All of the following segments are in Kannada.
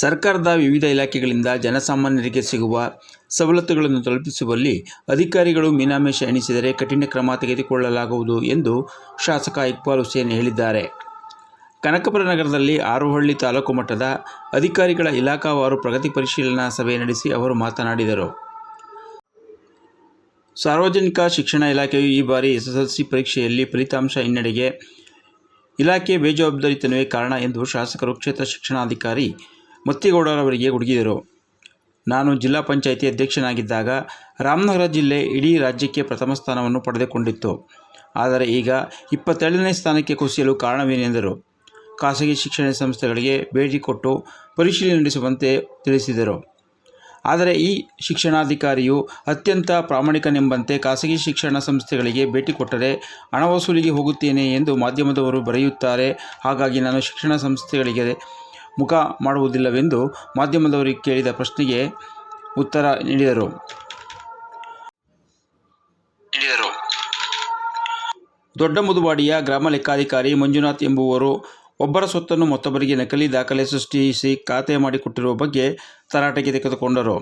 ಸರ್ಕಾರದ ವಿವಿಧ ಇಲಾಖೆಗಳಿಂದ ಜನಸಾಮಾನ್ಯರಿಗೆ ಸಿಗುವ ಸವಲತ್ತುಗಳನ್ನು ತಲುಪಿಸುವಲ್ಲಿ ಅಧಿಕಾರಿಗಳು ಮೀನಾಮೇಷ ಎಣಿಸಿದರೆ ಕಠಿಣ ಕ್ರಮ ತೆಗೆದುಕೊಳ್ಳಲಾಗುವುದು ಎಂದು ಶಾಸಕ ಇಕ್ಬಾಲ್ ಹುಸೇನ್ ಹೇಳಿದ್ದಾರೆ. ಕನಕಪುರ ನಗರದಲ್ಲಿ ಹಾರೋಹಳ್ಳಿ ತಾಲೂಕು ಮಟ್ಟದ ಅಧಿಕಾರಿಗಳ ಇಲಾಖಾವಾರು ಪ್ರಗತಿ ಪರಿಶೀಲನಾ ಸಭೆ ನಡೆಸಿ ಅವರು ಮಾತನಾಡಿದರು. ಸಾರ್ವಜನಿಕ ಶಿಕ್ಷಣ ಇಲಾಖೆಯು ಈ ಬಾರಿ SSLC ಪರೀಕ್ಷೆಯಲ್ಲಿ ಫಲಿತಾಂಶ ಹಿನ್ನಡೆಗೆ ಇಲಾಖೆ ಬೇಜವಾಬ್ದಾರಿತನವೇ ಕಾರಣ ಎಂದು ಶಾಸಕರು ಕ್ಷೇತ್ರ ಶಿಕ್ಷಣಾಧಿಕಾರಿ ಮತ್ತಿಗೌಡರವರಿಗೆ ಗುಡುಗಿದರು. ನಾನು ಜಿಲ್ಲಾ ಪಂಚಾಯಿತಿ ಅಧ್ಯಕ್ಷನಾಗಿದ್ದಾಗ ರಾಮನಗರ ಜಿಲ್ಲೆ ಇಡೀ ರಾಜ್ಯಕ್ಕೆ ಪ್ರಥಮ ಸ್ಥಾನವನ್ನು ಪಡೆದುಕೊಂಡಿತ್ತು. ಆದರೆ ಈಗ 22ನೇ ಸ್ಥಾನಕ್ಕೆ ಕುಸಿಯಲು ಕಾರಣವೇನೆಂದರು. ಖಾಸಗಿ ಶಿಕ್ಷಣ ಸಂಸ್ಥೆಗಳಿಗೆ ಭೇಟಿ ಕೊಟ್ಟು ಪರಿಶೀಲನೆ ನಡೆಸುವಂತೆ ತಿಳಿಸಿದರು. ಆದರೆ ಈ ಶಿಕ್ಷಣಾಧಿಕಾರಿಯು ಅತ್ಯಂತ ಪ್ರಾಮಾಣಿಕನೆಂಬಂತೆ ಖಾಸಗಿ ಶಿಕ್ಷಣ ಸಂಸ್ಥೆಗಳಿಗೆ ಭೇಟಿ ಕೊಟ್ಟರೆ ಹಣ ವಸೂಲಿಗೆ ಹೋಗುತ್ತೇನೆ ಎಂದು ಮಾಧ್ಯಮದವರು ಬರೆಯುತ್ತಾರೆ. ಹಾಗಾಗಿ ನಾನು ಶಿಕ್ಷಣ ಸಂಸ್ಥೆಗಳಿಗೆ ಮುಖ ಮಾಡುವುದಿಲ್ಲವೆಂದು ಮಾಧ್ಯಮದವರಿಗೆ ಕೇಳಿದ ಪ್ರಶ್ನೆಗೆ ಉತ್ತರ ನೀಡಿದರು. ದೊಡ್ಡ ಮುದುವಾಡಿಯ ಗ್ರಾಮ ಲೆಕ್ಕಾಧಿಕಾರಿ ಮಂಜುನಾಥ್ ಎಂಬುವರು ಒಬ್ಬರ ಸ್ವತ್ತನ್ನು ಮತ್ತೊಬ್ಬರಿಗೆ ನಕಲಿ ದಾಖಲೆ ಸೃಷ್ಟಿಸಿ ಖಾತೆ ಮಾಡಿಕೊಟ್ಟಿರುವ ಬಗ್ಗೆ ತರಾಟೆಗೆ ತೆಗೆದುಕೊಂಡರು.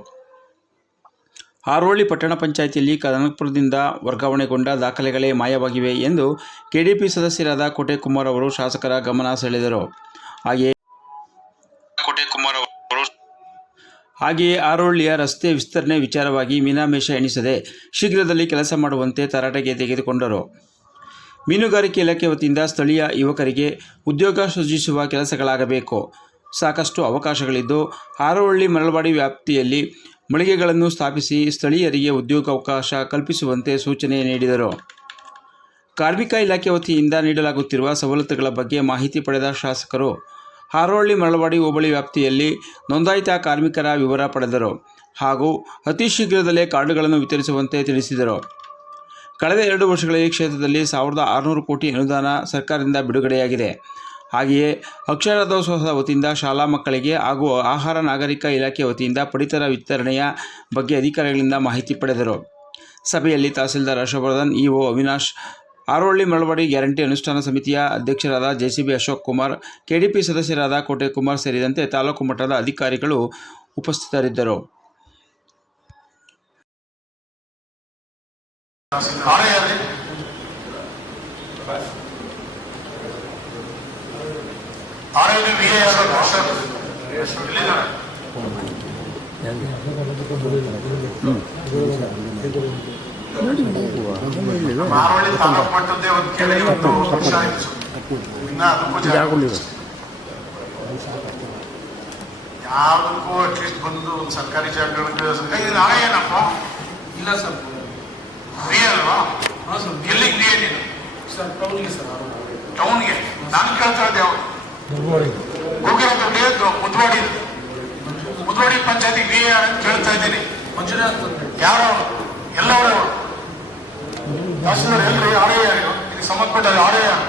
ಹಾರೋಹಳ್ಳಿ ಪಟ್ಟಣ ಪಂಚಾಯಿತಿಯಲ್ಲಿ ಕನಕಪುರದಿಂದ ವರ್ಗಾವಣೆಗೊಂಡ ದಾಖಲೆಗಳೇ ಮಾಯವಾಗಿವೆ ಎಂದು KDP ಸದಸ್ಯರಾದ ಕೋಟೆ ಕುಮಾರ್ ಅವರು ಶಾಸಕರ ಗಮನ ಸೆಳೆದರು. ಹಾಗೆಯೇ ಹಾರೋಹಳ್ಳಿಯ ರಸ್ತೆ ವಿಸ್ತರಣೆ ವಿಚಾರವಾಗಿ ಮೀನಾಮೇಷ ಎಣಿಸದೆ ಶೀಘ್ರದಲ್ಲಿ ಕೆಲಸ ಮಾಡುವಂತೆ ತರಾಟೆಗೆ ತೆಗೆದುಕೊಂಡರು. ಮೀನುಗಾರಿಕೆ ಇಲಾಖೆ ವತಿಯಿಂದ ಸ್ಥಳೀಯ ಯುವಕರಿಗೆ ಉದ್ಯೋಗ ಸೃಜಿಸುವ ಕೆಲಸಗಳಾಗಬೇಕು. ಸಾಕಷ್ಟು ಅವಕಾಶಗಳಿದ್ದು ಹಾರೋಹಳ್ಳಿ ಮರಳವಾಡಿ ವ್ಯಾಪ್ತಿಯಲ್ಲಿ ಮಳಿಗೆಗಳನ್ನು ಸ್ಥಾಪಿಸಿ ಸ್ಥಳೀಯರಿಗೆ ಉದ್ಯೋಗಾವಕಾಶ ಕಲ್ಪಿಸುವಂತೆ ಸೂಚನೆ ನೀಡಿದರು. ಕಾರ್ಮಿಕ ಇಲಾಖೆ ವತಿಯಿಂದ ನೀಡಲಾಗುತ್ತಿರುವ ಸವಲತ್ತುಗಳ ಬಗ್ಗೆ ಮಾಹಿತಿ ಪಡೆದ ಶಾಸಕರು ಹಾರೋಹಳ್ಳಿ ಮರಳವಾಡಿ ಹೋಬಳಿ ವ್ಯಾಪ್ತಿಯಲ್ಲಿ ನೋಂದಾಯಿತ ಕಾರ್ಮಿಕರ ವಿವರ ಪಡೆದರು ಹಾಗೂ ಅತಿ ಶೀಘ್ರದಲ್ಲೇ ಕಾರ್ಡುಗಳನ್ನು ವಿತರಿಸುವಂತೆ ತಿಳಿಸಿದರು. ಕಳೆದ 2 ವರ್ಷಗಳಲ್ಲಿ ಕ್ಷೇತ್ರದಲ್ಲಿ 1600 ಕೋಟಿ ಅನುದಾನ ಸರ್ಕಾರದಿಂದ ಬಿಡುಗಡೆಯಾಗಿದೆ. ಹಾಗೆಯೇ ಅಕ್ಷರಾಭ್ಯಾಸೋತ್ಸವದ ವತಿಯಿಂದ ಶಾಲಾ ಮಕ್ಕಳಿಗೆ ಹಾಗೂ ಆಹಾರ ನಾಗರಿಕ ಇಲಾಖೆ ವತಿಯಿಂದ ಪಡಿತರ ವಿತರಣೆಯ ಬಗ್ಗೆ ಅಧಿಕಾರಿಗಳಿಂದ ಮಾಹಿತಿ ಪಡೆದರು. ಸಭೆಯಲ್ಲಿ ತಹಸೀಲ್ದಾರ್ ಹರ್ಷವರ್ಧನ್, EO ಅವಿನಾಶ್, ಹಾರೋಹಳ್ಳಿ ಮರಳವಾಡಿ ಗ್ಯಾರಂಟಿ ಅನುಷ್ಠಾನ ಸಮಿತಿಯ ಅಧ್ಯಕ್ಷರಾದ JCB ಅಶೋಕ್ ಕುಮಾರ್, KDP ಸದಸ್ಯರಾದ ಕೋಟೆ ಕುಮಾರ್ ಸೇರಿದಂತೆ ತಾಲೂಕು ಮಟ್ಟದ ಅಧಿಕಾರಿಗಳು ಉಪಸ್ಥಿತರಿದ್ದರು. ಹಾರೋಹಳ್ಳಿ ತಾಲೂಕು ಮಟ್ಟದ್ದೇ ಒಂದು ಕೇಳಿ ವರ್ಷ ಆಯಿತು. ಇನ್ನು ಅದಕ್ಕೂ ಯಾವುದಕ್ಕೂ ಅಟ್ಲೀಸ್ಟ್ ಬಂದು ಒಂದು ಸರ್ಕಾರಿ ಜಾಗಗಳಿಗೆ ಏನಪ್ಪ ಇಲ್ಲ ಸರ್, ಫ್ರೀ ಅಲ್ವಾ? ಹಾಂ ಸರ್. ಎಲ್ಲಿಗೆ ಫ್ರೀ ಏನಿಲ್ಲ ಸರ್? ಟೌನ್ಗೆ ಸರ್. ಟೌನ್ಗೆ ನಾನು ಕೇಳ್ತಾ ಇದ್ದೆ. ಹೋಗಿರೋದು ಮುದ್ವಾಡಿ ಪಂಚಾಯತಿ ಫ್ರೀ ಅಂತ ಕೇಳ್ತಾ ಇದ್ದೀನಿ. ಮಂಜುನಾಥ್ ಯಾರು ಎಲ್ಲವರು ತಹಸೀಲ್ದಾರ್ ಎಲ್ರಿ ಆರೇ ಯಾರು ಇದಕ್ಕೆ ಸಂಬಂಧಪಟ್ಟ ಆರೇ ಯಾರು?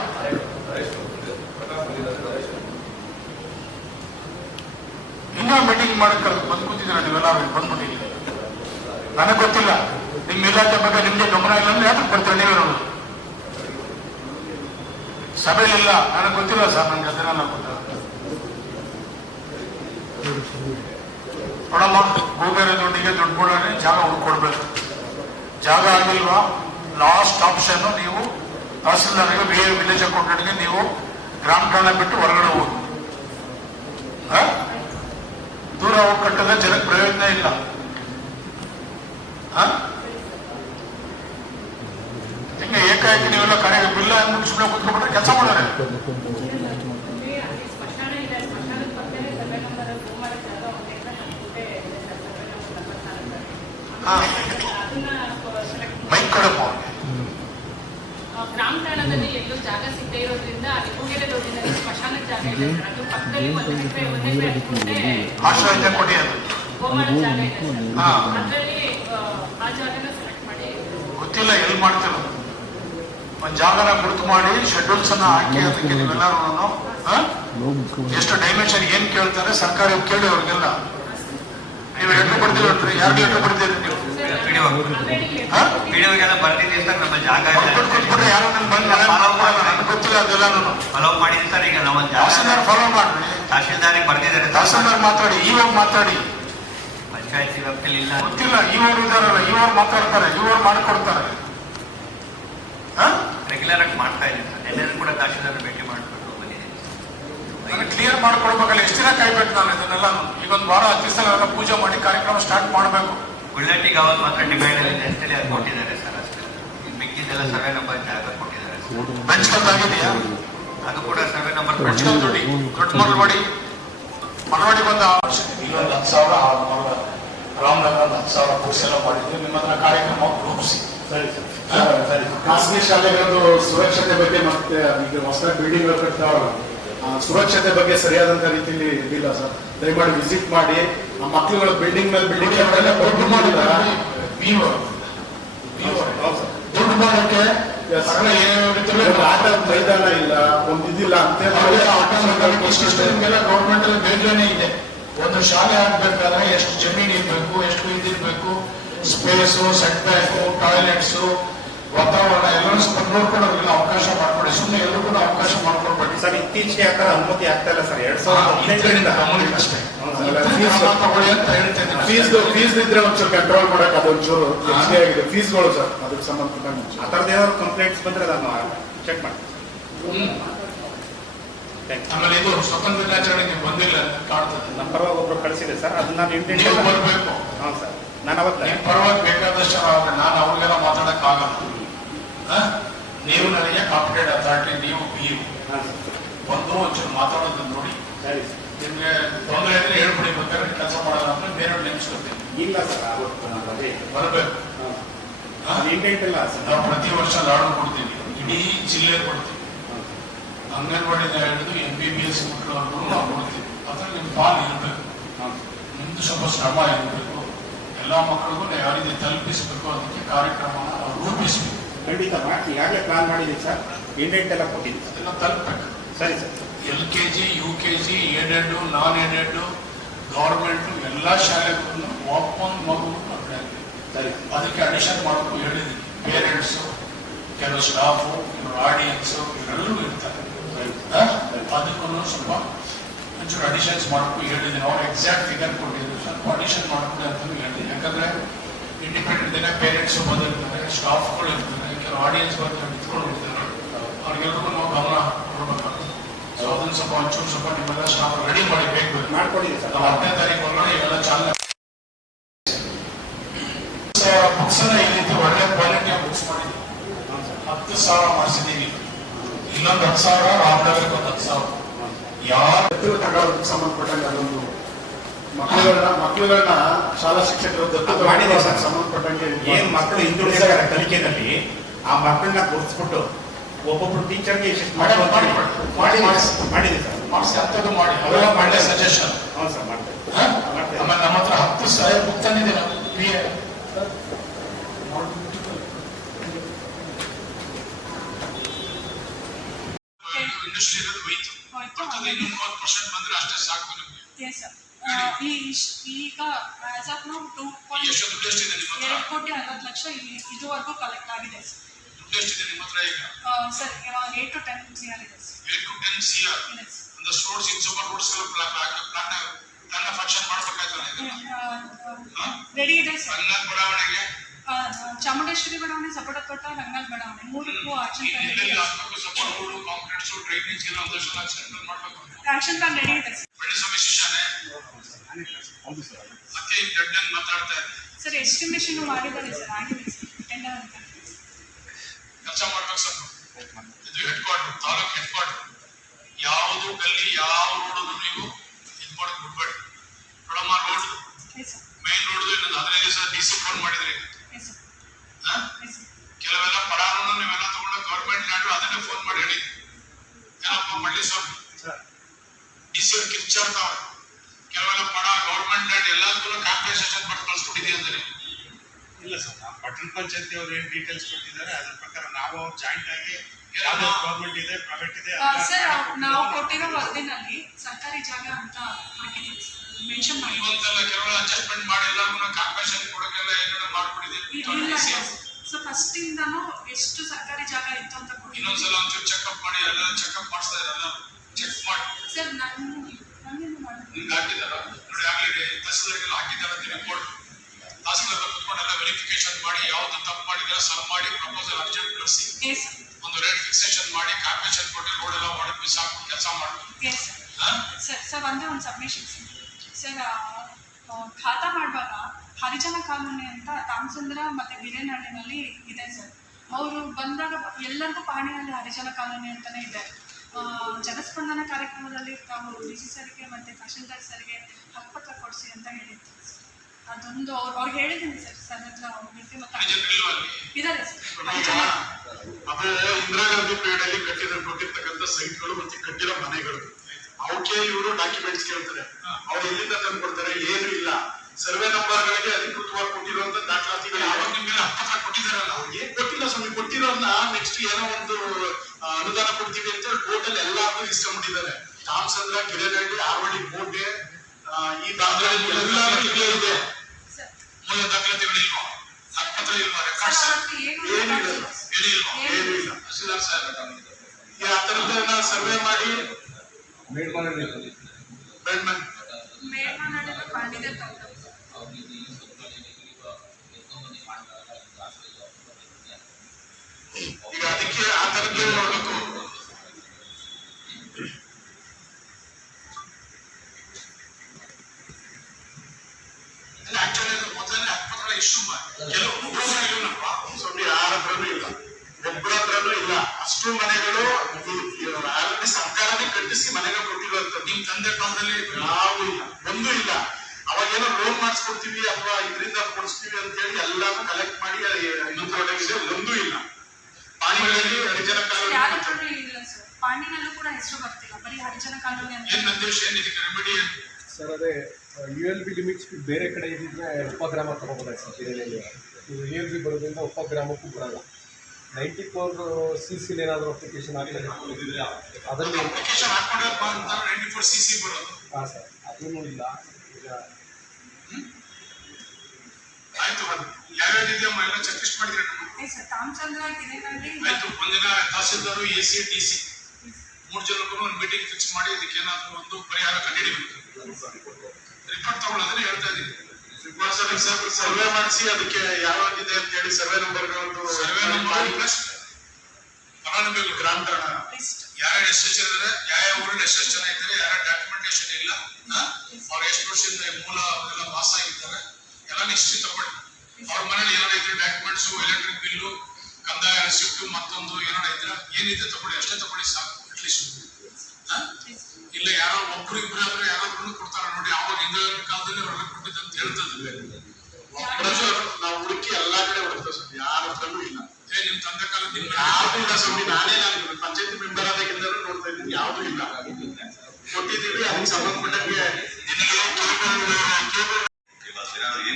ಇನ್ನೂ ಮೀಟಿಂಗ್ ಮಾಡಕ್ಕೆ ಬಂದು ಕೂತಿದ್ದೀರ ನೀವೆಲ್ಲ ಬಂದ್ಬಿಟ್ಟಿಲ್ಲ. ನನಗೆ ಗೊತ್ತಿಲ್ಲ ನಿಮ್ಮ ಇಲಾಖೆ ಬಗ್ಗೆ ನಿಮ್ಗೆ ಗಮನ ಇಲ್ಲ ಅಂದ್ರೆ ಯಾಕೆ ಬರ್ತಾರೆ ನೀವೇನೋದು ಸಭೆಯಲ್ಲಿಲ್ಲ. ನನಗೆ ಗೊತ್ತಿಲ್ಲ ಸರ್, ನನಗೆ ಅದನ್ನೆಲ್ಲ ಗೊತ್ತಿಲ್ಲ. ನೋಡಮ್ಮ, ಭೂಬೇರೆ ದುಡ್ಡಿಗೆ ದುಡ್ಡು ಕೊಡೋಣ, ಜಾಗ ಹುಡ್ಕೊಡ್ಬೇಕು. ಜಾಗ ಆಗಿಲ್ವಾ, ಲಾಸ್ಟ್ ಆಪ್ಷನ್ ನೀವು ತಹಸೀಲ್ದಾರ್ಗೆ ವಿಲೇಜ್ ಅಕೌಂಟೆಂಟ್ಗೆ ನೀವು ಗ್ರಾಮ ಠಾಣೆ ಬಿಟ್ಟು ಹೊರಗಡೆ ಹೋಗಿ ದೂರ ಹೋಗಿ ಕಟ್ಟದ ಜನಕ್ಕೆ ಪ್ರಯೋಜನ ಇಲ್ಲ. ಹಿಂಗೆ ಏಕಾಏಕಿ ನೀವೆಲ್ಲ ಕರೆಗೆ ಬಿಲ್ಲ ಅಂದ್ಬಿಟ್ಟು ಸುಮ್ಮನೆ ಕುತ್ಕೊಂಡ್ಬಿಟ್ರೆ ಕೆಲಸ ಮಾಡೋರೆ. ಮೈಕ್ ಕೊಡಪ್ಪ. ಗ್ರಾಮ ಠಾಣದಲ್ಲಿ ಎಲ್ಲೂ ಜಾಗ ಸಿಗದೆ ಇರೋದ್ರಿಂದ ನಿಮಗೆಲ್ಲ ರೋಡಿನಲ್ಲಿ ಸ್ಮಶಾನ ಜಾಗ ಇದೆ. ಅದು ಪಕ್ಕದಲ್ಲಿ 1 ಎಕರೆ ಆಶ್ರಯ ಕೊಡಿ ಅದು ಗೋಮಾಳ ಜಾಗ ಇದೆ. ಅದರಲ್ಲಿ ಆ ಜಾಗನ ಸೆಲೆಕ್ಟ್ ಮಾಡಿ ಗೊತ್ತಿಲ್ಲ ಎಲ್ಲಿ ಮಾಡ್ತೀರ. ಒಂದು ಜಾಗನ ಗುರುತು ಮಾಡಿ ಶೆಡ್ಯೂಲ್ಸ್ ಅನ್ನ ಹಾಕಿ ಅದಕ್ಕೆ ನೀವೆಲ್ಲರೂ ಎಷ್ಟು ಡೈಮೆನ್ಷನ್ ಏನ್ ಕೇಳ್ತಾರೆ ಸರ್ಕಾರ ಕೇಳಿ ಅವ್ರಿಗೆಲ್ಲ ನೀವು ಲೆಟರ್ ಬರ್ತೀರಿ, ಯಾರು ಲೆಟರ್ ಬರ್ತೀರಿ ನೀವು? ವಿಡಿಯೋಗೆಲ್ಲ ಬರ್ತಿದ್ದೀವಿ ಸರ್, ನಮ್ಮ ಜಾಗ ಕೊಟ್ಬಿಟ್ರೆ ಯಾರು ನನ್ನ ಬಂದು ನನಗೆ ಗೊತ್ತಿಲ್ಲ ಅದೆಲ್ಲ. ಫಾಲೋ ಮಾಡಿದ್ವಿ ಸರ್. ಈಗ ನಮ್ಮ ತಹಸೀಲ್ದಾರ್ ಫಾಲೋ ಮಾಡ್ರಿ, ತಹಶೀಲ್ದಾರಿಗೆ ಬರ್ತಿದ್ದಾರೆ. ತಹಸೀಲ್ದಾರ್ ಮಾತಾಡಿ, ಇವಾಗ ಮಾತಾಡಿ. ಪಂಚಾಯತಿ ವ್ಯಾಪ್ತಿಯಲ್ಲಿ ಇಲ್ಲ ಗೊತ್ತಿಲ್ಲ, ಇವರು ಇದಾರಲ್ಲ, ಇವರು ಮಾತಾಡ್ತಾರೆ, ಇವರು ಮಾಡಿಕೊಡ್ತಾರೆ. ರೆಗ್ಯುಲರ್ ಆಗಿ ಮಾಡ್ತಾ ಇದ್ದೀವಿ ಸರ್. ಎಲ್ಲರೂ ಕೂಡ ತಹಶೀಲ್ದಾರ್ ಭೇಟಿ ಮಾಡಿಕೊಂಡು ಬಂದಿದ್ದೀವಿ. ನನಗೆ ಕ್ಲಿಯರ್ ಮಾಡ್ಕೊಡ್ಬೇಕಲ್ಲ, ಎಷ್ಟು ದಿನ ಕಾಯ್ಬೇಕು ನಾನು ಇದನ್ನೆಲ್ಲ? ಈಗ ಒಂದು ವಾರ 10 ದಿವಸ ಪೂಜೆ ಮಾಡಿ ಕಾರ್ಯಕ್ರಮ ಸ್ಟಾರ್ಟ್ ಮಾಡಬೇಕು. ಬುಲೆಟಿಗೆ ಅವತ್ತು ಮಾತ್ರ ಡಿಮ್ಯಾಂಡ್ ಇದೆ ಅಂತೇಳಿ ಅದು ಕೊಟ್ಟಿದ್ದಾರೆ ಸರ್ ಅಷ್ಟೇ. ಮಿಕ್ಕಿದೆಲ್ಲ 7 ನಂಬರ್ ಜಾಗ ಕೊಟ್ಟಿದ್ದಾರೆ. ಬೆಂಚ್ ಆಗಿದೆಯಾ? ಅದು ಕೂಡ 7 ನಂಬರ್ ದೊಡ್ಡ ಮರಳವಾಡಿ ಬಂದ ಇಲ್ಲೊಂದು 10,000 ರಾಮನಗರ 10,000 ಬುಕ್ಸ್ ಎಲ್ಲ ಮಾಡಿದ್ವಿ. ನಿಮ್ಮ ಹತ್ರ ಕಾರ್ಯಕ್ರಮ ರೂಪಿಸಿ. ಸರಿ ಸರಿ. ಖಾಸಗಿ ಶಾಲೆಗಳದ್ದು ಸುರಕ್ಷತೆ ಬಗ್ಗೆ ಮತ್ತೆ ಈಗ ಹೊಸ ಬಿಲ್ಡಿಂಗ್ ಕಟ್ತಾವಲ್ಲ, ಸುರಕ್ಷತೆ ಬಗ್ಗೆ ಸರಿಯಾದಂತ ರೀತಿಯಲ್ಲಿ ಇದಿಲ್ಲ ಸರ್. ದಯಮಾಡಿ ವಿಸಿಟ್ ಮಾಡಿ ಆ ಮಕ್ಕಳುಗಳ ಬಿಲ್ಡಿಂಗ್ ಮೇಲೆ ಬಿಲ್ಡಿಂಗ್ ದುಡ್ಡು ಮಾಡಿಲ್ಲ. ದುಡ್ಡು ಮಾಡೋಕ್ಕೆ ಆಟ ಮೈದಾನ ಇಲ್ಲ, ಒಂದು ಇದಿಲ್ಲ ಅಂತ ನಿಮ್ಗೆಲ್ಲ ಗೌರ್ಮೆಂಟ್ ಅಲ್ಲಿ ಬೇಗನೆ ಇದೆ. ಒಂದು ಶಾಲೆ ಆಗ್ಬೇಕಾದ್ರೆ ಎಷ್ಟು ಜಮೀನು ಇರ್ಬೇಕು, ಎಷ್ಟು ಇದಿರ್ಬೇಕು, ಸ್ಪೇಸು, ಸೆಟ್ ಬ್ಯಾಕು, ಟಾಯ್ಲೆಟ್ಸು, ವಾತಾವರಣ ಎಲ್ಲರೂ ಸ್ವಲ್ಪ ನೋಡ್ಕೊಳ್ಳೋದ್ರಿಂದ ಅವಕಾಶ ಮಾಡ್ಕೊಡಿ. ಸುಮ್ಮನೆ ಎಲ್ರಿಗೂ ಅವಕಾಶ ಮಾಡ್ಕೊಡ್ಬೇಡಿ ಸರ್. ಇತ್ತೀಚೆಗೆ ಆ ಥರ ಅನುಮತಿ ಆಗ್ತಾ ಇಲ್ಲ ಸರ್. 2018 ಅಷ್ಟೇ ತಗೊಳ್ಳಿ ಅಂತ ಹೇಳ್ತೇನೆ. ಫೀಸ್ ಇದ್ರೆ ಒಂಚೂರು ಕಂಟ್ರೋಲ್ ಮಾಡಕ್ ಅದೊಂಚೂರು ಹೆಚ್ಚಿಗೆ ಆಗಿದೆ ಫೀಸ್ಗಳು ಸರ್. ಅದಕ್ಕೆ ಸಂಬಂಧಪಟ್ಟ ಆ ಥರದ್ದು ಏನಾದ್ರು ಕಂಪ್ಲೇಂಟ್ಸ್ ಬಂದ್ರೆ ಅದನ್ನು ಚೆಕ್ ಮಾಡಿ. ಆಮೇಲೆ ಇದು ಸ್ವತಂತ್ರ ದಿನಾಚರಣೆಗೆ ಬಂದಿಲ್ಲ ಕಾಣ್ತದೆ. ನಮ್ಮ ಪರವಾಗಿ ಒಬ್ರು ಕಳಿಸಿದೆ ಸರ್, ಅದನ್ನ ನಾನು ಇಂಟೆಂಟ್ ನೀವು ಬರಬೇಕು. ಹಾಂ ಸರ್, ನಾನು ಅವತ್ತು ನಿಮ್ಮ ಪರವಾಗಿ ಬೇಕಾದಷ್ಟು ನಾನು ಅವ್ರಿಗೆಲ್ಲ ಮಾತಾಡಕ್ ಆಗಲ್ಲ. ನೀವು ನನಗೆ ಕಾಂಪಿಟೆಂಟ್ ಅಥಾರಿಟಿ, ನೀವು BU ಬಂದು ಒಂಚೂರು ಮಾತಾಡೋದನ್ನ ನೋಡಿ. ಸರಿ ಸರ್. ನಿಮ್ಗೆ ತೊಂದರೆ ಇದ್ರೆ ಹೇಳ್ಬಿಡಿ, ಬೇಕಾದ್ರೆ ಕೆಲಸ ಮಾಡೋಣ ಅಂತ ಬೇರೆ ನೇಮಿಸ್ಕೊತೀನಿ. ಇಲ್ಲ ಸರ್, ಅವತ್ತು ನಾನು ಅದೇ ಬರಬೇಕು. ಇಂಟೆಂಟ್ ಇಲ್ಲ ಸರ್. ನಾವು ಪ್ರತಿ ವರ್ಷ ಲಾಡು ಕೊಡ್ತೀವಿ, ಇಡೀ ಜಿಲ್ಲೆ ಕೊಡ್ತೀವಿ. ಅಂಗನವಾಡಿಯಿಂದ ಹಿಡಿದು MBBS ಮಕ್ಕಳವರೆಗೂ ನಾವು ಕೊಡ್ತೀವಿ. ಅದ್ರಲ್ಲಿ ನಿಮ್ಮ ಪಾಲು ಇರಬೇಕು, ನಿಮ್ದು ಸ್ವಲ್ಪ ಶ್ರಮ ಇರಬೇಕು. ಎಲ್ಲ ಮಕ್ಕಳಿಗೂ ಯಾವ ರೀತಿ ತಲುಪಿಸಬೇಕು ಅದಕ್ಕೆ ಕಾರ್ಯಕ್ರಮನ ರೂಪಿಸಬೇಕು. ಖಂಡಿತ ಮಾಡಿ. ಈಗಾಗಲೇ ಪ್ಲಾನ್ ಮಾಡಿದ್ದೀವಿ ಸರ್, ಇಂಟೆಂಟ್ ಎಲ್ಲ ಕೊಟ್ಟಿದ್ದೀವಿ. ಅದೆಲ್ಲ ತಲುಪಬೇಕು. ಸರಿ ಸರ್. LKG, UKG, ಏಡೆಡ್, ನಾನ್ ಏಡೆಡ್, ಗೌರ್ಮೆಂಟ್ ಎಲ್ಲ ಶಾಲೆಗಳನ್ನು ಒಪ್ಪೊಂದು ಮಗು ಸರಿ. ಅದಕ್ಕೆ ಅಡಿಷನ್ ಮಾಡೋಕ್ಕೂ ಹೇಳಿದ್ದೀನಿ. ಪೇರೆಂಟ್ಸು, ಕೆಲವು ಸ್ಟಾಫು, ಕೆಲವು ಆಡಿಯನ್ಸು ಇವರೆಲ್ಲರೂ ಇರ್ತಾರೆ. ಅದಕ್ಕೂ ಸ್ವಲ್ಪ ಒಂಚೂರು ಅಡಿಷನ್ಸ್ ಮಾಡೋಕ್ಕೂ ಹೇಳಿದ್ದೀನಿ. ಅವ್ರು ಎಕ್ಸಾಕ್ಟ್ ಫಿಗರ್ ಕೊಟ್ಟಿದ್ರು, ಸ್ವಲ್ಪ ಅಡಿಷನ್ ಮಾಡ್ಕೊಡಿ ಅಂತಲೂ ಹೇಳಿದ್ದೀನಿ. ಯಾಕಂದರೆ ಇಂಡಿಪೆಂಡೆಂಟ್ ದಿನ ಪೇರೆಂಟ್ಸು ಬಂದಿರ್ತಾರೆ, ಸ್ಟಾಫ್ಗಳು ಇರ್ತಾರೆ, ಕೆಲವು ಆಡಿಯನ್ಸ್ ಬಂದು ನಿಂತ್ಕೊಂಡು ಇರ್ತಾರೆ. ಅವ್ರಿಗೆಲ್ರಿಗೂ ನಾವು ಗಮನ ಕೊಡಬೇಕಾಗುತ್ತೆ. ಸೊ ಅದನ್ನು ಸ್ವಲ್ಪ ಒಂಚೂರು ಸ್ವಲ್ಪ ನಿಮ್ಮೆಲ್ಲ ಸ್ಟಾಫ್ ರೆಡಿ ಮಾಡಿ ಬೇಕು ಮಾಡ್ಕೊಂಡಿದ್ದೀವಿ ಸರ್. 10ನೇ ತಾರೀಕು ಒಳಗಡೆ ಇವೆಲ್ಲ ಚಾಲನೆ. ಬುಕ್ಸ್ ಅನ್ನ ಈ ರೀತಿ ಒಳ್ಳೆ ಕ್ವಾಲಿಟಿಯ ಬುಕ್ಸ್ ಮಾಡಿದ್ದೀವಿ. 10,000 ಮಾಡಿಸಿದ್ದೀವಿ. ಇನ್ನೊಂದು 10,000 ರಾಮನಗರಕ್ಕೆ ಒಂದು 10,000. ಯಾರು ತಗೊಳ್ಳೋದಕ್ಕೆ ಸಂಬಂಧಪಟ್ಟಂಗೆ ಅದೊಂದು ಮಕ್ಕಳುಗಳನ್ನ ಶಾಲಾ ಶಿಕ್ಷಕರು ದತ್ತು ಮಾಡಿದೆ ಸರ್. ಸಂಬಂಧಪಟ್ಟಂಗೆ ಏನು ಮಕ್ಕಳು ಹಿಂದುಳಿದಿದ್ದಾರೆ ಕಲಿಕೆಯಲ್ಲಿ, ಆ ಮಕ್ಕಳನ್ನ ಗುರುತಿಸ್ಬಿಟ್ಟು ಒಬ್ಬೊಬ್ರು ಟೀಚರ್ಗೆ ಇಷ್ಟು ಮಾಡಿದೆ ಸರ್. ಮಾಡಿಸಿ ಅಂಥದ್ದು ಮಾಡಿ, ಅವೆಲ್ಲ ಒಳ್ಳೆ ಸಜೆಷನ್. ಹೌದು ಸರ್, ಮಾಡ್ತೇವೆ. ಆಮೇಲೆ ನಮ್ಮ ಹತ್ರ 10,000 ಬುಕ್ ತಂದಿದೆ ನಾವು. ಇಂಡಸ್ಟ್ರಿ ಇರೋದು ಹೋಯ್ತು. ಬರ್ತದೆ, ಇನ್ನೊಂದು 30% ಬಂದ್ರೆ ಅಷ್ಟೇ ಸಾಕು ನಿಮಗೆ. ಈಗ ಆಸ್ ಆಫ್ ನೌ ಎಷ್ಟು ದುಡ್ಡು ಎಷ್ಟಿದೆ ನಿಮ್ಮ ಹತ್ರ? 2,40,00,000 ಇದುವರೆಗೂ ಕಲೆಕ್ಟ್ ಆಗಿದೆ ದುಡ್ಡು ಎಷ್ಟಿದೆ ನಿಮ್ಮ ಹತ್ರ ಈಗ? ಸರ್ 8 to 10 CR ಇದೆ. 8 to 10 CR. ಒಂದು roads in super roads plan function ಮಾಡಬೇಕಾಯ್ತಲ್ಲ ಇದನ್ನ. ರೆಡಿ ಇದೆ ಸರ್. ರಂಗನಾಥ್ ಬಡಾವಣೆಗೆ, ಚಾಮುಂಡೇಶ್ವರಿ ಬಡಾವಣೆ, ಸಪಡತೋಟ, ರಂಗನಾಥ್ ಬಡಾವಣೆ 3ಕ್ಕೂ ಆಕ್ಷನ್ ಪ್ಲಾನ್ ಎಲ್ಲೆಲ್ಲಿ ಹಾಕಬೇಕು? ಸಪೋರ್ಟ್ ರೋಡು, ಕಾಂಕ್ರೀಟ್ಸು, ಡ್ರೈನೇಜ್ ಎಲ್ಲ ಒಂದಷ್ಟು ಆಕ್ಷನ್ ಪ್ಲಾನ್ ಮಾಡಬೇಕು. ಆಕ್ಷನ್ ಪ್ಲಾನ್ ರೆಡಿ ಇದೆ ಸರ್. ಬೆಳೆಸ್ವಾಮಿ ಶಿಷ್ಯನೇ ಮತ್ತೆ ಈ ದಡ್ಡನ್ ಮಾತಾಡ್ತಾ ಇದ್ದಾರೆ ಸರ್. ಎಸ್ಟಿಮೇಷನ್ ಮಾಡಿದ್ದಾರೆ ಸರ್, ಆಗಿದೆ ಸರ್. ಟೆಂಡರ್ ಅಂತ ಕೆಲಸ ಮಾಡ್ಬೇಕು ಸರ್. ಇದು head quarter, taluk head quarter. ಯಾವುದು ಗಲ್ಲಿ, ಯಾವ ರೋಡ್ ನೀವು ಇದು ಮಾಡಕ್ ಬಿಡ್ಬೇಡಿ. ಪ್ರೊಡಮ ರೋಡ್, ಮೈನ್ ರೋಡ್ ಇನ್ನೊಂದು 15 ದಿವಸ DC ಫೋನ್ ಮಾಡಿದ್ರಿ. ಕೆಲವೆಲ್ಲ ಪಡಾನು ನೀವೆಲ್ಲ ತಗೊಂಡು ಗೌರ್ಮೆಂಟ್ ಲ್ಯಾಂಡ್ ಅದನ್ನೇ ಫೋನ್ ಮಾಡಿ ಹೇಳಿ. ಏನಪ್ಪ ಮಳ್ಳಿ ಸ್ವಾಮಿ DC ಅವ್ರು ಕಿರ್ಚಾಡ್ತಾವ್ರೆ. ಕೆಲವೆಲ್ಲ ಪಡ ಗೌರ್ಮೆಂಟ್ ಲ್ಯಾಂಡ್ ಎಲ್ಲದಕ್ಕೂ ಕಾಂಪನ್ಸೇಷನ್ ಮಾಡಿ ಕಳ್ಸ್ಕೊಟ್ಟಿದ್ದೀವಿ ಅಂದ್ರೆ ಇಲ್ಲ ಸರ್. ಪಟ್ಟಣ ಪಂಚಾಯತಿ ಅವ್ರು ಏನ್ ಡೀಟೇಲ್ಸ್ ಕೊಟ್ಟಿದ್ದಾರೆ ಅದ್ರ ಪ್ರಕಾರ ನಾವು ಜಾಯಿಂಟ್ ಆಗಿ ಗೌರ್ಮೆಂಟ್ ಇದೆ, ಪ್ರೈವೇಟ್ ಇದೆ. ಸರ್ ನಾವು ಕೊಟ್ಟಿರೋ ವರದಿನಲ್ಲಿ ಸರ್ಕಾರಿ ಜಾಗ ಅಂತ ಹಾಕಿದ್ದೀವಿ ಸರ್. ಮೆನ್ಷನ್ ಮಾಡಿ ಇರುವಂತೆಲ್ಲ ಕೆಲವು ಅಡ್ಜಸ್ಟ್ಮೆಂಟ್ ಮಾಡಿ ಎಲ್ಲರಿಗೂ ಕಾರ್ಪೊರೇಷನ್ ಕೊಡೋಕೆಲ್ಲ ಏನೇನೋ ಮಾಡ್ಬಿಟ್ಟಿದೆ. ಸೊ ಫಸ್ಟ್ ಇಂದಾನು ಎಷ್ಟು ಸರ್ಕಾರಿ ಜಾಗ ಇತ್ತು ಅಂತ ಕೊಡಿ. ಇನ್ನೊಂದ್ಸಲ ಒಂಚೂರು ಚೆಕ್ಅಪ್ ಮಾಡಿ, ಎಲ್ಲ ಚೆಕ್ಅಪ್ ಮಾಡಿಸ್ತಾ ಇರಲ್ಲ, ಚೆಕ್ ಮಾಡಿ. ಸರ್ ನನ್ನೇನು ಮಾಡಿ ನಿಮ್ಗೆ ಹಾಕಿದಾರ ನೋಡಿ, ಆಗ್ಲಿ ತಹಸೀಲ್ದಾರ್ಗೆಲ್ಲ ಹಾಕಿದಾರ ಅಂತ ರಿಪೋರ್ಟ್. ತಹಸೀಲ್ದಾರ್ ಕುತ್ಕೊಂಡೆಲ್ಲ ವೆರಿಫಿಕೇಶನ್ ಮಾಡಿ ಯಾವ್ದು ತಪ್ಪು ಮಾಡಿದ್ರೆ ಸರ್ ಮಾಡಿ ಪ್ರಪೋಸಲ್ ಅರ್ಜೆಂಟ್ ಕಳಿಸಿ ಒಂದು ರೇಟ್ ಫಿಕ್ಸೇಷನ್ ಮಾಡಿ ಕಾರ್ಪೊರೇಷನ್ ಕೊಟ್ಟು ರೋಡ್ ಎಲ್ಲ ಹೊಡೆದು ಬಿಸಾಕು ಕೆಲಸ ಮಾಡ್ಬೇಕು. ಸರ್ ಒಂದೇ ಒಂದು ಸಬ್ಮಿಷನ್ ಸರ್, ಖಾತಾ ಮಾಡುವಾಗ ಹರಿಜನ ಕಾಲೋನಿ ಅಂತ ತಾಮಸಂದ್ರ ಮತ್ತು ಬಿರೇನಹಳ್ಳಿನಲ್ಲಿ ಇದೆ ಸರ್. ಅವರು ಬಂದಾಗ ಎಲ್ಲರಿಗೂ ಪಾಣಿಯಲ್ಲಿ ಹರಿಜನ ಕಾಲೋನಿ ಅಂತಲೇ ಇದೆ. ಜನಸ್ಪಂದನ ಕಾರ್ಯಕ್ರಮದಲ್ಲಿ ತಾವು ಡಿ ಸಿ ಸರ್ಗೆ ಮತ್ತು ತಹಶೀಲ್ದಾರ್ ಸರ್ಗೆ ಹಕ್ಕುಪತ್ರ ಕೊಡಿಸಿ ಅಂತ ಹೇಳಿದ್ರು. ಅದೊಂದು ಅವ್ರಿಗೆ ಹೇಳಿದ್ದೀನಿ ಸರ್. ಸರ್ ಹತ್ರ ಹೋಗಿದ್ದೆ ಮತ್ತು ಇದ್ದಾರೆ ಸರ್. ಅದು ಇಂದಿರಾ ಗಾಂಧಿ ಪೀರಿಯಡ್ ಅಲ್ಲಿ ಕೊಟ್ಟಿರ್ತಕ್ಕಂಥ ಸೈಟ್ಗಳು ಮತ್ತೆ ಕಟ್ಟಿರೋ ಮನೆಗಳು, ಅವಕ್ಕೆ ಇವರು ಡಾಕ್ಯುಮೆಂಟ್ಸ್ ಕೇಳ್ತಾರೆ. ಅವ್ರು ಎಲ್ಲಿಂದ ತಂದು ಕೊಡ್ತಾರೆ? ಏನು ಇಲ್ಲ. ಸರ್ವೆ ನಂಬರ್ಗಳಿಗೆ ಅಧಿಕೃತವಾಗಿ ಕೊಟ್ಟಿರುವಂತ ದಾಖಲಾತಿಗಳು ಯಾವಾಗ ನಿಮ್ಗೆ ಹಕ್ಕುಪತ್ರ ಕೊಟ್ಟಿದಾರಲ್ಲ, ಅವ್ರಿಗೆ ಕೊಟ್ಟಿಲ್ಲ ಸ್ವಾಮಿ. ಕೊಟ್ಟಿರೋರ್ನ ನೆಕ್ಸ್ಟ್ ಏನೋ ಒಂದು ಅನುದಾನ ಕೊಡ್ತೀವಿ ಅಂತ ಕೋರ್ಟ್ ಅಲ್ಲಿ ಎಲ್ಲಾರು ಇಸ್ಕೊಂಡ್ಬಿಟ್ಟಿದ್ದಾರೆ. ತಾಮಸಂದ್ರ, ಗಿರೇನಹಳ್ಳಿ, ಆರ್ವಳ್ಳಿ ಕೋಟೆ, ಈ ಭಾಗದಲ್ಲಿ ಎಲ್ಲಾರು ಇಲ್ಲೇ ಇದೆ. ಮೂಲ ದಾಖಲಾತಿಗಳು ಇಲ್ವಾ? ಹಕ್ಕುಪತ್ರ ಇಲ್ವಾ? ರೆಕಾರ್ಡ್ಸ್ ಏನು ಇಲ್ಲ. ತಹಸೀಲ್ದಾರ್ ಸರ್ ಆ ತರದನ್ನ ಸರ್ವೆ ಮಾಡಿ ಮೇಲ್ಮನಹಳ್ಳಿ ಪಾಂಡಿದೆ ಈಗ ಅದಕ್ಕೆ ಆ ತರದ್ದು ನೋಡ್ಬೇಕು. ಆಕ್ಚುಲಿ ಮೊದಲನೇ ಹಕ್ಕುಪತ್ರ ಇಶ್ಯೂ ಮಾಡಿ ಕೆಲವು ಸ್ವಾಮಿ ಯಾರ ಹತ್ರನೂ ಇಲ್ಲ, ಒಬ್ಬರ ಹತ್ರನೂ ಇಲ್ಲ. ಅಷ್ಟು ಮನೆಗಳು ಆಲ್ರೆಡಿ ಸರ್ಕಾರನೇ ಕಟ್ಟಿಸಿ ಮನೆಗಳು ಕೊಟ್ಟಿರುವಂತದ್ದು. ನಿಮ್ ತಂದೆ ಕಾಲದಲ್ಲಿ ನಾವು ಇಲ್ಲ, ಒಂದೂ ಇಲ್ಲ. ಅವಾಗೇನೋ ಲೋನ್ ಮಾಡಿಸ್ಕೊಡ್ತೀವಿ ಅಥವಾ ಇದರಿಂದ ಕೊಡಿಸ್ತೀವಿ ಅಂತ ಹೇಳಿ ಎಲ್ಲಾನು ಕಲೆಕ್ಟ್ ಮಾಡಿ ಇನ್ನೊಂದೊಳಗಿದೆ, ಒಂದೂ ಇಲ್ಲ. ಪಾಣಿಗಳಲ್ಲಿ ಹರಿಜನ ಕಾಲೋನಿ ಇಲ್ಲ ಸರ್. ಪಾಣಿನಲ್ಲೂ ಕೂಡ ಹೆಸರು ಬರ್ತಿಲ್ಲ, ಬರೀ ಹರಿಜನ ಕಾಲೋನಿ ಅಂತ. ಏನ್ ಉದ್ದೇಶ, ಏನಿದೆ ರೆಮಿಡಿ? ಸರ್ ಅದೇ ULB ಲಿಮಿಟ್ಸ್ ಬೇರೆ ಕಡೆ ಇದ್ದಿದ್ರೆ ಉಪಗ್ರಾಮ ತಗೋಬೋದಾಯ್ತು ಸರ್. ಬೇರೆಯಲ್ಲಿ ಇದು ULB ಬರೋದ್ರಿಂದ ಉಪಗ್ರಾಮಕ್ಕೂ ಬರಲ್ಲ. 94 CC ಏನಾದರೂ ಅಪ್ಲಿಕೇಶನ್ ಹಾಕ್ತಾರೆ ಅದರಲ್ಲಿ ಅಪ್ಲಿಕೇಶನ್ ಹಾಕೊಂಡ್ರಪ್ಪ ಅಂತ 94 CC ಬರೋದು. ಹಾಂ ಸರ್, ಅದೂ ಇಲ್ಲ. ಈಗ ಆಯ್ತು, ಯಾವ್ಯಾವ ಇದೆಯಮ್ಮ ಎಲ್ಲ ಚೆಕ್ ಲಿಸ್ಟ್ ಮಾಡಿದ್ರೆ ಸರ್. ತಾಮಸಂದ್ರ, ಗಿರೇನಹಳ್ಳಿ ಆಯ್ತು. ಒಂದಿನ ತಹಸೀಲ್ದಾರು, AC, DC 3 ಜನಕ್ಕೂ ಒಂದು ಮೀಟಿಂಗ್ ಫಿಕ್ಸ್ ಮಾಡಿ ಇದಕ್ಕೆ ಏನಾದ್ರು ಒಂದು ಪರಿಹಾರ ಕಂಡುಹಿಡಿಬೇಕು. ರಿಪೋರ್ಟ್ ತಗೊಳ್ಳೋದನ್ನ ಹೇಳ್ತಾ ಇದ್ದೀನಿ. ಸರ್ವೆ ಮಾಡಿಸಿ ಅದಕ್ಕೆ ಯಾವಾಗಿದೆ ಅಂತ ಹೇಳಿ ಸರ್ವೆ ನಂಬರ್ಗಳದ್ದು ಸರ್ವೆ ನಂಬರ್ ಪ್ಲಸ್ ಫಲಾನುಭವಿಗಳು ಗ್ರಾಮೀಣ ಯಾರ್ಯಾರು ಎಷ್ಟೆಷ್ಟು ಜನ ಇದ್ದಾರೆ, ಯಾವ ಊರಲ್ಲಿ ಎಷ್ಟೆಷ್ಟು ಜನ ಇದ್ದಾರೆ, ಯಾರ ಡಾಕ್ಯುಮೆಂಟೇಶನ್ ಇಲ್ಲ, ಅವ್ರು ಎಷ್ಟು ವರ್ಷದಿಂದ ಮೂಲ ಎಲ್ಲ ಪಾಸ್ ಆಗಿದ್ದಾರೆ ಎಲ್ಲ ಹಿಸ್ಟ್ರಿ ತಗೊಳ್ಳಿ. ಅವ್ರ ಮನೇಲಿ ಏನಾರ ಇದ್ರೆ ಡಾಕ್ಯುಮೆಂಟ್ಸ್, ಎಲೆಕ್ಟ್ರಿಕ್ ಬಿಲ್ಲು, ಕಂದಾಯ ರಿಸಿಪ್ಟ್, ಮತ್ತೊಂದು ಏನಾರ ಇದ್ರೆ ಏನಿದೆ ತಗೊಳ್ಳಿ, ಅಷ್ಟೇ ತಗೊಳ್ಳಿ ಸಾಕು. ಅಟ್ಲೀಸ್ಟ್ ಇಲ್ಲ ಯಾರೋ ಒಬ್ರು ಇಬ್ರು ಆದ್ರೆ ಯಾರಾದ್ರೂ ಕೊಡ್ತಾರ ನೋಡಿ. ಆವಾಗ ಹಿಂದಿನ ಕಾಲದಲ್ಲಿ ಅವ್ರೆಲ್ಲ ಕೊಟ್ಟಿದ್ದ ಅಂತ ಹೇಳ್ತದೆ. ನಾವು ಹುಡುಕಿ ಎಲ್ಲಾ ಕಡೆ ಹುಡುಕ್ತೇವೆ ಸ್ವಾಮಿ, ಯಾರ ಹತ್ರನೂ ಇಲ್ಲ. ನಿಮ್ ತಂದೆ ಕಾಲದ ಯಾವ್ದು ಇಲ್ಲ ಸ್ವಾಮಿ. ನಾನೇ ನಾನು ಪಂಚಾಯತಿ ಮೆಂಬರ್ ಆದಾಗಿಂದಲೂ ನೋಡ್ತಾ ಇದ್ದೀನಿ, ಯಾವ್ದು ಇಲ್ಲ. ಕೊಟ್ಟಿದ್ದೀವಿ, ಅದಕ್ಕೆ ಸಂಬಂಧಪಟ್ಟಂಗೆ ಏನ್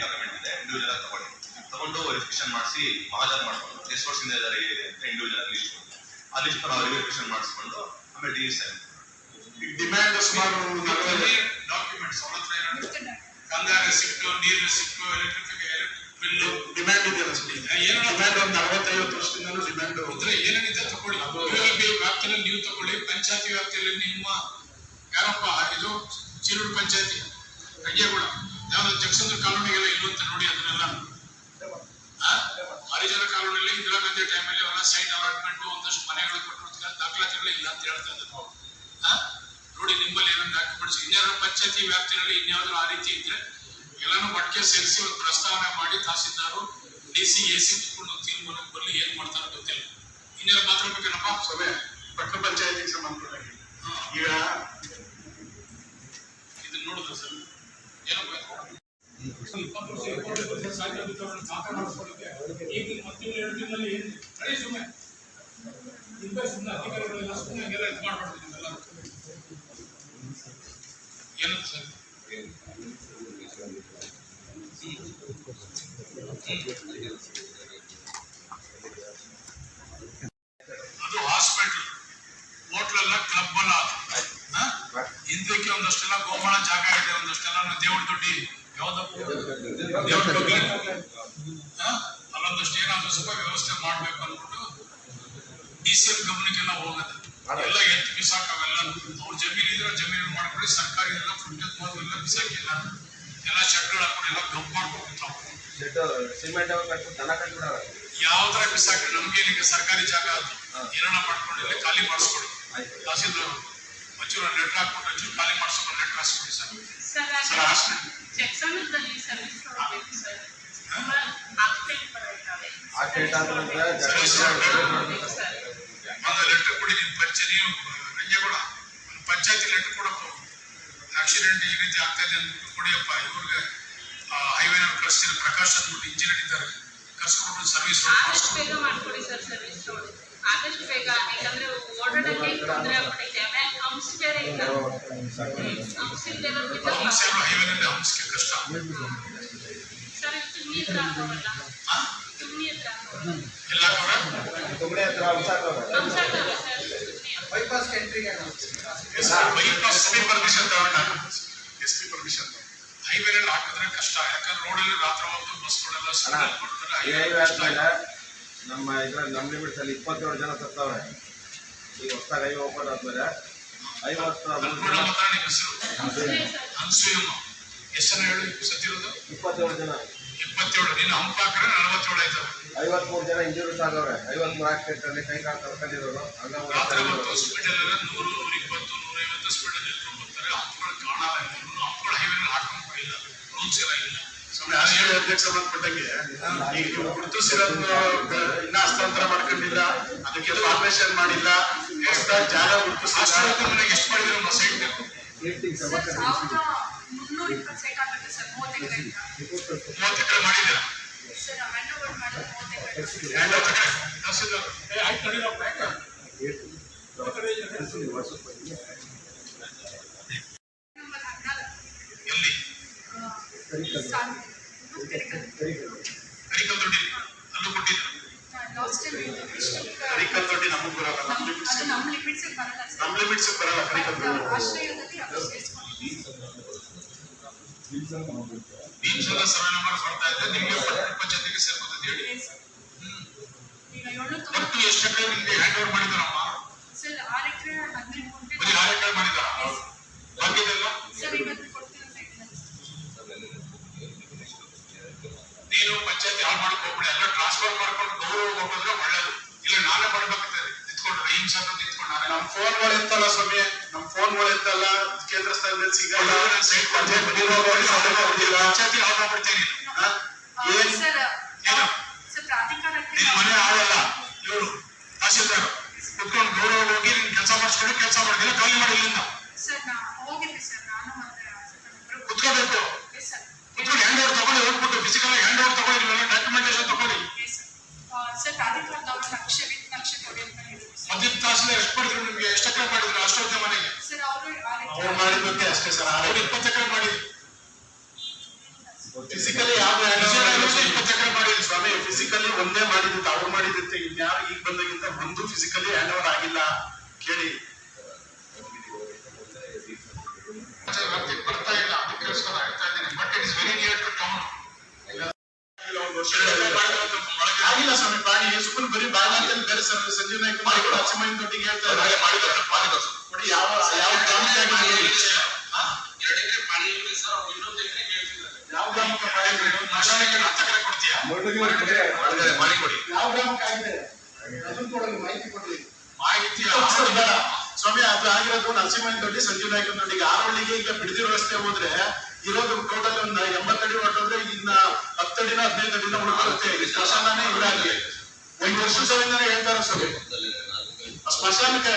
ಡಾಕ್ಯುಮೆಂಟ್ ಇದೆ ಇಂಡಿವಿಜುವಲ್ ತಗೊಂಡು ವೆರಿಫಿಕೇಶನ್ ಮಾಡಿಸಿ ಮಹಾಜನ್ ಮಾಡ್ಕೊಂಡು ಎಷ್ಟು ವರ್ಷದಿಂದ ಇದ್ದಾರೆ ಅಂತ ಇಂಡಿವಿಜುವಲ್ ಲಿಸ್ಟ್ ಆ ಲಿಸ್ಟ್ ವೆರಿಫಿಕೇಶನ್ ಮಾಡಿಸ್ಕೊಂಡು ಆಮೇಲೆ DS ಡಿಮ್ಯಾಂಡ್ ಸುಮಾರು ಡಾಕ್ಯುಮೆಂಟ್ಸ್ ಅವ್ರ ಹತ್ರ ಏನಾದ್ರು ಕಂದಾಯ ರೆಸಿಪ್ಟ್, ನೀರ್ ರೆಸಿಪ್ಟ್, ಎಲೆಕ್ಟ್ರಿಕ್ ಬಿಲ್ಲು ಡಿಮ್ಯಾಂಡ್ ಇದೆಯಲ್ಲ ಸರ್. ಡಿಮ್ಯಾಂಡ್ ಒಂದು 40-50 ವರ್ಷದಿಂದಲೂ ಡಿಮ್ಯಾಂಡ್ ಅಂದ್ರೆ ಏನೇನಿದೆ ತಗೊಳ್ಳಿ. ULB ವ್ಯಾಪ್ತಿಯಲ್ಲಿ ನೀವು ತಗೊಳ್ಳಿ. ಪಂಚಾಯತಿ ವ್ಯಾಪ್ತಿಯಲ್ಲಿ ನಿಮ್ಮ ಯಾರಪ್ಪ ಇದು ಚೀರೂರು ಪಂಚಾಯತಿ ಕಡ್ಯಗೂಡ ಯಾವ್ದು ಜಗಸಂದ್ರ ಕಾಲೋನಿಗೆಲ್ಲ ಇಲ್ಲಂತ ನೋಡಿ. ಅದನ್ನೆಲ್ಲ ಹರಿಜನ ಕಾಲೋನಿಯಲ್ಲಿ ಇಂದಿರಾ ಗಾಂಧಿ ಟೈಮಲ್ಲಿ ಅವರ ಸೈಟ್ ಅಲಾಟ್ಮೆಂಟ್ ಒಂದಷ್ಟು ಮನೆಗಳು ಕೊಟ್ಟಿರ್ತಾರೆ, ದಾಖಲಾತಿಗಳು ಇಲ್ಲ ಅಂತ ಹೇಳ್ತಾ ಇದ್ದಾರೆ. ನೋಡಿ ನಿಮ್ಮಲ್ಲಿ ಏನೇನು ಡಾಕ್ಯುಮೆಂಟ್ಸ್, ಇನ್ಯಾರ ಪಂಚಾಯತಿ ವ್ಯಾಪ್ತಿಯಲ್ಲಿ ಇನ್ಯಾವ್ದು ಆ ರೀತಿ ಇದ್ರೆ ಎಲ್ಲಾನು ಒಟ್ಟಿಗೆ ಸೇರಿಸಿ ಒಂದು ಪ್ರಸ್ತಾವನೆ ಮಾಡಿ ತಹಸೀಲ್ದಾರು, DC, AC ಕುತ್ಕೊಂಡು ತೀರ್ಮಾನಕ್ಕೆ ಬರಲಿ. ಏನ್ ಮಾಡ್ತಾರೋ ಗೊತ್ತಿಲ್ಲ. ಇನ್ಯಾರು ಮಾತಾಡ್ಬೇಕೇನಪ್ಪ? ಸಭೆ ಪಟ್ಟಣ ಪಂಚಾಯತಿಗೆ ಸಂಬಂಧಪಟ್ಟಾಗಿ ಈಗ ಇದನ್ನ ನೋಡಿದ್ರು ಸರ್ ಏನಪ್ಪ 20 ವರ್ಷ ಮಾತಾಡೋದಕ್ಕೆ ಈಗ ಮತ್ತೆ 2 ದಿನದಲ್ಲಿ ಸುಮ್ಮನೆ ಸುಮ್ಮನೆ ಅಧಿಕಾರಿಗಳೆಲ್ಲ ಸುಮ್ಮನೆ ಹಂಗೆಲ್ಲ ಇದು ಮಾಡ್ಬಾರ್ದು. ನಿಮ್ಮೆಲ್ಲ ಏನಂತ ಸರ್ ಅದು ಹಾಸ್ಪಿಟಲ್, ಹೋಟ್ಲೆಲ್ಲ ಕ್ಲಬ್ ಅಲ್ಲ. ಹಿಂದಕ್ಕೆ ಉಳಿಕೆ ಒಂದಷ್ಟೆಲ್ಲ ಗೋಮಾಳ ಜಾಗ ಇದೆ, ಒಂದಷ್ಟೆಲ್ಲ ದೇವರ ದೊಡ್ಡಿ ಯಾವ್ದಪ್ಪ ದೇವರ ದೊಡ್ಡಿ ಅಲ್ಲೊಂದಷ್ಟು ಏನಾದ್ರು ಸ್ವಲ್ಪ ವ್ಯವಸ್ಥೆ ಮಾಡ್ಬೇಕು ಅಂದ್ಬಿಟ್ಟು DCM ಗಮನಕ್ಕೆಲ್ಲ ಹೋಗುತ್ತೆ. ಎಲ್ಲ ಎತ್ತು ಬಿಸಾಕವೆಲ್ಲ ಅವ್ರ ಜಮೀನು ಇದ್ರೆ ಜಮೀನು ಮಾಡ್ಕೊಳ್ಳಿ, ಸರ್ಕಾರಿ ಎಲ್ಲ ಫುಡ್ ಎಲ್ಲ ಬಿಸಾಕಿಲ್ಲ, ಎಲ್ಲ ಶೆಡ್ಗಳು ಹಾಕೊಂಡು ಎಲ್ಲ ಗಮ್ ಮಾಡ್ಕೊಂಡು ಸಿಮೆಂಟ್ ದನ ಕಟ್ಬಿಡಾರ. ಯಾವ ತರ ಬಿಸಾಕಿ ನಮ್ಗೇನಿಗೆ ಸರ್ಕಾರಿ ಜಾಗ ಏನಾರ ಮಾಡ್ಕೊಂಡಿಲ್ಲ, ಖಾಲಿ ಮಾಡಿಸ್ಕೊಡಿ. ತಹಸೀಲ್ದಾರ್ ಒಂಚೂರು ಲೆಟರ್ ಹಾಕ್ಬಿಟ್ಟು ಒಂಚೂರು ಖಾಲಿ ಮಾಡಿಸ್ಕೊಂಡು ಲೆಟರ್ ಹಾಕ್ಸ್ಕೊಡಿ ಸರ್. ಸರ್ ಅಷ್ಟೇ ಒಂದು ಲೆಟರ್ ಕೊಡಿ. ನಿಮ್ಮ ನೀವು ರಂಜೇಗೌಡ ಒಂದು ಪಂಚಾಯತಿ ಲೆಟರ್ ಕೊಡಪ್ಪ, ಆಕ್ಸಿಡೆಂಟ್ ಈ ರೀತಿ ಆಗ್ತಾ ಇದೆ ಅಂದ್ಬಿಟ್ಟು ಕೊಡಿಯಪ್ಪ. ಇವ್ರಿಗೆ ಹೈವೇನ ಕಳಿಸ್ತೀನಿ, ಪ್ರಕಾಶ್ ಅಂದ್ಬಿಟ್ಟು ಇಂಜಿನಿಯರ್ ಇದ್ದಾರೆ, ಕರ್ಸ್ಕೊಂಡು ಸರ್ವಿಸ್ ಆದಷ್ಟು ಬೇಗ ಮಾಡ್ಕೊಡಿ ಸರ್. ಸರ್ವಿಸ್ ರೋಡ್ ಆದಷ್ಟು ಬೇಗ, ಯಾಕಂದ್ರೆ ಓಡಾಡಕ್ಕೆ ತೊಂದರೆ ಆಗ್ಬಿಟ್ಟೈತೆ. ಆಮೇಲೆ ಹಂಪ್ಸ್ ಬೇರೆ ಇಲ್ಲ, ಹಂಪ್ಸ್ ಇಲ್ದಿರೋದ್ರಿಂದ ಹೈವೇನಲ್ಲಿ ಹಂಪ್ಸ್ಗೆ ಕಷ್ಟ ಸರ್. ತುಮ್ನಿ ಹತ್ರ ಹಾಕೋವಲ್ಲ, ತುಮ್ನಿ ಹತ್ರ ಹಾಕೋವಲ್ಲ, ಎಲ್ಲ ತುಮಡೆ ಹತ್ರ ಹಂಸಾಕಲ್ಲ ಸರ್. ಬೈಪಾಸ್ ಎಂಟ್ರಿಗೆ ಬೈಪಾಸ್ SP ಪರ್ಮಿಷನ್ ತಗೊಂಡ, SP ಪರ್ಮಿಷನ್ ಹೈವೇನಲ್ಲಿ ಹಾಕಿದ್ರೆ ಕಷ್ಟ, ಯಾಕಂದ್ರೆ ರೋಡಲ್ಲಿ ರಾತ್ರಿ ಹೊತ್ತು ಬಸ್ಗಳೆಲ್ಲ ನಮ್ಮ ಇದ್ರಲ್ಲಿ ನಮ್ಮ ಲಿಮಿಟ್ಸ್ ಅಲ್ಲಿ 27 ಜನ ಸತ್ತವ್ರೆ. ಈಗ ಹೊಸದಾಗಿ ಹೈವೇ ಓಪನ್ ಆದ್ಮೇಲೆ 50 ಅನ್ಸೂಯಮ್ಮ ಎಷ್ಟು ಹೇಳಿ ಸತ್ತಿರೋದು 27 ಜನ. 27. ನೀನು ಹಂಪ್ ಹಾಕ್ರೆ 47 ಆಯ್ತವೆ. 53 ಜನ ಇಂಜೂರೀಸ್ ಆಗವ್ರೆ. 53 ಆಕ್ಸಿಡೆಂಟ್ ಅಲ್ಲಿ ಕೈ ಕಾಲು ಕಳ್ಕೊಂಡಿರೋರು. ರಾತ್ರಿ ಹೊತ್ತು ಸ್ಪೀಡಲ್ಲಿ 100, 120, 150 ಸ್ಪೀಡಲ್ಲಿ ಇಟ್ಕೊಂಡು ಬರ್ತಾರೆ. ಹಂಪ್ಗಳು ಕಾಣಲ್ಲ, ಹಂಪ್ಗಳು ಹೈವೇನಲ್ಲಿ ಹಾಕೊಂಡು ಇಲ್ಲ, ರೂಲ್ಸ್ ಎಲ್ಲ ಇಲ್ಲ. ಅಧ್ಯಕ್ಷ ಸಂಬಂಧಪಟ್ಟಂಗೆ ಈಗ ನೀವು ಗುರುತಿಸಿರೋದು ಇನ್ನ ಹಸ್ತಾಂತರ ಮಾಡ್ಕೊಂಡಿಲ್ಲ, ಅದಕ್ಕೆ ಫಾರ್ಮೇಶನ್ ಮಾಡಿಲ್ಲ, ಜಾಗ ಗುರುತಿಸಿಲ್ಲ. ಮನೆಗೆ ಎಷ್ಟು ಮಾಡಿದ್ರೆ ನಮ್ಮ ಸೈಟ್ 1320 ಸೈಟ್ ಆಗುತ್ತೆ ಸರ್. 30 ಎಕರೆ 30 ಎಕರೆ ಮಾಡಿದ್ದೀರಾ ಸರ್. ಮೆಂಡೋಗಳು ಮಾಡಿದ್ರೆ 30 ಎಕರೆ ತಹಸೀಲ್ದಾರ್ ಆಯ್ತು ನಡೀರಪ್ಪ. ಎಲ್ಲಿ ಕರಿಕಲ್ ದೊಡ್ಡಿ ಅಲ್ಲೂ ಕೊಟ್ಟಿದ್ರು. ಕರಿಕಲ್ ದೊಡ್ಡಿ ನಮಗ್ ಬರಲ್ಲ, ನಮ್ಮ ಲಿಮಿಟ್ಸ್ ಬರಲ್ಲ. ಕರಿಕಲ್ ಭೀಮ್ಸ್ ಎಲ್ಲ ಸರ್ವೆ ನಂಬರ್ ಬರ್ತಾ ಇದೆ, ನಿಮ್ಗೆ ಪಂಚಾಯತಿಗೆ ಸೇರ್ಕೋತದೆ ಹೇಳಿ. ಒಟ್ಟು ಎಷ್ಟು ಎಕರೆ ನಿಮ್ಗೆ ಹ್ಯಾಂಡ್ ಓವರ್ ಮಾಡಿದಾರಮ್ಮ? ಸರ್ 6 ಎಕರೆ 15 ಗುಂಟೆ. ಬರೀ 6 ಎಕರೆ ಮಾಡಿದಾರ? ಬಾಕಿದೆಲ್ಲ ಸರ್ ಇವತ್ತು ಕೊಡ್ತೀರಾ ಸೈಟ್? ನೀನು ಪಂಚಾಯತಿ ಹಾಳು ಮಾಡಕ್ ಹೋಗ್ಬಿಡಿ, ಎಲ್ಲ ಟ್ರಾನ್ಸ್ಫರ್ ಮಾಡ್ಕೊಂಡು ಗೌರವ ಹೋಗೋದ್ರೆ ಒಳ್ಳೇದು. ಇಲ್ಲ ನಾನೇ ಮಾಡ್ಬೇಕಾಗ್ತದೆ, ನಿಂತ್ಕೊಂಡ್ರೆ ಹಿಂಗ್ ಸರ್ ನಿಂತ್ಕೊಂಡು ನಾನೇ. ನಮ್ ಫೋನ್ಗಳು ಎತ್ತಲ್ಲ ಸ್ವಾಮಿ, ನಮ್ ಫೋನ್ಗಳು ಎತ್ತಲ್ಲ, ಕೇಂದ್ರ ಸ್ಥಾನದಲ್ಲಿ ಸಿಗಲ್ಲ. ಸೈಟ್ ಪಂಚಾಯತಿ ಹಾಳು ಮಾಡ್ಬಿಡ್ತೀನಿ. ಏನ್ ನಿನ್ ಮನೆ ಹಾಳಲ್ಲ, ಇವರು ತಹಸೀಲ್ದಾರ್ ಕುತ್ಕೊಂಡು ಗೌರವ ಹೋಗಿ ನಿನ್ ಕೆಲಸ ಮಾಡಿಸ್ಕೊಂಡು ಕೆಲಸ ಮಾಡಿದ್ರೆ ಖಾಲಿ ಮಾಡಿ ಇಲ್ಲಿಂದ ಸರ್. ಹೋಗಿದ್ದೆ ಸರ್, ನಾನು ಮತ್ತೆ ಕುತ್ಕೋಬೇಕು. ಕುತ್ಕೊಂಡು ಹ್ಯಾಂಡ್ ಓವರ್ ತಗೊಳ್ಳಿ, ಹೋಗ್ಬಿಟ್ಟು ಫಿಸಿಕಲ್ ಹ್ಯಾಂಡ್ ಓವರ್ ತಗೊಳ್ಳಿ, ನೀವೆಲ್ಲ ಡಾಕ್ಯುಮೆಂಟೇಶನ್ ತಗೊಳ್ಳಿ. ಸರ್ ಪ್ರಾಧಿಕಾರದವರು ಲಕ್ಷ ಕೊಡಿ ಅಂತ ಹೇಳಿದ್ರು. ಮಧ್ಯ ತಹಸೀಲ್ದಾರ್ ಎಷ್ಟು ಮಾಡಿದ್ರು ನಿಮ್ಗೆ? ಎಷ್ಟು ಎಕರೆ ಮಾಡಿದ್ರು ಅಷ್ಟೊಂದೇ ಮನೆಗೆ? ಸರ್ ಅವರು ಮಾಡಿದ್ದಕ್ಕೆ ಅಷ್ಟೇ ಸರ್. ಅವ್ರು 20 ಎಕರೆ ಮಾಡಿದ್ರು ಫಿಸಿಕಲಿ. ಯಾವ 20 ಎಕರೆ ಮಾಡಿದ್ರು ಸ್ವಾಮಿ, ಫಿಸಿಕಲಿ ಒಂದೇ ಮಾಡಿದ್ದು. ಅವ್ರು ಮಾಡಿದ್ದಕ್ಕೆ ಇನ್ಯಾರು ಈಗ ಬಂದಾಗಿಂತ ಒಂದು ಫಿಸಿಕಲಿ ಹ್ಯಾಂಡ್ ಓವರ್ ಆಗಿಲ್ಲ. ಕೇಳಿ ಬರ್ತಾ ಇಲ್ಲ, ಅದಕ್ಕೋಸ್ಕರ ಹೇಳ್ತಾ ಇದ್ದೀನಿ. But it is very near to town. ಆಗಿಲ್ಲ ಸ್ವಾಮಿ, ಪ್ರಾಣಿ ಸುಮ್ಮನೆ ಬರೀ ಬಾಗಿಲಲ್ಲಿ ಬೇರೆ ಸಂಜೀವ್ ನಾಯ್ಕ ನರಸಿಂಹಯ್ಯನೊಟ್ಟಿಗೆ ಹೇಳ್ತಾ ಇದ್ದಾರೆ. ನೋಡಿ ಯಾವ ಗ್ರಾಮಕ್ಕೆ ಯಾವ ಗ್ರಾಮಕ್ಕೆ ಮಶಾನಕ್ಕೆ 10 ಎಕರೆ ಕೊಡ್ತೀಯಾ? ಮಾಡಿ ಕೊಡಿ. ಯಾವ ಗ್ರಾಮಕ್ಕೆ ಆಗಿದೆ ಅದನ್ನು ಕೊಡೋದು ಮಾಹಿತಿ ಕೊಡ್ಲಿ. ಮಾಹಿತಿ ಸ್ವಾಮಿ ಅದು ಆಗಿರೋದು ನರಸಿಂಹಯ್ಯನ ದೊಡ್ಡಿ, ಸಂಜೀವ್ ನಾಯ್ಕನ ದೊಡ್ಡಿಗೆ. ಆರೋಳಿಗೆ ಈಗ ಬಿಡದಿರೋ ರಸ್ತೆ ಹೋದ್ರೆ ಇರೋದು ಟೋಟಲ್ ಒಂದು 80 ಅಡಿ ಹೊಟ್ಟೋದ್ರೆ ಇನ್ನ 10 ಅಡಿನ 15 ಅಡಿನ ಉಳ್ಕೊಳ್ಳುತ್ತೆ. ಸ್ಮಶಾನೇ ಇಲ್ಲ ಅಲ್ಲಿ. 1 ವರ್ಷದಿಂದನೇ ಹೇಳ್ತಾರೆ ಸ್ವಾಮಿ, ಸ್ಮಶಾನಕ್ಕೆ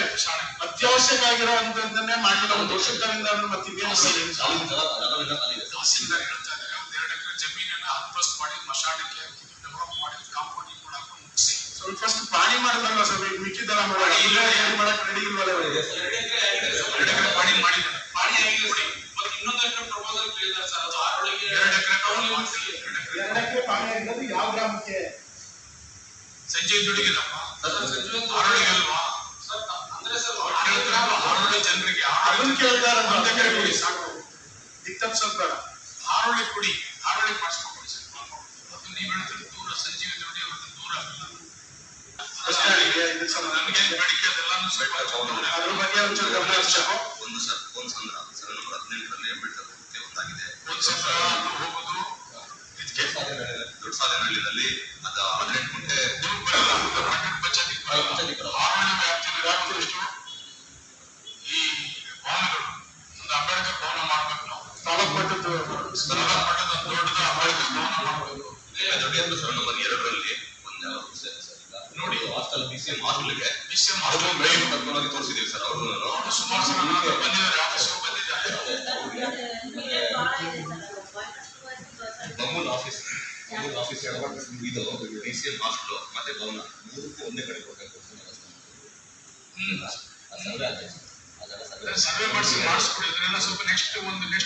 ಅತ್ಯವಶ್ಯಕ ಆಗಿರೋಂಥದ್ದನ್ನೇ ಮಾಡಿಲ್ಲ. 1 ವರ್ಷದಿಂದ ಮತ್ತೆ ಇನ್ನೇನು ತಹಸೀಲ್ದಾರ್ ಹೇಳ್ತಾ ಇದ್ದಾರೆ, 1-2 ಎಕರೆ ಜಮೀನನ್ನ ಹದ್ಬಸ್ತ್ ಮಾಡಿ ಸ್ಮಶಾನಕ್ಕೆ ಡೆವಲಪ್ ಮಾಡಿ ಕಾಂಪೌಂಡಿಂಗ್ ಕೂಡ ಮುಗಿಸಿ. ಸ್ವಲ್ಪ ಫಸ್ಟ್ ಪ್ರಾಣಿ ಮಾಡಿದ್ರಲ್ಲ ಸ್ವಾಮಿ, ಮಿಕ್ಕಿದ್ದೆಲ್ಲ ಮಾಡಿ ಇಲ್ಲ ಮಾಡಕ್ ರೆಡಿ ಇಲ್ವಲ್ಲ. 2 ಎಕರೆ ಪ್ರಾಣಿ ಮಾಡಿದ್ದಾರೆ. ಪ್ರಾಣಿ ಆಗಿದೆ ನೋಡಿ. ಮತ್ತೆ ಇನ್ನೊಂದು ಎಕರೆ ಪ್ರಪೋಸಲ್ ಕೇಳಿದ್ದಾರೆ ಸರ್, ಅದು ಆರೊಳಗೆ 2 ಎಕರೆ ಪ್ರಾಣಿ ಆಗಿರೋದು ಯಾವ ಗ್ರಾಮಕ್ಕೆ? ಸಂಜಯ್ ದುಡಿಗಿಲ್ಲಪ್ಪ, ಆರೊಳಗೆ ಅಲ್ವಾ ಸರ್? ಅಂದ್ರೆ ಹಾರೋಳಿ ಜನರಿಗೆ ಅದನ್ನ ಕೇಳ್ತಾರೆ ಕೊಡಿ ಸಾಕು. ದಿಕ್ತಪ್ಸೋದ್ ಬೇಡ. ಹಾರೋಳಿ ಕೊಡಿ, ಹಾರೋಳಿ ಮಾಡಿಸ್ಕೊಡಿ ಸರ್. ಅದು ನೀವು ಹೇಳ್ತಾರೆ ದೂರ ಸಂಜೀವಿ ಜೋಡಿ ಅವ್ರದ್ದು ದೂರ ಆಗಲ್ಲ. ನಮಗೆ ಬೇಡಿಕೆ ಅದೆಲ್ಲಾನು ಸ್ವಲ್ಪ ಅದ್ರ ಬಗ್ಗೆ ಒಂಚೂರು ಗಮನ ಹರಿಸಬೇಕು. ಒಂದು ಸರ್ ಫೋನ್ ಸಂದ್ರ ಸರ್ ನಂಬರ್ 18ರಲ್ಲಿ ಅಂಬೇಡ್ಕರ್ ಒಂದಾಗಿದೆ. ಒಂದು ಸಂದ್ರ ಹೋಗೋದು ಇದಕ್ಕೆ ದೊಡ್ಡ ಸಾಲಿನಹಳ್ಳಿನಲ್ಲಿ ಅದು 18 ಗಂಟೆ ಬರಲ್ಲ. ಪಂಚಾಯತಿ ಹಾರೋಳಿ ವ್ಯಾಪ್ತಿಯಲ್ಲಿ ಈ ಭವನಗಳು ಒಂದು ಅಂಬೇಡ್ಕರ್ ಭವನ ಮಾಡ್ಬೇಕು. ನಾವು ತಾಲೂಕು ಮಟ್ಟದ ದೊಡ್ಡದ ಅಂಬೇಡ್ಕರ್ ಭವನ ಮಾಡಬೇಕು. ದೊಡ್ಡ ಸರ್ ನಂಬರ್ 2ರಲ್ಲಿ ಒಂದು ನೋಡಿ ಹಾಸ್ಟೆಲ್ BCM ಹಾಸ್ಟೆಲ್ಗೆ ಕರ್ಕೊಂಡೋಗಿ ತೋರಿಸಿದೀವಿ ಸರ್. ಅವರು ಸುಮಾರು ಸಲ ಬಂದಿದ್ದಾರೆ, ಆಫೀಸ್ಗೆ ಬಂದಿದ್ದಾರೆ. ಬಮ್ಮೂಲ್ ಆಫೀಸ್ ಇದು BCM ಹಾಸ್ಟೆಲ್ ಮತ್ತೆ ಭವನ ಮೂರಕ್ಕೂ ಒಂದೇ ಕಡೆ ಕೊಡಬೇಕು. ಸರ್ವೆ ಮಾಡಿಸ್ಕೊಡಿ. ಅದನ್ನೆಲ್ಲ ಸ್ವಲ್ಪ ನೆಕ್ಸ್ಟ್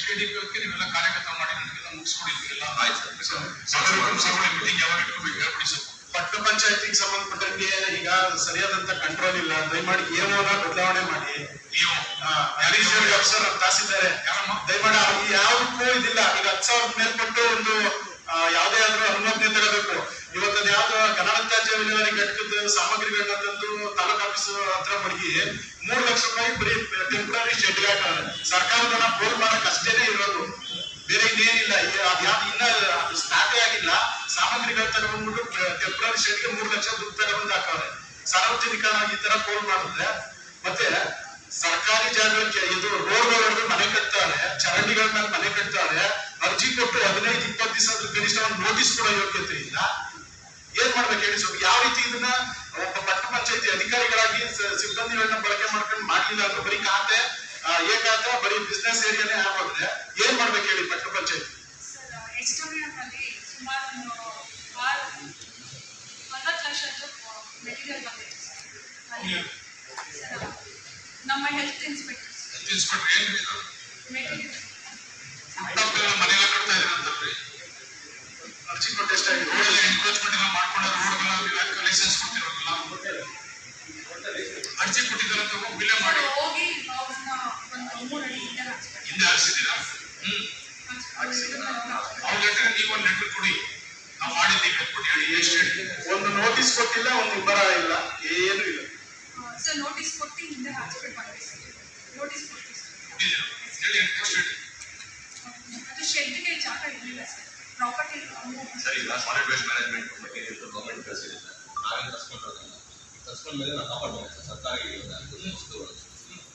KDP ನೀವೆಲ್ಲ ಕಾರ್ಯಕರ್ತ ಮಾಡಿ ನನಗೆಲ್ಲ ಮುಗಿಸ್ಕೊಡಿ. ಆಯ್ತು ಸಭೆ ಮೀಟಿಂಗ್ ಯಾವಾಗ ಇಟ್ಕೋಬೇಕು ಹೇಳ್ಬಿಡಿ ಸರ್. ಪಟ್ಟಣ ಪಂಚಾಯತಿಗೆ ಸಂಬಂಧಪಟ್ಟಂಗೆ ಈಗ ಸರಿಯಾದಂತ ಕಂಟ್ರೋಲ್ ಇಲ್ಲ. ದಯಮಾಡಿ ಏನೋನ ಬದಲಾವಣೆ ಮಾಡಿ. ನೀವು ಅಡಿಷನಲ್ ಅಫ್ಸರ್ ತಾಸಿದ್ದಾರೆ, ದಯಮಾಡಿ ಯಾವುದಕ್ಕೂ ಇದಿಲ್ಲ. ಈಗ 10,000 ಮೇಲ್ಪಟ್ಟು ಒಂದು ಯಾವುದೇ ಆದ್ರೂ ಅನುಮೋದನೆ ತಗೋಬೇಕು. ಇವತ್ತದ ಯಾವ್ದು ಘನತ್ಯಾಜ್ಯ ವಿಲೇವಾರಿ ಘಟಕದ ಸಾಮಗ್ರಿಗಳನ್ನ ತಂದು ತಾಲೂಕ್ ಆಫೀಸ್ ಹತ್ರ ಮಡಗಿ 3 ಲಕ್ಷ ರೂಪಾಯಿ ಬರೀ ಟೆಂಪ್ರರಿ ಶೆಡ್ ಹಾಕವ್ರೆ. ಸರ್ಕಾರದನ್ನ ಪೋಲ್ ಮಾಡಕ್ ಅಷ್ಟೇನೆ ಇರೋದು, ಬೇರೆ ಇನ್ನೇನಿಲ್ಲ. ಅದ್ಯಾವ್ದು ಇನ್ನ ಸ್ಟಾರ್ಟೇ ಆಗಿಲ್ಲ. ಸಾಮಗ್ರಿಗಳು ತಗೊಂಡ್ಬಿಟ್ಟು ಟೆಂಪ್ರರಿ ಶೆಡ್ಗೆ 3 ಲಕ್ಷ ದುಡ್ಡು ತಗೊಂಡು ಹಾಕವ್ರೆ. ಸಾರ್ವಜನಿಕ ಈ ತರ ಪೋಲ್ ಮಾಡಿದ್ರೆ ಮತ್ತೆ ಸರ್ಕಾರಿ ಜಾಗಕ್ಕೆ ಇದು ರೋಡ್ಗಳವರೆಗೂ ಮನೆ ಕಟ್ತಾರೆ, ಚರಂಡಿಗಳ ಮೇಲೆ ಮನೆ ಕಟ್ತಾರೆ. ಅರ್ಜಿ ಕೊಟ್ಟು 15-20 ದಿವಸ ಕನಿಷ್ಠ ಒಂದು ನೋಟಿಸ್ ಕೊಡೋ ಯೋಗ್ಯತೆ ಇಲ್ಲ. ಏನ್ ಮಾಡ್ಬೇಕು ಹೇಳಿ ಸ್ವಲ್ಪ. ಯಾವ ರೀತಿ ಇದನ್ನ ಒಬ್ಬ ಪಟ್ಟಣ ಪಂಚಾಯತಿ ಅಧಿಕಾರಿಗಳಾಗಿ ಸಿಬ್ಬಂದಿಗಳನ್ನ ಬಳಕೆ ಮಾಡ್ಕೊಂಡು ಮಾಡ್ಲಿಲ್ಲ ಅಂದ್ರೆ ಬರೀ ಖಾತೆ ಏಕಾತ ಬರೀ ಬಿಸ್ನೆಸ್ ಏರಿಯಾನೇ ಆಗೋದ್ರೆ ಏನ್ ಮಾಡ್ಬೇಕು ಹೇಳಿ ಪಟ್ಟಣ ಪಂಚಾಯತಿ. ಎಸ್ಟೋನಿಯಾದಲ್ಲಿ ಸುಮಾರು 40 ಲಕ್ಷದ್ದು ಮೆಟೀರಿಯಲ್ ಬಂದಿದೆ ಸರ್. ನಮ್ಮ ಹೆಲ್ತ್ ಇನ್ಸ್ಪೆಕ್ಟರ್ ಏನ್ ಬೇಕು ಮೆಟೀರಿಯಲ್ ಮನೆಯಲ್ಲ ಕಟ್ತಾ ಇದ್ರೆ ಅಂತಲ್ರಿ. ಅರ್ಜಿ ಕೊಟ್ಟೆಷ್ಟಾಗಿ ರೋಡ್ ಎನ್ಕ್ರೋಚ್ಮೆಂಟ್ ಎಲ್ಲ ಮಾಡ್ಕೊಂಡ್ರೆ ರೋಡ್ಗಳ ಲೈಸೆನ್ಸ್ ಕೊಡ್ತಿರೋದಿಲ್ಲ. ಅರ್ಜಿ ಕೊಟ್ಟಿದ್ದಾರೆ ಅಂತ ಬಿಲೆ ಮಾಡಿ ಹೋಗಿ ಅವ್ರನ್ನ ಒಂದು 3 ಅಡಿ ಹಿಂದೆ ಹಾಕ್ಸಿದ್ದೀರಾ? ಅವ್ರ ಲೆಟರ್ ನೀವು ಒಂದು ಲೆಟರ್ ಕೊಡಿ, ನಾವು ಮಾಡಿದ್ದೀವಿ ಕೊಟ್ಟು ಹೇಳಿ. ಎಷ್ಟು ಒಂದು ನೋಟಿಸ್ ಕೊಟ್ಟಿಲ್ಲ, ಒಂದು ಬರ ಇಲ್ಲ, ಏನು ಇಲ್ಲ ಸರ್. ನೋಟಿಸ್ ಕೊಟ್ಟು ಹಿಂದೆ ಹಾಕ್ಸ್ಬೇಕು ನೋಟಿಸ್ ಕೊಡ್ತೀವಿ ಹೇಳಿ. ಎಷ್ಟು ಅದು ಶೆಡ್ಗೆ ಜಾಗ ಇರಲಿಲ್ಲ ಸರ್. ಪ್ರಾಪರ್ಟಿ ಸರ್ ಈಗ solid waste management material government ಕಳಿಸಿದೆ ಸರ್. ನಾವೇನು ತರ್ಸ್ಕೊಂಡಿರೋದಲ್ಲ. ತರ್ಸ್ಕೊಂಡ ಮೇಲೆ ನಾವು ಕಾಪಾಡ್ಬೋದು ಸರ್. ಸರ್ಕಾರಿ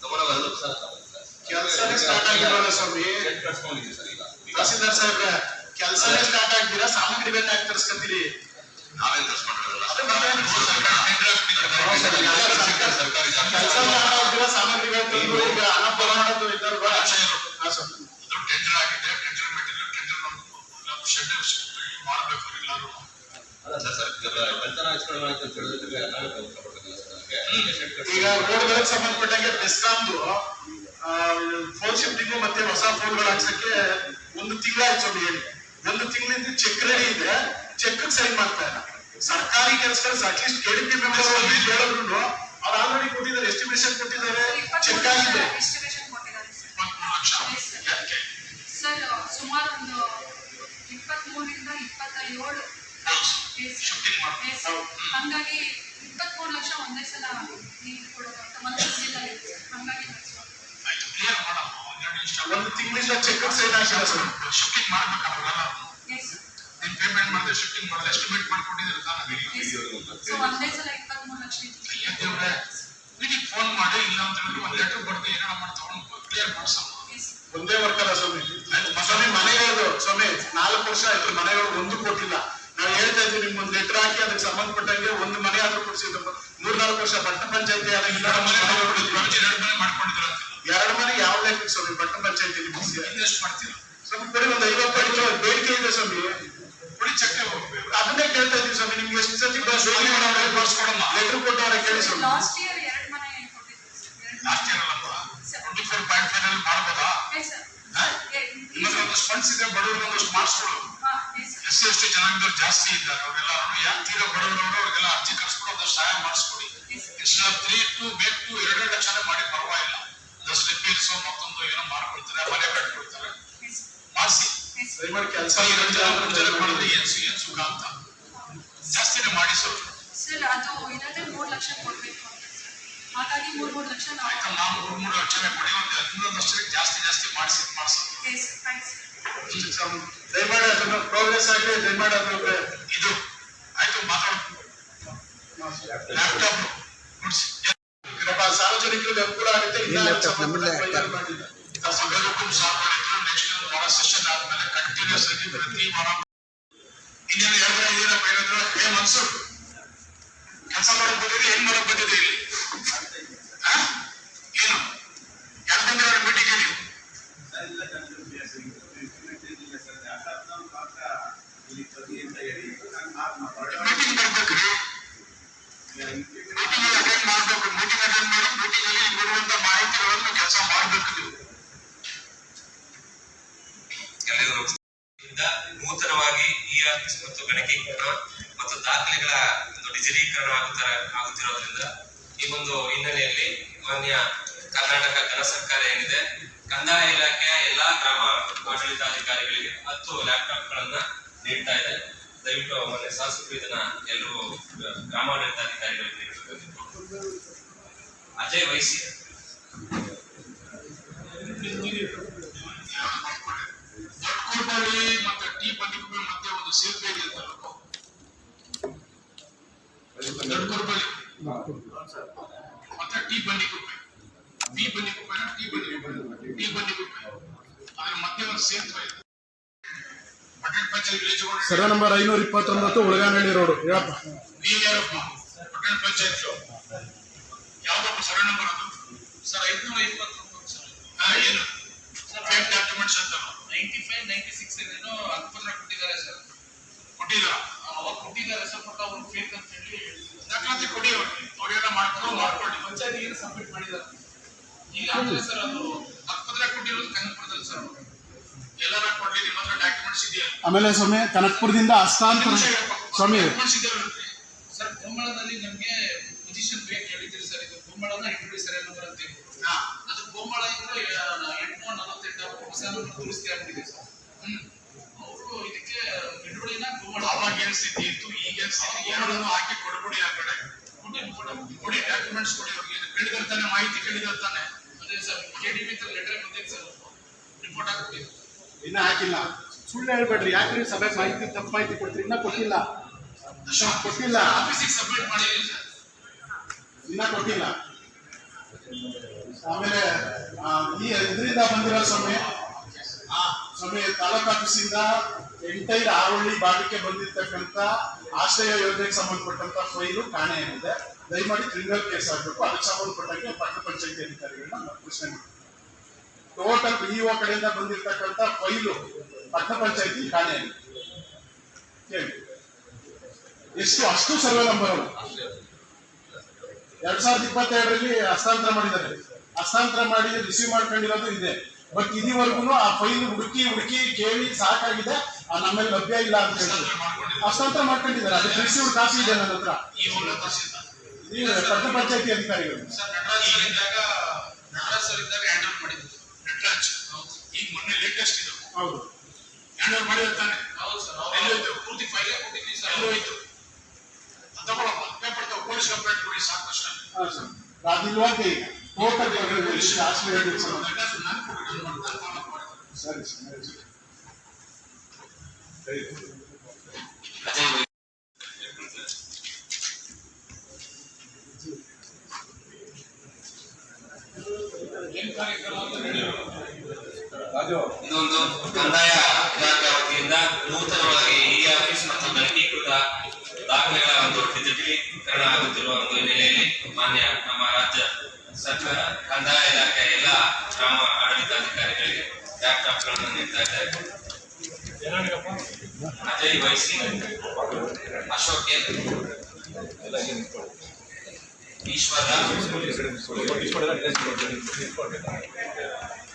ತಗೊಳ್ಳೋದು ಸರ್ ಕೆಲಸನೇ ಸ್ಟಾರ್ಟ್ ಆಗಿರೋಲ್ಲ ಸ್ವಾಮಿ. ಕಟ್ಸ್ಕೊಂಡಿದ್ದೀವಿ ಸರ್. ಈಗ ತಹಸೀಲ್ದಾರ್ ಸಾಹೇಬ್ರೆ ಕೆಲಸನೇ ಸ್ಟಾರ್ಟ್ ಆಗ್ತೀರಾ, ಸಾಮಗ್ರಿಗಳನ್ನ ಯಾಕೆ ತರಿಸ್ಕೊಂತೀರಿ? ನಾವೇನು ತರ್ಸ್ಕೊಂಡಿರೋದಲ್ಲ. ಸರ್ಕಾರಿ ಕೆಲಸ ಮಾಡ್ತೀರಾ, ಸಾಮಗ್ರಿಗಳು ತಂದು ಈಗ ಹಣ ಮಾಡೋದು ಇದ್ದಾರಲ್ವಾ? ಟೆಂಡರ್ ಆಗಿದೆ. ಟೆಂಡರ್ ಮೆಟೀರಿಯಲ್ ಟೆಂಡರ್ ಶೆಡ್ ಮಾಡಬೇಕು ಎಲ್ಲರೂ. ಅಲ್ಲ ಸರ್ ಕಳ್ತನ ಇಸ್ಕೊಳ್ಳೋದು ಅಂತ ಹೇಳಿದ್ರೆ ನಾವೇ ಕಷ್ಟಪಡ್ಬೇಕಲ್ಲ ಸರ್. ಈಗ ರೋಡ್ಗಳಿಗೆ ಸಂಬಂಧಪಟ್ಟಂಗೆ ಬೆಸ್ಕಾಮ್ದು ಫೋನ್ ಶಿಫ್ಟಿಂಗ್ ಮತ್ತೆ ಹೊಸ ಫೋನ್ಗಳು ಹಾಕ್ಸಕ್ಕೆ 1 ತಿಂಗಳಾಯ್ತು ಸ್ವಾಮಿ ಹೇಳಿ. 1 ತಿಂಗಳಿಂದ ಚೆಕ್ ರೆಡಿ ಇದೆ, ಚೆಕ್ ಸೈನ್ ಮಾಡ್ತಾ ಇಲ್ಲ. ಸರ್ಕಾರಿ ಕೆಲಸಗಳು ಅಟ್ಲೀಸ್ಟ್ KDP ಮೆಂಬರ್ ಹೇಳಿದ್ರು ಅವ್ರು ಆಲ್ರೆಡಿ ಕೊಟ್ಟಿದ್ದಾರೆ, ಎಸ್ಟಿಮೇಷನ್ ಕೊಟ್ಟಿದ್ದಾರೆ, ಚೆಕ್ ಆಗಿದೆ. ಎಸ್ಟಿಮೇಷನ್ ಕೊಟ್ಟಿದ್ದಾರೆ 23 ಲಕ್ಷ. ಸರ್. ಸುಮಾರು ಒಂದು 23ರಿಂದ 27 ಶಿಫ್ಟಿಂಗ್ ಮಾಡಿ. ಹಂಗಾಗಿ 23 ಲಕ್ಷ ಒಂದೇ ಸಲ ನೀರು ಕೊಡೋದು ಅಂತ ಒಂದು ಜಿಲ್ಲೆಯಲ್ಲಿ ಹಂಗಾಗಿ ಆಯ್ತು, ಕ್ಲಿಯರ್ ಮಾಡಮ್ಮ. 1 ತಿಂಗಳಿಂದ ಚೆಕ್ ಸೈನ್ ಹಾಕಿಲ್ಲ ಸರ್. ಶಿಫ್ಟಿಂಗ್ ಮಾಡ್ಬೇಕಾಗಲ್ಲ. ನೀನ್ ಪೇಮೆಂಟ್ ಮಾಡಿದ್ರೆ ಶಿಫ್ಟಿಂಗ್ ಮಾಡಿದ್ರೆ ಎಸ್ಟಿಮೇಟ್ ಮಾಡ್ಕೊಂಡಿದ್ರೆ ತಾನೇ. ಸೊ ಒಂದೇ ಸಲ 23 ಲಕ್ಷ ದೇವ್ರೆ ಮೀಟಿಂಗ್ ಫೋನ್ ಮಾಡಿ ಇಲ್ಲ ಅಂತ ಹೇಳಿದ್ರೆ ಒಂದು ಲೆಟರ್ ಬರ್ದು ಏನಾರ ಮಾಡಿ ತಗೊಂಡು ಕ್ಲಿಯರ್ ಮಾಡ್ಸಮ್ಮ. ಒಂದೇ ವರ್ಕ್ ಅಲ್ಲ ಸ್ವಾಮಿ. ಸ್ವಾಮಿ ಮನೆಗಳದು ಸ್ವಾಮಿ 4 ವರ್ಷ ಆಯ್ತು, ಮನೆಗಳು ಒಂದು ಕೊಟ್ಟಿಲ್ಲ. ನಾವು ಹೇಳ್ತಾ ಇದ್ವಿ ನಿಮ್ಗೆ ಒಂದು ಲೆಟರ್ ಹಾಕಿ ಅದಕ್ಕೆ ಸಂಬಂಧಪಟ್ಟಂಗೆ ಒಂದು ಮನೆ ಆದ್ರೂ ಕೊಡಿಸಿದ್ದು. 3-4 ವರ್ಷ ಪಟ್ಟಣ ಪಂಚಾಯತಿ ಆದಾಗ 2 ಮನೆ ಮಾಡ್ಕೊಂಡಿದ್ರ 2 ಮನೆ ಯಾವ ಲೆಕ್ಕ ಸ್ವಾಮಿ ಪಟ್ಟಣ ಪಂಚಾಯತಿ ಇನ್ವೆಸ್ಟ್ ಮಾಡ್ತೀರಾ ಸ್ವಾಮಿ? ಬರೀ ಒಂದು 50 ಅಡಿ ಬೇಡಿಕೆ ಇದೆ ಸ್ವಾಮಿ. ಕೊಡಿ ಚಕ್ಕೆ ಹೋಗ್ಬೇಕು. ಅದನ್ನೇ ಕೇಳ್ತಾ ಇದ್ವಿ ಸ್ವಾಮಿ. ನಿಮ್ಗೆ ಎಷ್ಟು ಸತಿ ಬರ್ಸ್ಕೊಡಮ್ಮ. ಲೆಟರ್ ಕೊಟ್ಟವ್ರೆ ಕೇಳಿ ಸ್ವಾಮಿ. ಲಾಸ್ಟ್ ಇಯರ್ 2 ಮನೆ ಕೊಟ್ಟಿದ್ರು ಲಾಸ್ಟ್ ಇಯರ್ ಅಲ್ಲಪ್ಪ 24.5 ಅಲ್ಲಿ ಮಾಡ್ಬೋದಾ? ನಿಮ್ಮಲ್ಲಿ ಫಂಡ್ಸ್ ಇದೆ, ಬಡವರಿಗೆ ಒಂದಷ್ಟು ಮಾಡಿಸ್ಕೊಡು. SC ಜನಾಂಗದವ್ರು ಜಾಸ್ತಿ ಇದ್ದಾರೆ, ಅವರೆಲ್ಲ ಯಾಕೆ ತೀರಾ ಬಡವರವರು ಅವ್ರಿಗೆಲ್ಲ ಅರ್ಜಿ ಕರ್ಸ್ಕೊಂಡು ಒಂದಷ್ಟು ಸಹಾಯ ಮಾಡಿಸ್ಕೊಡಿ. ಇನ್ಸ್ಟೆಡ್ ಆಫ್ 3 to make 2 2 ಲಕ್ಷನೇ ಮಾಡಿ ಪರವಾಗಿಲ್ಲ. ಜಸ್ಟ್ ರಿಪೇರ್ಸೋ ಮತ್ತೊಂದು ಏನೋ ಮಾಡ್ಕೊಳ್ತಾರೆ, ಮನೆ ಕಟ್ಕೊಳ್ತಾರೆ, ಮಾಡಿಸಿ ದಯಮಾಡಿ ಕೆಲಸ ಮಾಡಿದ್ರೆ ಏನ್ ಸುಖ ಅಂತ ಜಾಸ್ತಿನೇ ಮಾಡಿ ಸ್ವಲ್ಪ. ಸರ್ ಅದು ಇರೋದೇ 3 ಲಕ್ಷ ಕೊಡ್ಬೇಕು ಅಂತ ಸರ್, ಹಾಗಾಗಿ 3 ಲಕ್ಷ ನಾವು ಆಯ್ತಾ, ನಾವು 3 ಲಕ್ಷನೇ ಕೊಡಿ, ಒಂದು 11 ಜಾಸ್ತಿ ಮಾಡಿಸೋದು. ದಯಮಾಡಿ ಅದನ್ನು ಪ್ರೋಗ್ರೆಸ್ ಆಗಲಿ, ದಯಮಾಡಿ ಅದನ್ನು ಇದು ಆಯ್ತು ಮಾತಾಡೋದು. ಲ್ಯಾಪ್ಟಾಪ್ ಸಾರ್ವಜನಿಕರಿಗೆ ಅನುಕೂಲ ಆಗುತ್ತೆ. ನೆಕ್ಸ್ಟ್ ವಾರ ಸೆಷನ್ ಆದ್ಮೇಲೆ ಕಂಟಿನ್ಯೂಸ್ ಆಗಿ ಪ್ರತಿ ವಾರ ಇನ್ನೇನು 2 ದಿನ ಹೇಳಿದ್ರು ಮನ್ಸೂರ್ ಕೆಲಸ ಮಾಡಕ್ ಬಂದಿದೆ, ಏನ್ ಮಾಡಕ್ ಬಂದಿದೆ ಇಲ್ಲಿ ಏನು 2 ದಿನ ಮೀಟಿಂಗ್ ನೀವು ಮೀಟಿಂಗ್ ಬರ್ಬೇಕ್ರಿ, ಮೀಟಿಂಗ್ ಅಟೆಂಡ್ ಮಾಡ್ಬೇಕು. ಮೀಟಿಂಗ್ ಅಟೆಂಡ್ ಮಾಡಿ ಮೀಟಿಂಗ್ ಅಲ್ಲಿ ಇರುವಂತ ಮಾಹಿತಿಗಳನ್ನು ಕೆಲಸ ಮಾಡ್ಬೇಕು ನೀವು. ನೂತನವಾಗಿ ಇ-ಆಫೀಸ್ ಮತ್ತು ಗಣಕೀಕರಣ ಮತ್ತು ದಾಖಲೆಗಳ ಒಂದು ಡಿಜಿಟಲೀಕರಣ ಆಗುತ್ತಿರೋದ್ರಿಂದ ಈ ಒಂದು ಹಿನ್ನೆಲೆಯಲ್ಲಿ ಮಾನ್ಯ ಕರ್ನಾಟಕ ಘನ ಸರ್ಕಾರ ಏನಿದೆ, ಕಂದಾಯ ಇಲಾಖೆಯ ಎಲ್ಲಾ ಗ್ರಾಮ ಆಡಳಿತಾಧಿಕಾರಿಗಳಿಗೆ 10 ಲ್ಯಾಪ್ಟಾಪ್ಗಳನ್ನ ನೀಡ್ತಾ ಇದೆ. ದಯವಿಟ್ಟು ಮಾನ್ಯ ಶಾಸಕರು ಇದನ್ನ ಎಲ್ಲರೂ ಗ್ರಾಮಾಡಳಿತಾಧಿಕಾರಿಗಳಿಗೆ ನೀಡಬೇಕು. ಅಜಯ್ ವೈಸಿ ದೊಡ್ಡಕೂರ್ಬಳ್ಳಿ ಮತ್ತೆ ಟಿ ಬಂಡಿಕುಪ್ಪೆ ಮಧ್ಯೆ ಒಂದು ಸೇತುವೆ ಇದೆ ಅಂತ ದೊಡ್ಡಕೂರ್ಬಳ್ಳಿ ಮತ್ತೆ ಟಿ ಬಂಡಿಕುಪ್ಪೆ ಅದ್ರ ಮಧ್ಯೆ ಒಂದು ಸೇತುವೆ ಇದೆ. ಪಟ್ಟಣ panchayat village survey number 529 Ulaganahalli road. ಹೇಳಪ್ಪ ನೀವ್ ಯಾರಪ್ಪ? ಪಟ್ಟಣ ಪಂಚಾಯತ್ ಯಾವ್ದಪ್ಪ ಸರ್ವೆ ನಂಬರ್ ಅದು? Sir 529 sir. ಏನು ಫೇಕ್ ಡಾಕ್ಯುಮೆಂಟ್ಸ್ ಅಂತ 95, 96 ಏನೇನೋ ಹಕ್ಕುಪತ್ರ ಕೊಟ್ಟಿದ್ದಾರೆ ಸರ್. ಕೊಟ್ಟಿಲ್ಲ ಅವಾಗ ಕೊಟ್ಟಿದ್ದಾರೆ ಸರ್, ಬಟ್ ಅವ್ರು ಫೇಕ್ ಅಂತ ಹೇಳಿ ದಾಖಲಾತಿ ಕೊಡಿ ಅವ್ರಿಗೆಲ್ಲ ಮಾಡ್ಕೊಳ್ಳಿ. ಪಂಚಾಯತಿಗೆ ಸಬ್ಮಿಟ್ ಮಾಡಿದ್ದಾರೆ. ಈಗ ಅಂದ್ರೆ ಸರ್ ಅದು ಹಕ್ಕುಪತ್ರ ಕೊಟ್ಟಿರೋದು ಕನ್ನಡಪುರದಲ್ಲಿ ಸರ್. ಎಲ್ಲರ ಕೊಡ್ಲಿ, ನಿಮ್ಮ ಹತ್ರ ಡಾಕ್ಯುಮೆಂಟ್ಸ್ ಇದೆಯಾ? ಆಮೇಲೆ ಸ್ವಾಮಿ ಕನಕಪುರದಿಂದ ಹಸ್ತಾಂತರ ಸ್ವಾಮಿ ಸರ್ ಗೋಮಾಳದಲ್ಲಿ ನಮ್ಗೆ ಪೊಸಿಷನ್ ಬೇಕು ಹೇಳಿದ್ರಿ ಸರ್. ಇದು ಗೋಮಾಳನ ಇಟ್ಬಿಡಿ ಸರ್ ಏನೋ ಬರುತ್ತೆ. ಅದು ಗೋಮಾಳ ಇಂದ 848 ಹೊಸ ನಂಬರ್ ದುರಸ್ತಿ ಆಗ್ಬಿಟ್ಟಿದೆ ಸರ್. ಅವರು ಇದಕ್ಕೆ ಬಿಡುಗಡೆನ ಗೋಮಾಳ ಅವಾಗ ಏನ್ ಸ್ಥಿತಿ ಇತ್ತು, ಈಗ ಏನ್ ಸ್ಥಿತಿ, ಎರಡನ್ನು ಹಾಕಿ ಕೊಡ್ಬಿಡಿ. ಆ ಕಡೆ ಕೊಡಿ ಡಾಕ್ಯುಮೆಂಟ್ಸ್ ಕೊಡಿ. ಅವ್ರಿಗೆ ಕೇಳಿದರ್ತಾನೆ, ಮಾಹಿತಿ ಕೇಳಿದರ್ತಾನೆ. ಅದೇ ಸರ್ KDB ಲೆಟರ್ ಬಂದಿದೆ ಸರ್, ರಿಪೋರ್ಟ್ ಹಾಕ್ಬಿಟ್ಟಿದೆ. ಇನ್ನ ಹಾಕಿಲ್ಲ. ಸುಳ್ಳು ಹೇಳ್ಬೇಡ್ರಿ, ಯಾಕ್ರಿ ಸಭೆ ಮಾಹಿತಿ ತಪ್ಪು ಮಾಹಿತಿ ಕೊಡ್ತೀರಿ? ಇನ್ನ ಕೊಟ್ಟಿಲ್ಲ. ಆಫೀಸಿಗೆ ಸಬ್ಮಿಟ್ ಮಾಡಿದೀನಿ ಸರ್, ಇನ್ನ ಕೊಟ್ಟಿಲ್ಲ. ಆಮೇಲೆ ಇದರಿಂದ ಬಂದಿರೋ ಸ್ವಾಮಿ ತಾಲೂಕು ಆಫೀಸಿಂದ ಎಂಟೈರ್ ಆವಳ್ಳಿ ಭಾಗಕ್ಕೆ ಬಂದಿರ್ತಕ್ಕಂಥ ಆಶ್ರಯ ಯೋಜನೆಗೆ ಸಂಬಂಧಪಟ್ಟಂತ ಫೈಲು ಕಾಣೆ ಏನಿದೆ, ದಯಮಾಡಿ ಕ್ರಿಮಿನಲ್ ಕೇಸ್ ಆಗಬೇಕು. ಅದಕ್ಕೆ ಸಂಬಂಧಪಟ್ಟಂಗೆ ಪಟ್ಟಣ ಪಂಚಾಯತಿ ಅಧಿಕಾರಿಗಳನ್ನ ಪ್ರಶ್ನೆ ಮಾಡಿ. ಟೋಟಲ್ ಇಒ ಕಡೆಯಿಂದ ಬಂದಿರತಕ್ಕಂಥ ಫೈಲು ಪಟ್ಟಣ ಪಂಚಾಯತಿ ಕಾಣೆ ಆಗಿದೆ. ಕೇಳಿ ಎಷ್ಟು? ಅಷ್ಟು ಸರ್ವೆ ನಂಬರ್ 2022ರಲ್ಲಿ ಹಸ್ತಾಂತರ ಮಾಡಿದ್ದಾರೆ. ಹಸ್ತಾಂತರ ಮಾಡಿ ರಿಸೀವ್ ಮಾಡ್ಕೊಂಡಿರೋದು ಇದೆ. ಬಟ್ ಇದುವರೆಗೂ ಆ ಫೈಲ್ ಹುಡುಕಿ ಕೇಳಿ ಸಾಕಾಗಿದೆ, ನಮ್ಮಲ್ಲಿ ಲಭ್ಯ ಇಲ್ಲ ಅಂತ ಹೇಳಿ ಹಸ್ತಾಂತರ ಮಾಡ್ಕೊಂಡಿದ್ದಾರೆ. ಅದಕ್ಕೆ ರಿಸೀವ್ಡ್ ಕಾಪಿ ಇದೆ ನನ್ನ ಹತ್ರ. ಪಟ್ಟಣ ಪಂಚಾಯತಿ ಅಧಿಕಾರಿಗಳು ಸರ್ ನಟರಾಜ್ ಸರ್ ಇದ್ದಾಗ ಹ್ಯಾಂಡಲ್ ಮಾಡಿದ್ರು. ನಟರಾಜ್ ಈಗ ಮೊನ್ನೆ ಲೇಟೆಸ್ಟ್ ಇದು ಹೌದು ಹ್ಯಾಂಡಲ್ ಮಾಡಿರ್ತಾನೆ. ಹೌದು ಸರ್, ಎಲ್ಲೋಯ್ತು? ಪೂರ್ತಿ ಫೈಲೇ ಕೊಟ್ಟಿದ್ದೀವಿ ಸರ್. ಎಲ್ಲೋಯ್ತು? ತಗೊಳಪ್ಪ, ಪೇಪರ್ ತಗೋ, ಪೊಲೀಸ್ ಕಂಪ್ಲೇಂಟ್ ಕೊಡಿ ಸಾಕಷ್ಟು. ಅದಿಲ್ವಾ ಅಂತ ಈಗ ಟೋಟಲ್ ಸರಿ ಇದೊಂದು ಕಂದಾಯ ಇಲಾಖೆ ವತಿಯಿಂದ ನೂತನವಾಗಿ ಇ-ಆಫೀಸ್ ಮತ್ತು ಗಣಕೀಕೃತ ದಾಖಲೆಗಳ ಒಂದು ಡಿಜಿಟಲೀಕರಣ ಆಗುತ್ತಿರುವ ಒಂದು ಹಿನ್ನೆಲೆಯಲ್ಲಿ ಮಾನ್ಯ ನಮ್ಮ ರಾಜ್ಯ ಸರ್ಕಾರ ಕಂದಾಯ ಇಲಾಖೆ ಎಲ್ಲ ಗ್ರಾಮ ಆಡಳಿತಾಧಿಕಾರಿಗಳಿಗೆ ಲ್ಯಾಪ್ಟಾಪ್ಗಳನ್ನು ನೀಡ್ತಾ ಇದೆ. ಅಜಯ್ ವೈಸಿ, ಅಶೋಕ್ ಈಶ್ವರ,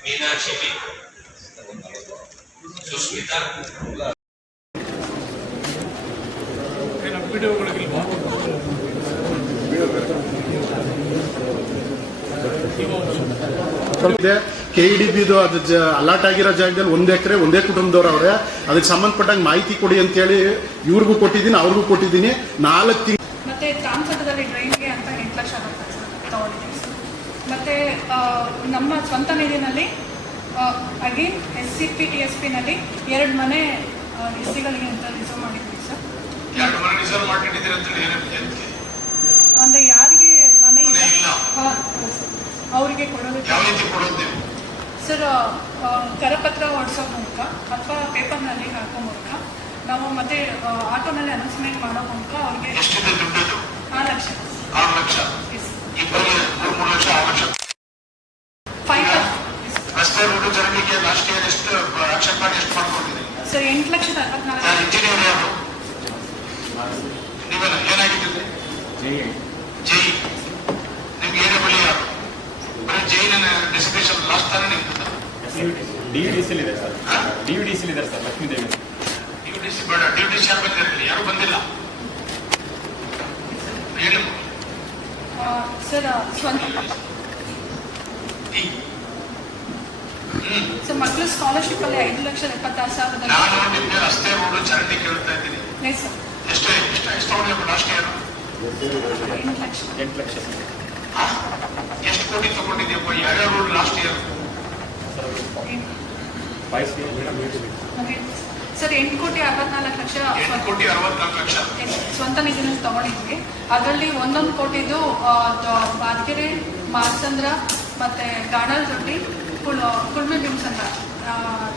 ಮೀನಾಕ್ಷಿ, ಸುಸ್ಮಿತಾ, ವಿಡಿಯೋಗಳಿಗೆ KEDBದು ಅದು ಅಲಾಟ್ ಆಗಿರೋ ಜಾಗದಲ್ಲಿ 1 ಎಕರೆ ಒಂದೇ ಕುಟುಂಬದವ್ರು ಅವ್ರೆ, ಅದಕ್ಕೆ ಸಂಬಂಧಪಟ್ಟಂಗೆ ಮಾಹಿತಿ ಕೊಡಿ ಅಂತೇಳಿ ಇವ್ರಿಗೂ ಕೊಟ್ಟಿದ್ದೀನಿ, ಅವ್ರಿಗೂ ಕೊಟ್ಟಿದ್ದೀನಿ. 4 ತಿಂಗಳು ಮತ್ತೆ ತಾಮಸದಲ್ಲಿ ಡ್ರೈನ್ಗೆ ಅಂತ 8 ಲಕ್ಷ ಆಗುತ್ತೆ ಸರ್ ತಗೊಂಡಿದ್ದೀವಿ ಸರ್. ಮತ್ತೆ ನಮ್ಮ ಸ್ವಂತ ನೀರಿನಲ್ಲಿ ಅಗೇನ್ SCP TSPನಲ್ಲಿ 2 ಮನೆ ಎಸ್ಸಿಗಳಿಗೆ ಅಂತ ರಿಸರ್ವ್ ಮಾಡಿದ್ವಿ ಸರ್. 2 ಮನೆ ರಿಸರ್ವ್ ಮಾಡಿಟ್ಟಿದ್ದೀರಿ ಅಂತ ಹೇಳಿ ಅಂದರೆ ಯಾರಿಗೆ ಮನೆ ಇಲ್ಲ ಅವರಿಗೆ ಕೊಡೋದಕ್ಕೆ ಯಾವ ರೀತಿ ಕೊಡೋದು ನೀವು? ಸರ್ ಕರಪತ್ರ ಹೊಡ್ಸೋ ಮೂಲಕ ಅಥವಾ ಪೇಪರ್ನಲ್ಲಿ ಹಾಕೋ ಮೂಲಕ ನಾವು ಮತ್ತೆ ಆಟೋನಲ್ಲಿ ಅನೌನ್ಸ್ಮೆಂಟ್ ಮಾಡೋ ಮೂಲಕ ಅವ್ರಿಗೆ ಎಷ್ಟಿದೆ ದುಡ್ಡು? 6 ಲಕ್ಷ. 6 ಲಕ್ಷ. ಇಬ್ಬರಿಗೆ 3 ಲಕ್ಷ, 6 ಲಕ್ಷ. 5 ರಸ್ತೆ ರೋಡು ಜನರಿಗೆ ಲಾಸ್ಟ್ ಇಯರ್ ಎಷ್ಟು ಆಕ್ಷನ್ ಮಾಡಿ ಎಷ್ಟು ಮಾಡ್ಕೊಂಡಿದ್ದೀರಿ ಸರ್? 8,64,000. ನಾನು ಇಂಜಿನಿಯರ್ ಯಾರು? ನೀವೆಲ್ಲ ಏನಾಗಿದ್ದೀರಿ? ಜೈ. ನಿಮ್ಗೆ ಏನೇ ಬಳಿ ಯಾರು? ಬರೀ ಜೈನ ಡೆಸಿಗ್ನೇಷನ್ ಲಾಸ್ಟ್ ತಾನೇ ನಿಮ್ದು DVDC ಇದೆ ಸರ್. DVDC ಇದೆ ಸರ್. ಲಕ್ಷ್ಮೀದೇವಿ DVDC ಬೇಡ. DVDC ಯಾರು ಬಂದಿರಲಿಲ್ಲ? ಯಾರು ಬಂದಿಲ್ಲ ಹೇಳು ಸರ್. ಸ್ವಂತ ಸರ್ ಮಕ್ಕಳು ಸ್ಕಾಲರ್ಶಿಪ್ಪಲ್ಲಿ 5,76,000. ನಾನು ನಿಮ್ಗೆ ರಸ್ತೆ ರೋಡು ಚರಂಡಿ ಕೇಳ್ತಾ ಇದ್ದೀನಿ. Yes sir. ಎಷ್ಟು ತಗೊಂಡಿದ್ದು ಲಾಸ್ಟ್ ಇಯರ್? 8 ಲಕ್ಷ. ಎಷ್ಟು ಕೋಟಿ ತಗೊಂಡಿದ್ಯಪ್ಪ? ಯಾರ್ಯಾವ ರೋಡ್ ಲಾಸ್ಟ್ ಇಯರ್? ಸರ್ 8,64,00,000 8,64,00,000 ಸ್ವಂತ ನಿಧಿನಲ್ಲಿ ತಗೊಂಡಿದ್ವಿ. ಅದರಲ್ಲಿ 1 ಕೋಟಿದು ಬಾದ್ಗೆರೆ, ಮಾರ್ಸಂದ್ರ ಮತ್ತೆ ಗಾಣಲ್ದೊಡ್ಡಿ, ಕುಳ್ಮೆ ಬಿಮ್ಸ್ ಅಂತ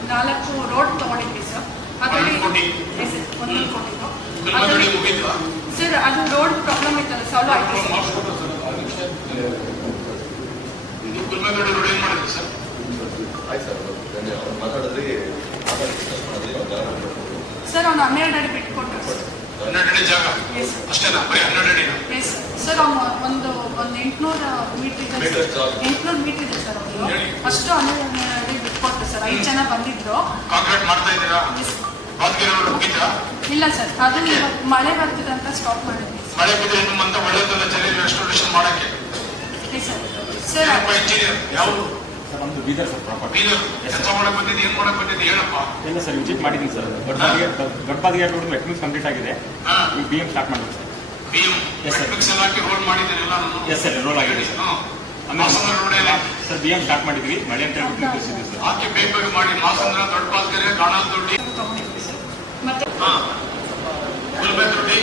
4 ರೋಡ್ ತಗೊಂಡಿದ್ವಿ ಸರ್. ಅದರಲ್ಲಿ 1 ಕೋಟಿದು ಸರ್. ಅದು ರೋಡ್ ಪ್ರಾಬ್ಲಮ್ ಇತ್ತಲ್ಲ, ಸಾಲ್ವ್ ಆಯ್ತು ಗುಲ್ಮಗಡೆ ರೋಡ್ ಏನ್ ಮಾಡಿದ್ರಿ ಸರ್? ಸರ್ ಅವ್ನು 12 ಅಡಿ ಬಿಟ್ಕೊಟ್ರು ಸರ್. 12 ಅಡಿ ಜಾಗ ಅಷ್ಟೇನಾ? ಬರೀ 12 ಅಡಿ? Yes sir. ಅವ್ನು ಒಂದು 800 ಮೀಟರ್ ಇದೆ ಸರ್. 800 ಮೀಟರ್ ಇದೆ ಸರ್. ಅವರು ಅಷ್ಟು 12 ಅಡಿ ಬಿಟ್ಕೊಟ್ರು ಸರ್. 5 ಜನ ಬಂದಿದ್ರು. ಕಾಂಕ್ರೀಟ್ ಮಾಡ್ತಾ ಇದ್ದೀರಾ? ಬಾದ್ಗೆರೆ ರೋಡ್ ಮುಗಿತಾ? ಇಲ್ಲ ಸರ್, ಅದು ಮಳೆ ಬರ್ತಿದೆ ಅಂತ ಸ್ಟಾಪ್ ಮಾಡಿದ್ವಿ. ಮಳೆ ಬಿದ್ದರೆ ನಿಮ್ಮಂತ ಒಳ್ಳೆಯದಲ್ಲ ಜನ ರೆಸ್ಟೋರೇಷನ್ ಮಾಡಕ್ಕೆ. ಸರ್ ಸರ್ ಇಂಜಿನಿಯರ್ ಯಾವುದು? ನಮ್ದು ಬೀದರ್ ಸರ್. ಪ್ರಾಪರ್ ಬೀದರ್. ಕೆಲಸ ಮಾಡಕ್ ಬಂದಿದ್ದು, ಏನ್ ಮಾಡಕ್ ಬಂದಿದ್ದು ಹೇಳಪ್ಪ. ಎಲ್ಲ ಸರ್ ವಿಸಿಟ್ ಮಾಡಿದ್ದೀನಿ ಸರ್. ಗಡ್ಬಾದಿಗೆ ರೋಡ್ ಮೆಟ್ರಿಕ್ಸ್ ಕಂಪ್ಲೀಟ್ ಆಗಿದೆ. ಈಗ BM ಸ್ಟಾರ್ಟ್ ಮಾಡಿದ್ವಿ ಸರ್. BM ಮೆಟ್ರಿಕ್ಸ್ ಎಲ್ಲ ಹಾಕಿ ರೋಡ್ ಮಾಡಿದ್ದೀರಿ ಎಲ್ಲ? ಎಸ್ ಸರ್, ರೋಲ್ ಆಗಿದೆ ಸರ್. ಮಾಸಂದ್ರ ರೋಡ್ ಎಲ್ಲ ಸರ್ BM ಸ್ಟಾರ್ಟ್ ಮಾಡಿದ್ವಿ. ಮಳೆ ಅಂತ ಹೇಳ್ಬಿಟ್ಟು ತೋರಿಸಿದ್ವಿ ಸರ್. ಹಾಕಿ ಬೇಗ ಮಾಡಿ. ಮಾಸಂದ್ರ, ದೊಡ್ಡ ಬಾದ್ಗೆರೆ, ಗಾಣಲ್ದೊಡ್ಡಿ, ತಗೊಂಡಿದ್ವಿ ಸರ್. ಮತ್ತೆ ಗುಲ್ಬೆದೊಡ್ಡಿ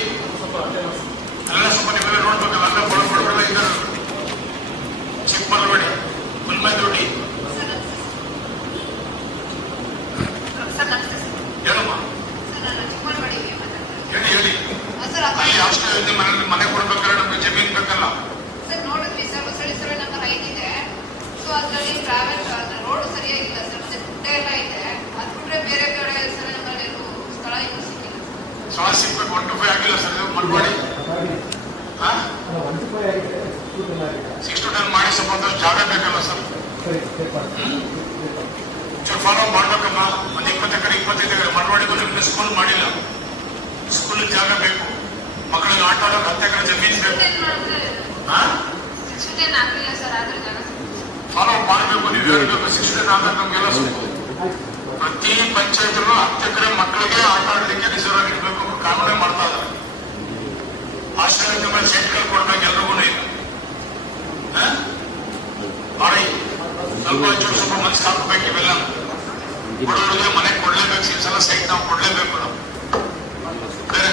ಎಲ್ಲ ಸ್ವಲ್ಪ ನೀವೆಲ್ಲ ನೋಡ್ಬೇಕಲ್ಲ. ಎಲ್ಲ ಕೊಡಬೇಡ ಇದ್ದಾರೆ. ಚಿಕ್ಕಮಗಳೂರು, ಗುಲ್ಬೆದೊಡ್ಡಿ ಹೇಳಮ್ಮ. ಹೇಳಿ ಅಲ್ಲಿ ಅಷ್ಟು ಮನೆ ಕೊಡ್ಬೇಕಾದ್ರೆ ನಮ್ಗೆ ಜಮೀನ್ ಬೇಕಲ್ಲ. ಸರ್ ನೋಡಿದ್ವಿ ಸರ್, ಹೊಸಳ್ಳಿ ಸರ್ವೆ ನಂಬರ್ 5 ಇದೆ. ಸೊ ಅದರಲ್ಲಿ ಟ್ರಾವೆಲ್ ರೋಡ್ ಸರಿಯಾಗಿಲ್ಲ ಸರ್. ಮತ್ತೆ ಗುಡ್ಡ ಎಲ್ಲ ಇದೆ. ಅದು ಬಿಟ್ರೆ ಬೇರೆ ಕಡೆ ಸರ್ವೆ ನಂಬರ್ ಸ್ಥಳ ಇನ್ನೂ ಸಿಕ್ಕಿಲ್ಲ. ಸ್ಥಳ ಸಿಗ್ಬೇಕು. 1 to 5 ಆಗಿಲ್ಲ ಸರ್. ಇದು ಮಟ್ವಾಡಿ 6 to 10 ಮಾಡಿ. ಸ್ವಲ್ಪ ಜಾಗ ಬೇಕಲ್ಲ ಸರ್. ಫಾಲೋ ಮಾಡ್ಬೇಕಮ್ಮ. ಒಂದು 20 ಎಕರೆ 25 ಎಕರೆ ಮಟ್ವಾಡಿಗೂ ನಿಮ್ಗೆ ಸ್ಕೂಲ್ ಮಾಡಿಲ್ಲ. ಸ್ಕೂಲ್ ಜಾಗ ಬೇಕು. ಮಕ್ಕಳಿಗೆ ಆಟ ಆಡೋಕೆ 10 ಎಕರೆ ಜಮೀನು ಬೇಕು. ಆಗ್ಲಿಲ್ಲ ಸರ್. ಆದ್ರೆ ಜನ ಫಾಲೋ ಮಾಡಬೇಕು. ನೀವು ಹೇಳ್ಬೇಕು. 6 to 10 ಆದಾಗ ನಮ್ಗೆಲ್ಲ ಪ್ರತಿ ಪಂಚಾಯತ್ರು 10 ಎಕರೆ ಮಕ್ಕಳಿಗೆ ಆಟ ಆಡಲಿಕ್ಕೆ ರಿಸರ್ವ್ ಆಗಿರ್ಬೇಕು. ಕಾನೂನೇ ಮಾಡ್ತಾ ಇದ್ದಾರೆ. ಆಶ್ರಯದ ಮೇಲೆ ಸೈಟ್ಗಳು ಕೊಡ್ಬೇಕು ಎಲ್ರಿಗೂ ಇಲ್ಲ. ಮಾಡಿ ಸ್ವಲ್ಪ ಸ್ವಲ್ಪ ಮನಸ್ಸು ಹಾಕಬೇಕು. ಇವೆಲ್ಲ ಬಡವರಿಗೆ ಮನೆ ಕೊಡ್ಲೇಬೇಕು. ಈ ಸಲ ಸೈಟ್ ನಾವು ಕೊಡ್ಲೇಬೇಕು. ನಾವು ಬೇರೆ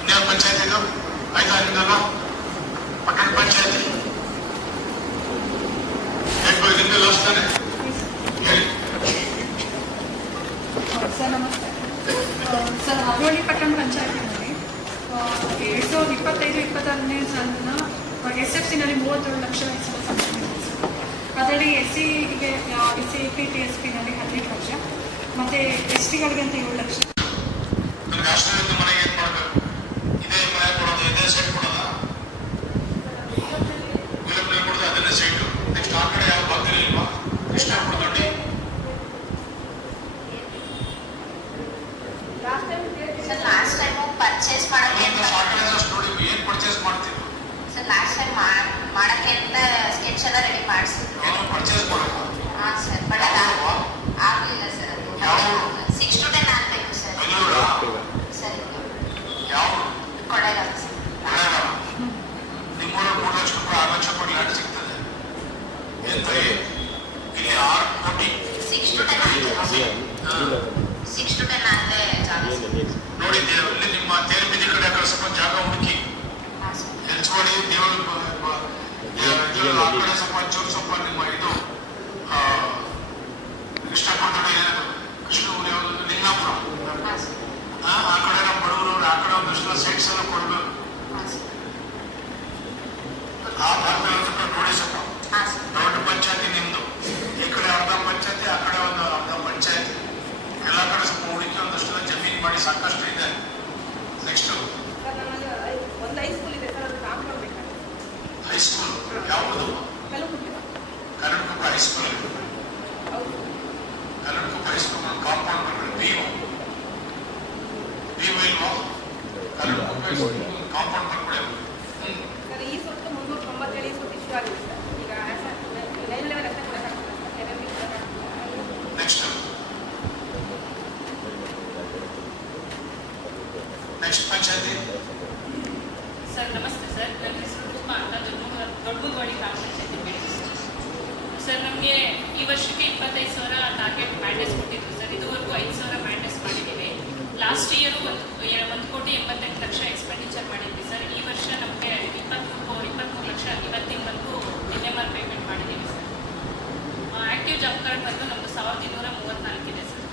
ಇನ್ಯಾವ ಪಂಚಾಯತ್ ಇದು ಆಯ್ತಾ? ನಿಮ್ದಲ್ಲ ಪಟ್ಟಣ ಪಂಚಾಯತಿ ನಿಮ್ದೆ ಲಾಸ್ಟ್ ತಾನೆ? ಹೇಳಿ ಸರ್. ನಮಸ್ತೆ ಸರ್. ಹರವಳ್ಳಿ ಪಟ್ಟಣ ಪಂಚಾಯತಿನಲ್ಲಿ 2025-26ನೇ ಸಾಲಿನ SFCನಲ್ಲಿ 37 ಲಕ್ಷ ಅದರಲ್ಲಿ SCಗೆ SCP TSPನಲ್ಲಿ 18 ಲಕ್ಷ ಮತ್ತು STಗಳಿಗೆ ಅಂತ 7 ಲಕ್ಷ. ನನಗೆ ಆಶ್ರಯದ ಮನೆಗೆ ಏನು ಮಾಡಬೇಕು? ಇದೇ ಮನೆ ಕೊಡೋದು, ಇದೇ ಸೈಟ್ ಕೊಡೋದ? ಗುಲಾಬಿ ಕೊಡೋದು, ಅದನ್ನೇ ಸೈಟು. ನೆಕ್ಸ್ಟ್ ಆ ಕಡೆ ಯಾವ ಬಾಗಿಲು ಇಲ್ವಾ? ಇಷ್ಟ ಕೊಡ್ತೊಂಡು ಸರ್. ಲಾಸ್ಟ್ ಟೈಮ್ ಪರ್ಚೇಸ್ ಮಾಡೋಕ್ಕೆ ನೋಡಿ ಏನು ಪರ್ಚೇಸ್ ಮಾಡ್ತೀವಿ ಸರ್. ಲಾಸ್ಟ್ ಟೈಮ್ ಮಾಡೋಕ್ಕೆ ಅಂತ 6 to 10 ಆದ್ರೆ ಜಾಗ ನೋಡಿದ್ದೀರ ಅಲ್ಲಿ ನಿಮ್ಮ ತೇರು ಬೀದಿ ಕಡೆ ಆ ಕಡೆ ಸ್ವಲ್ಪ ಜಾಗ ಹುಡುಕಿ ಹೆಚ್ಚುವರಿ ದೇವರ ಆ ಕಡೆ ಸ್ವಲ್ಪ ಚೂರು ಸ್ವಲ್ಪ ನಿಮ್ಮ ಇದು ಕೃಷ್ಣಪಟ್ಟಣ ಕೃಷ್ಣ ಯಾವುದು ಲಿಂಗಾಪುರ ಆ ಕಡೆ ನಮ್ಮ ಬಡವರು ಆ ಕಡೆ ಒಂದಷ್ಟು ಸೈಟ್ಸ್ ಎಲ್ಲ ಕೊಡ್ಬೇಕು. ಆ ಭಾಗದಲ್ಲಿ ನೋಡಿ ಸ್ವಲ್ಪ ದೊಡ್ಡ ಪಂಚಾಯತಿ ನಿಮ್ದು, ಈ ಕಡೆ ಅರ್ಧ ಪಂಚಾಯತಿ, ಆ ಕಡೆ ಒಂದು ಅರ್ಧ ಪಂಚಾಯತಿ, ಎಲ್ಲ ಕಡೆ ಸ್ವಲ್ಪ ಹುಡುಕಿ ಒಂದಷ್ಟು ಜಮೀನು ಮಾಡಿ ಸಾಕಷ್ಟು ಇದೆ. ನೆಕ್ಸ್ಟ್ ಒಂದು ಹೈಸ್ಕೂಲ್ ಇದೆ ಸರ್, ಅದು ಕಾಂಪೌಂಡ್ ಬೇಕಾಗುತ್ತೆ. ಹೈಸ್ಕೂಲ್ ಯಾವುದು? Kannadakoppa high school. Kannadakoppa high school compound ಬರ್ಬಿಡಿ. ಬೀವ ಇಲ್ವಾ? ಕನ್ನಡಕೊಪ್ಪ ಕಾಂಪೌಂಡ್ ಬರ್ಬಿಡಿ. ಸರ್ ಈ ಸೊತ್ತು 397 ಈ ಸೊತ್ತು ಇಶ್ಯೂ ಆಗಿದೆ ಸರ್. ಈಗ ಲೈನ್ ಲೆವೆಲ್ ಅಷ್ಟೇ ಕೊಡೋಕ್ಕಾಗ್ತದೆ ಸರ್. ನೆಕ್ಸ್ಟ್ ಪಂಚಾಯತಿ. ಸರ್ ನಮಸ್ತೆ ಸರ್, ನನ್ನ ಹೆಸರು ರೂಪಾ ಅಂತ, ದೊಡ್ಡಬುದ್ವಾಡಿ ಗ್ರಾಮ ಪಂಚಾಯತಿ ಮೇಡಮ್. ಸರ್ ನಮಗೆ ಈ ವರ್ಷಕ್ಕೆ 25,000 ಟಾರ್ಗೆಟ್ ಮ್ಯಾಂಡೇಸ್ ಕೊಟ್ಟಿದ್ರು ಸರ್. ಇದುವರೆಗೂ 5,000 ಮ್ಯಾಂಡೇಸ್ ಮಾಡಿದ್ದೀವಿ. ಲಾಸ್ಟ್ ಇಯರು 1,80,00,000 ಎಕ್ಸ್ಪೆಂಡಿಚರ್ ಮಾಡಿದ್ವಿ ಸರ್. ಈ ವರ್ಷ ನಮಗೆ 23 ಲಕ್ಷ ಇವತ್ತಿನವರೆಗೂ NMR ಪೇಮೆಂಟ್ ಮಾಡಿದ್ದೀವಿ ಸರ್. ಆ್ಯಕ್ಟಿವ್ ಜಾಬ್ ಕಾರ್ಡ್ ಬಂದು ನಮ್ಮದು 1,234 ಇದೆ ಸರ್.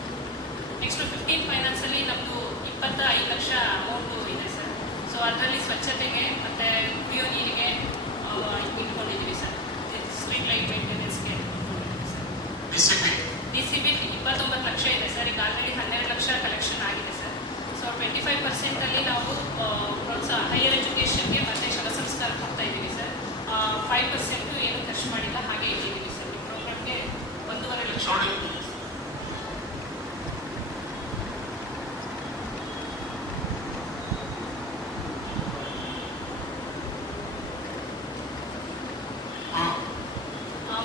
ನೆಕ್ಸ್ಟು 15 ಫೈನಾನ್ಸಲ್ಲಿ ನಮ್ಮದು 25 ಲಕ್ಷ ಅಮೌಂಟು ಇದೆ ಸರ್. ಸೊ ಅದರಲ್ಲಿ ಸ್ವಚ್ಛತೆಗೆ ಮತ್ತು ಕುಡಿಯೋ ನೀರಿಗೆ ಇಟ್ಕೊಂಡಿದ್ದೀವಿ ಸರ್. ಸ್ಟ್ರೀಟ್ ಲೈಟ್ ಮೇಂಟೆನೆನ್ಸ್ಗೆ DCB 29 ಲಕ್ಷ ಇದೆ ಸರ್. ಈಗ ಆಲ್ರೆಡಿ 12 ಲಕ್ಷ ಕಲೆಕ್ಷನ್ ಆಗಿದೆ ಸರ್. ಸೊ 25% ನಾವು ಪ್ರೋತ್ಸಾಹ ಹೈಯರ್ ಎಜುಕೇಷನ್ಗೆ ಮತ್ತು ಶವ ಸಂಸ್ಕಾರಕ್ಕೆ ಹೋಗ್ತಾ ಇದ್ದೀವಿ ಸರ್. 5% ಏನು ಖರ್ಚು ಮಾಡಿಲ್ಲ, ಹಾಗೆ ಇಟ್ಟಿದ್ದೀವಿ ಸರ್. ಈ ಪ್ರೋಗ್ರಾಮ್ಗೆ 1.5 ಲಕ್ಷ.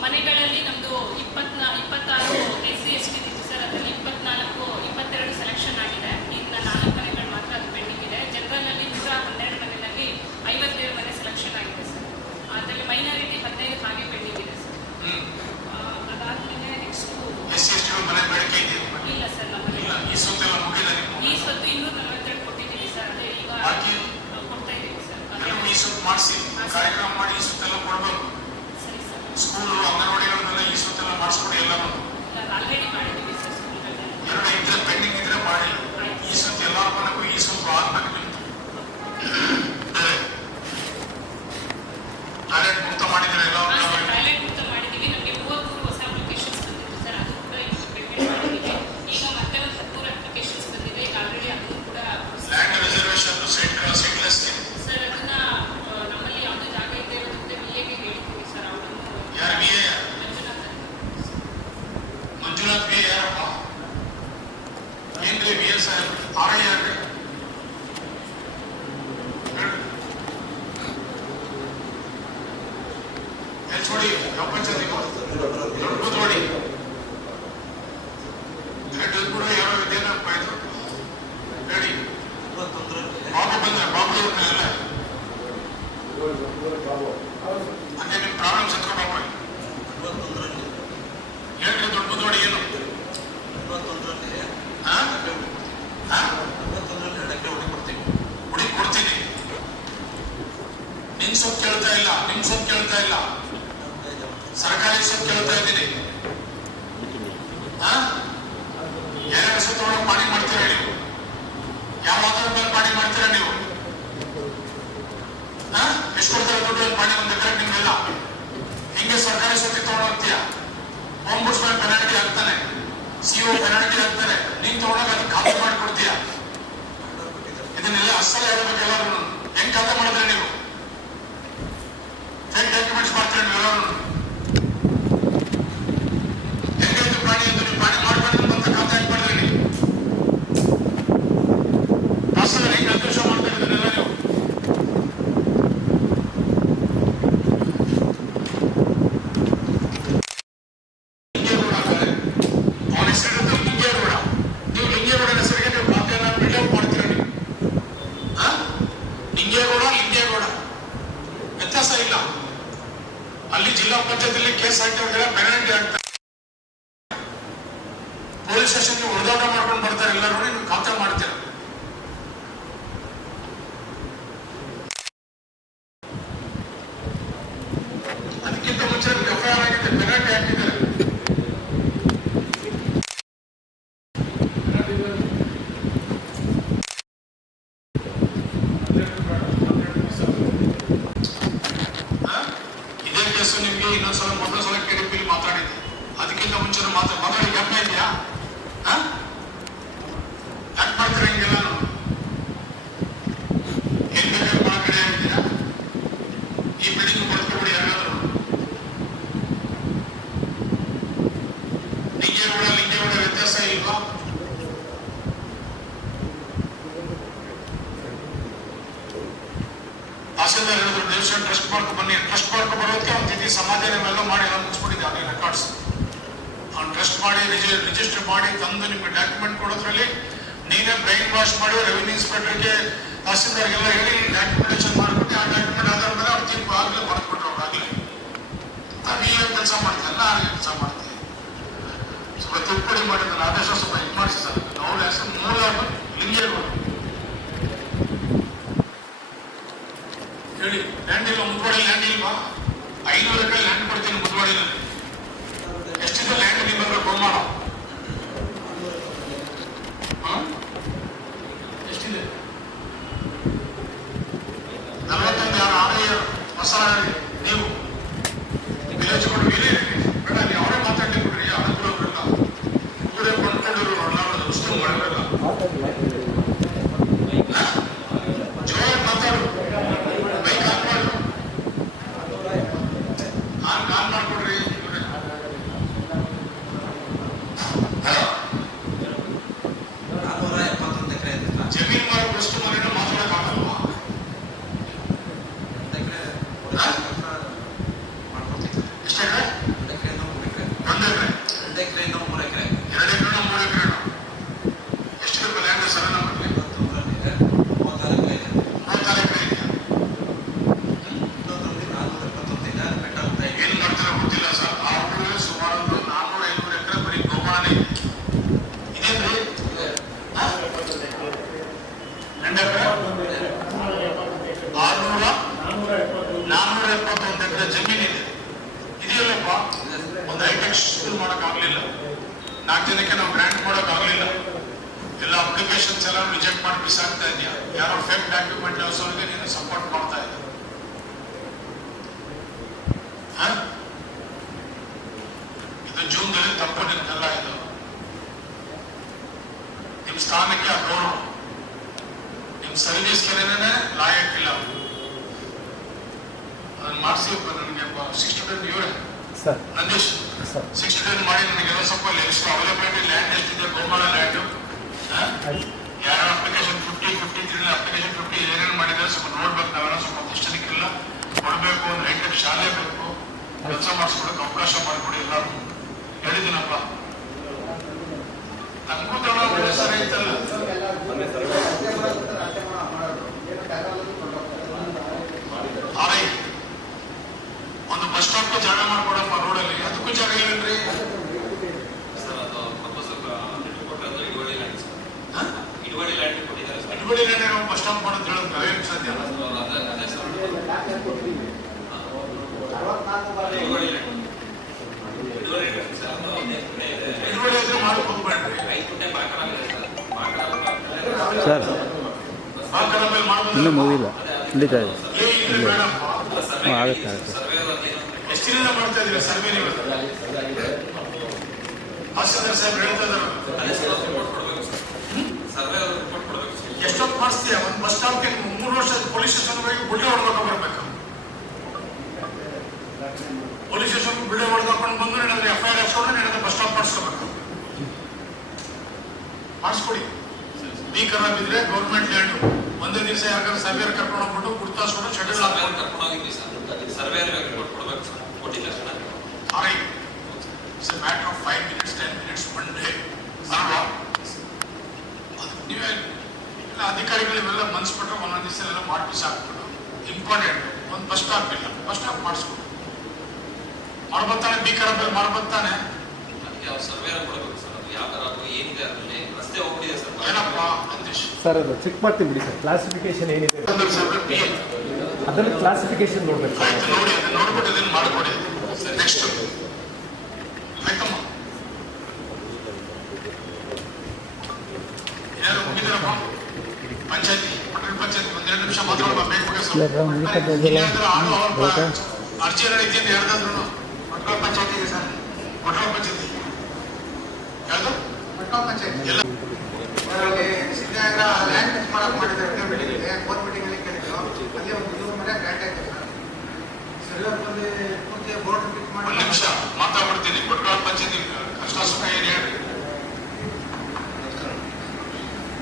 ಮನೆಗಳಲ್ಲಿ ನಮ್ಮದು 26 SC/ST ಇತ್ತು ಸರ್. ಅದರಲ್ಲಿ 22 ಸೆಲೆಕ್ಷನ್ ಆಗಿದೆ. ಇನ್ನು 4 ಮನೆಗಳು ಮಾತ್ರ ಅದು ಪೆಂಡಿಂಗ್ ಇದೆ. ಜನರಲ್ನಲ್ಲಿ 112 ಮನೆಯಲ್ಲಿ 57 ಮನೆ ಸೆಲೆಕ್ಷನ್ ಆಗಿದೆ ಸರ್. ಅದರಲ್ಲಿ ಮೈನಾರಿಟಿ 15 ಹಾಗೆ ಪೆಂಡಿಂಗ್ ಇದೆ ಸರ್. ಅದಾದಮೇಲೆ ನೆಕ್ಸ್ಟು ಇಲ್ಲ ಸರ್, ನಮ್ಮಲ್ಲಿ ಈ ಸೊತ್ತು 242 ಕೊಟ್ಟಿದ್ದೀವಿ ಸರ್. ಅದೇ ಈಗ ಕೊಡ್ತಾ ಇದ್ದೀವಿ ಸರ್. ಕಾರ್ಯಕ್ರಮ ಮಾಡಿ ಈ ಸುತ್ತೆಲ್ಲ ಕೊಡ್ಬೇಕು. ಸರಿ ಸರ್. ಸ್ಕೂಲು ಅಂಗನವಾಡಿಗಳನ್ನೆಲ್ಲ ಈ ಸುತ್ತೆಲ್ಲ ಮಾಡಿಸ್ಕೊಡಿ. ಎಲ್ಲ ಆಲ್ರೆಡಿ ಮಾಡಿದ್ದೀವಿ ಸರ್. ಎರಡು ಇದ್ರೆ ಪೆಂಡಿಂಗ್ ಇದ್ರೆ ಮಾಡಿ. ಈ ಸುತ್ತ ಎಲ್ಲ ಮನೆಗೂ ಈ ಸುತ್ತ ಆಗ್ಬೇಕು. ಟಾಯ್ಲೆಟ್ ಮುಕ್ತ ಮಾಡಿದ್ರೆ ಎಲ್ಲ ಟಾಯ್ಲೆಟ್ ಮುಕ್ತ ಮಾಡಿದ್ದೀವಿ. ನಮಗೆ 33 ಹೊಸ ಅಪ್ಲಿಕೇಶನ್ಸ್ ಬಂದಿತ್ತು ಸರ್. ಅದು ಕೂಡ ಈಗ ಪೇಮೆಂಟ್ ಮಾಡಿದ್ದೀವಿ. ಈಗ ಮತ್ತೆ ಒಂದು 13 ಅಪ್ಲಿಕೇಶನ್ಸ್ ಬಂದಿದೆ. ಈಗ ಆಲ್ರೆಡಿ ಅದನ್ನು ಕೂಡ ಲ್ಯಾಂಡ್ ರಿಸರ್ವೇಷನ್ ಸೈಟ್ಲೆಸ್ ಸರ್. ಅದನ್ನ ನಮ್ಮಲ್ಲಿ ಯಾವುದೇ ಜಾಗ ಇದೆ ಇರೋದ್ರಿಂದ VAಗೆ ಹೇಳಿದ್ದೀವಿ ಸರ್. ಅವರನ್ನು ಯಾರು VA? ಮಂಜುನಾಥ್ ಮಂಜುನಾಥ್ VA ಯಾರಪ್ಪ? ಏನ್ರಿ VA ಸಾಹೇಬ್? RI ಯಾರ್ರಿ? ನೋಡಿ ಯಾವ ಪಂಚಾಯತಿ ದೊಡ್ಡಬುದ್ವಾಡಿ ಹೆಡ್ ಕೂಡ ಯಾವ ಇದೇನಪ್ಪ ಇದು ಹೇಳಿ. ಬಾಬು ಬಂದ ಬಾಬು ಅವ್ರನ್ನೆಲ್ಲ ಅದೇ ನಿಮ್ಮ ಪ್ರಾಬ್ಲಮ್ಸ್ ಎತ್ಕೊಂಡು ಹೋಗ್ರಿ. ಹೇಳ್ರಿ ದೊಡ್ಡಬುದ್ವಾಡಿ ಏನು? ಹುಡುಗಿ ಕೊಡ್ತೀನಿ. ನಿನ್ ಸೊಪ್ಪು ಕೇಳ್ತಾ ಇಲ್ಲ, ನಿಮ್ ಸೊಪ್ಪು ಕೇಳ್ತಾ ಇಲ್ಲ, ಸರ್ಕಾರಿ ಸೊಪ್ಪು ಕೇಳ್ತಾ ಇದ್ದೀನಿ. ಯಾರ್ಯಾರ ಸೊತ್ತು ಒಳಗೆ ಪಾಣಿ ಮಾಡ್ತೀರಾ ನೀವು? ಯಾವ ಆಧಾರದ ಮೇಲೆ ಪಾಣಿ ಮಾಡ್ತೀರಾ ನೀವು? ಎಷ್ಟು ಕೊಡ್ತಾರೆ ದುಡ್ಡು ಪಾಣಿ ಒಂದು ಎಕರೆ ನಿಮ್ಗೆಲ್ಲ? ಹಿಂಗೆ ಸರ್ಕಾರಿ ಸೊತ್ತಿ ತಗೊಂಡು ಹೋಗ್ತೀಯ. ಓಂಬುಡ್ಸ್ಮನ್ ಪೆನಾಲ್ಟಿ ಹಾಕ್ತಾನೆ, CO ಪೆನಾಲ್ಟಿ ಹಾಕ್ತಾರೆ. ನೀನ್ ತಗೊಂಡಾಗ ಅದಕ್ಕೆ ಖಾತೆ ಮಾಡಿಕೊಡ್ತೀಯ. ಇದನ್ನೆಲ್ಲ ಅಸಲ ಹೇಳ್ಬೇಕು ಎಲ್ಲರೂ. ಹೆಂಗ್ ಖಾತೆ ಮಾಡಿದ್ರೆ ನೀವು? ಫೇಕ್ ಡಾಕ್ಯುಮೆಂಟ್ಸ್ ಮಾಡ್ತೀರ ನೀವೆಲ್ಲರೂ. ಹೆಂಗಾಯ್ತು ಪ್ರಾಣಿ ಅಂತ ನೀವು ಪ್ರಾಣಿ ಮಾಡ್ಬಾರ್ದು ಅಂತ ಖಾತೆ ಹಾಕ್ಬಾರ್ದ್ರಿ ನೀವು. ಅಸಲ ಹೆಂಗ್ ಅಧ್ಯಕ್ಷ ಮಾಡ್ತಾ ಇದ್ದೀರಲ್ಲ ನೀವು. ಅವನ ಹೆಸರಿರುತ್ತೆ ಲಿಂಗೇಗೌಡ. ನೀವು ಲಿಂಗೇಗೌಡನ ಹೆಸರಿಗೆ ನೀವು ಖಾತೆಯನ್ನ ಬಿಲ್ಡಪ್ ಮಾಡ್ತೀರ ನೀವು. ಲಿಂಗೇಗೌಡ ವ್ಯತ್ಯಾಸ ಇಲ್ಲ. ಅಲ್ಲಿ ಜಿಲ್ಲಾ ಪೊಲೀಸ್ ಸ್ಟೇಷನ್ಗೆ ಹೊಡೆದಾಟ ಮಾಡ್ಕೊಂಡು ಬರ್ತಾರೆ ಎಲ್ಲರೂ, ನೀವು ಖಾತೆ ಮಾಡ್ತೀರ. ಅದಕ್ಕಿಂತ ಮುಂಚೆ ಎಫ್ಐಆರ್ ಆಗಿದೆ, ಪೆನಾಲ್ಟಿ ಹಾಕಿದ್ದಾರೆ. ಇದೇ ಕೇಸು ನಿಮ್ಗೆ ಇನ್ನೊಂದ್ಸಲ ಮೊದಲ ಸಲ ಕೆಡಿಪಿಲಿ ಮಾತಾಡಿದೆ. ಅದಕ್ಕಿಂತ ಮುಂಚೆ ಮಾತಾಡಿ ಜ್ಞಾಪನ ಇದೆಯಾ? ಯಾಕೆ ಮಾಡ್ತಾರೆ ಹಿಂಗೆಲ್ಲ? ಏನ್ ಬೇಕಾದ್ರೆ ಬಹಳ ಕಡೆ ಇದೆಯಾ? ಈ ಬಿಲ್ಡಿಂಗ್ ಬರ್ಕೊಬಿಡಿ ಯಾರಾದ್ರು. ಲಿಂಗೇಗೌಡ ವ್ಯತ್ಯಾಸ ಇಲ್ವಾ? ತಹಸೀಲ್ದಾರ್ ಹೇಳಿದ್ರು ದೇವಸ್ಥಾನ ಟ್ರಸ್ಟ್ ಮಾಡ್ಕೊ ಬನ್ನಿ. ಟ್ರಸ್ಟ್ ಮಾಡ್ಕೊ ಬರೋದಕ್ಕೆ ಅವ್ನ ತಿಥಿ ಸಮಾಧಾನ ಎಲ್ಲ ಮಾಡಿ ಎಲ್ಲ ಮುಗಿಸ್ಬಿಟ್ಟಿದ್ದೆ ಅವನಿಗೆ ರೆಕಾರ್ಡ್ಸ್. ಅವ್ನು ಟ್ರಸ್ಟ್ ಮಾಡಿ ರಿಜಿಸ್ಟರ್ ಮಾಡಿ ತಂದು ನಿಮ್ಗೆ ಡಾಕ್ಯುಮೆಂಟ್ ಕೊಡೋದ್ರಲ್ಲಿ ನೀನೇ ಬ್ರೈನ್ ವಾಶ್ ಮಾಡಿ ರೆವಿನ್ಯೂ ಇನ್ಸ್ಪೆಕ್ಟರ್ಗೆ ತಹಸೀಲ್ದಾರ್ಗೆಲ್ಲ ಹೇಳಿ ಡಾಕ್ಯುಮೆಂಟೇಶನ್ ಮಾಡ್ಬಿಟ್ಟು ಆ ಡಾಕ್ಯುಮೆಂಟ್ ಆಧಾರ ಮೇಲೆ ಅವ್ರು ತೀರ್ಪು ಆಗಲೇ ಬರ್ಕೊಟ್ರು. ಅವ್ರಾಗಲೇ ಅದು ಏನು ಕೆಲಸ ಮಾಡ್ತಾರೆ, ನಾನು ಕೆಲಸ ಮಾಡ್ತೀನಿ. ಸ್ವಲ್ಪ ತಿದ್ದುಪಡಿ ಮಾಡಿದ್ರೆ ಆದೇಶ ಸ್ವಲ್ಪ ಇದು ಮಾಡಿಸಿ ಸರ್. ಅವ್ರ ಹೆಸರು ಮೂಲ ಲಿಂಗೇಗೌಡ ಹೇಳಿ. ಲ್ಯಾಂಡ್ ಇಲ್ಲ ಮುದ್ವಾಡಿ, ಲ್ಯಾಂಡ್ ಇಲ್ವಾ? 500 ಎಕರೆ ಲ್ಯಾಂಡ್ ಕೊಡ್ತೀನಿ ಮುದ್ವಾಡಿನಲ್ಲಿ. ಎಷ್ಟಿದೆ ಲ್ಯಾಂಡ್ ನಿಮಗೆ ಗೋಮಾಳ? ಎಷ್ಟಿದೆ? 41 ಯಾರು ಆರ್ಯ ಮಸಾಲ ನೀವು ವಿಲೇಜ್ ಕೊಟ್ಟು ಬೇರೆ ಬೇಡ, ನೀವು ಅವರೇ ಮಾತಾಡಿ ಬಿಡ್ರಿ. ಅನುಕೂಲವಿಲ್ಲ, ಊರೇ ಕೊಂಡ್ಕೊಂಡಿರೋ ಅಷ್ಟು ಮಾಡಬೇಡ. ಜೋರಾಗಿ ಮಾತಾಡು, ಬೈಕ್ ಆನ್ ಮಾಡು, ಆನ್ ಮಾಡ್ಕೊಡ್ರಿ. ಜಮೀನ್ ಮಾರೋ ವಸ್ತು ಮನೇನ ಮಾತಾಡಕ್ಕಾಗಲ್ವಾ? ಎಷ್ಟು ಎಕರೆ? 1 ಎಕರೆ, 2 ಎಕರೆ, 3 ಎಕರೆ, 3 ಎಕರೆ. ಎಷ್ಟು ಲ್ಯಾಂಡ್ ಸರ್ ನಮ್ಮಲ್ಲಿ? 34 ಎಕರೆ ಇದೆಯಾ? ಏನ್ ಮಾಡ್ತಾರ ಗೊತ್ತಿಲ್ಲ ಸರ್. ಆ ಊರಲ್ಲಿ ಸುಮಾರು 400-500 ಎಕರೆ ಬರೀ ಗೋಮಾಳನೇ ಇದೆ. ಇದೇನ್ರಿ 2 ಎಕರೆ 471 ಎಕರೆ ಜಮೀನಿದೆ. ಇದೆಯಲ್ಲಪ್ಪ, ಒಂದು ಹೈಟೆಕ್ ಸ್ಕೂಲ್ ಮಾಡೋಕ್ಕಾಗಲಿಲ್ಲ, 4 ಜನಕ್ಕೆ ನಾವು ಗ್ರಾಂಟ್ ಮಾಡೋಕ್ಕಾಗಲಿಲ್ಲ. ಎಲ್ಲ ಅಪ್ಲಿಕೇಶನ್ಸ್ ಎಲ್ಲ ರಿಜೆಕ್ಟ್ ಮಾಡಿ ಬಿಸಾಕ್ತಾ ಇದೆಯಾ? ಯಾರೋ ಫೇಕ್ ಡಾಕ್ಯುಮೆಂಟ್ ಅವರಿಗೆ ನೀನು ಸಪೋರ್ಟ್ ಮಾಡ್ತಾ ಇದ್ದ. ಇದು ಜೂನ್ದಲ್ಲಿ ತಪ್ಪು ನಿಮ್ದೆಲ್ಲ. ಇದು ನಿಮ್ಮ ಸ್ಥಾನಕ್ಕೆ ಆ ಗೌರವ, ನಿಮ್ಮ ಸರ್ವಿಸ್ಗೆ ಲಾಯಕ್ಕಿಲ್ಲ. ಅದನ್ನು ಮಾಡಿಸಿ ನನಗೆ 60 ಇವರೇ ನಂದೀಶ್ 60 ಮಾಡಿ ನನಗೆಲ್ಲ ಸ್ವಲ್ಪ ಎಷ್ಟು ಅವೈಲಬಿಲಿಟಿ ಲ್ಯಾಂಡ್ ಎಷ್ಟಿದೆ ಗೋಮಾಳ ಲ್ಯಾಂಡು, ಯಾರು ಅಪ್ಲಿಕೇಶನ್ 50 ಅಪ್ಲಿಕೇಶನ್ 50 ಏನೇನು ಮಾಡಿದ್ರೆ ಸ್ವಲ್ಪ ನೋಡ್ಬೇಕು. ನಾವೆಲ್ಲ ಸ್ವಲ್ಪ ದೃಷ್ಟಿಕ್ಕಿಲ್ಲ ಕೊಡಬೇಕು. ಒಂದು ಹೈಟೆಕ್ ಶಾಲೆ ಬೇಕು, ಕೆಲಸ ಮಾಡಿಸ್ಕೊಡಕ್ಕೆ ಅವಕಾಶ ಮಾಡಿಕೊಡಿ. ಎಲ್ಲರೂ ಹೇಳಿದ್ದೀನಪ್ಪ. ನಮಗೂ ತಡ ಒಳ್ಳೆ ಸರಿ ಐತಲ್ಲ. ಒಂದು ಬಸ್ ಸ್ಟಾಪ್ ಜಾಗ ಮಾಡ್ಕೊಡಪ್ಪ ರೋಡಲ್ಲಿ. ಅದಕ್ಕೂ ಜಾಗ ಇಲ್ಲನ್ರಿ ಸರ್. ಅದು ಪ್ರಪೋಸಲ್ ಇಡುವಳಿ ಲ್ಯಾಂಡ್ ಸರ್. ಇಡುವಳಿ ಲ್ಯಾಂಡ್ ಕೊಟ್ಟಿದ್ದಾರೆ ಸರ್. ಇಡುವಳಿ ಲ್ಯಾಂಡ್ ಬಸ್ ಸ್ಟಾಪ್ ಮಾಡೋದು ಹೇಳೋದು ಏನು ಸಾಧ್ಯ ಅಲ್ಲ. ಅದೇ ಸರ್, ಇಡುವಳಿ ಲ್ಯಾಂಡ್ ಸರ್. ಇಡುವಳಿ ಅಂದ್ರೆ ಮಾಡೋಕೆ ಹೋಗ್ಬೇಡ್ರಿ. 5 ಗುಂಟೆ ಬಾಕರಾಗಿದೆ ಸರ್. ಸರ್ ಬಾಕರ ಮೇಲೆ ಮಾಡೋದು ಇನ್ನೂ ಮುಗಿಲ್ಲ, ನಡೀತಾ ಇದೆ. ಬೇಡಪ್ಪ. ಆಗುತ್ತೆ. ಎಷ್ಟಿನಿಂದ ಮಾಡ್ತಾ ಇದ್ದೀರಾ ಸರ್ವೆ? ನೀವು ತಹಸೀಲ್ದಾರ್ ಸಾಹೇಬ್ ಹೇಳ್ತಾ ಇದ್ದಾರೆ. ಎಷ್ಟೊತ್ತು ಮಾಡಿಸ್ತೀಯ? ಒಂದು ಬಸ್ ಸ್ಟಾಪ್ಗೆ 3 ವರ್ಷ ಪೊಲೀಸ್ ಸ್ಟೇಷನ್ವರೆಗೆ ಗುಡ್ಡೆ ಹೊಡೆದಕ್ಕೆ ಬರಬೇಕು. ಪೊಲೀಸ್ ಸ್ಟೇಷನ್ ಗುಡ್ಡೆ ಹೊಡೆದಕೊಂಡು ಬಂದು ಏನಾದ್ರೆ ಎಫ್ಐಆರ್ ಹಾಕ್ಸ್ಕೊಂಡು ಏನಾದ್ರೆ ಬಸ್ ಸ್ಟಾಪ್ ಮಾಡಿಸ್ಕೋಬೇಕು. ಮಾಡಿಸ್ಕೊಡಿ. ಭೀಕರ ಬಿದ್ರೆ ಗೌರ್ಮೆಂಟ್ ಲ್ಯಾಂಡು ಒಂದೇ ದಿವಸ ಯಾಕಂದ್ರೆ ಸರ್ವೇರ್ ಕರ್ಕೊಂಡು ಹೋಗ್ಬಿಟ್ಟು ಗುರ್ತಾಸ್ಕೊಂಡು ಶೆಡ್ಯೂಲ್ ಕರ್ಕೊಂಡು ಹೋಗಿದ್ವಿ ಸರ್. ಸರ್ವೇರ್ ಕೊಡ್ಬೇಕು ಸರ್, ಕೊಟ್ಟಿಲ್ಲ sir. It's a matter of 5 minutes, 10 minutes, 1 day. ಅಲ್ವಾ? ನೀವೇ ಅಧಿಕಾರಿಗಳು ಇವೆಲ್ಲ ಮನ್ಸ್ಬಿಟ್ರೆ ಒಂದೊಂದು ದಿವಸ ಎಲ್ಲ ಮಾಡಿ ಬಿಸಾಕ್ಬಿಟ್ಟು. ಇಂಪಾರ್ಟೆಂಟ್ ಒಂದು ಬಸ್ ಸ್ಟಾಪ್ ಇಲ್ಲ, ಬಸ್ ಸ್ಟಾಪ್ ಮಾಡಿಸ್ಕೊಂಡು ಮಾಡ್ಬತ್ತಾನೆ. ಭೀಕರ ಮಾಡ್ಬತ್ತಾನೆ. ಅದಕ್ಕೆ ಅವ್ರು ಸರ್ವೇರ್ ಕೊಡಬೇಕು ಸರ್. ಅದು ಯಾವ ಥರ ಸರ್ ಅದು ಚೆಕ್ ಮಾಡ್ತೀನಿ ಬಿಡಿ ಸರ್, ಕ್ಲಾಸಿಫಿಕೇಶನ್ ಏನಿದೆ PA ಅದನ್ನು ಕ್ಲಾಸಿಫಿಕೇಶನ್ ನೋಡ್ಬೇಕು ಸರ್. ಆಯ್ತು, ನೋಡಿ ಅದನ್ನ ನೋಡ್ಬಿಟ್ಟು ಇದನ್ನ ಮಾಡ್ಕೊಡಿ. ನೆಕ್ಸ್ಟ್ ಆಯ್ತಮ್ಮ, ಯಾರು ಮುಗಿದ್ರಪ್ಪ? ಪಂಚಾಯತಿ ಪಟ್ಟಣ ಪಂಚಾಯತಿ ಒಂದೆರಡು ನಿಮಿಷ ಮಾತಾಡೋಣ. ಅರ್ಜಿ ಎಲ್ಲ ರೀತಿ ಅಂತ ಹೇಳಿದ್ರು ಪಟ್ಟಣ ಪಂಚಾಯತಿಗೆ ಸರ್, ಪಟ್ಟಣ ಪಂಚಾಯತಿ ಯಾವುದು ಪಟ್ಟಣ ಪಂಚಾಯತಿ ಎಲ್ಲ ಸಿದ್ಧಾಂತ ಲ್ಯಾಂಡ್ ಫಿಕ್ಸ್ ಮಾಡಕ್ ಮಾಡಿದ್ದಾರೆ. ಬಿಲ್ಡಿಂಗ್ ಬೋರ್ ಬಿಲ್ಡಿಂಗ್ ಅಲ್ಲಿ ಕೇಳಿದ್ರು, ಅಲ್ಲಿ ಒಂದು 2 ಮನೆ ಗ್ರಾಂಟ್ ಆಯ್ತು ಸರ್. ಸರಿಯಾಗಿ ಪೂರ್ತಿ ಬೋರ್ಡ್ ಫಿಕ್ಸ್ ಮಾಡಿ ಒಂದು ನಿಮಿಷ ಮಾತಾಡ್ಬಿಡ್ತೀನಿ. ಪಟ್ಟಣ ಪಂಚಾಯತಿ ಕಷ್ಟ ಸುಖ ಏನು ಹೇಳಿ.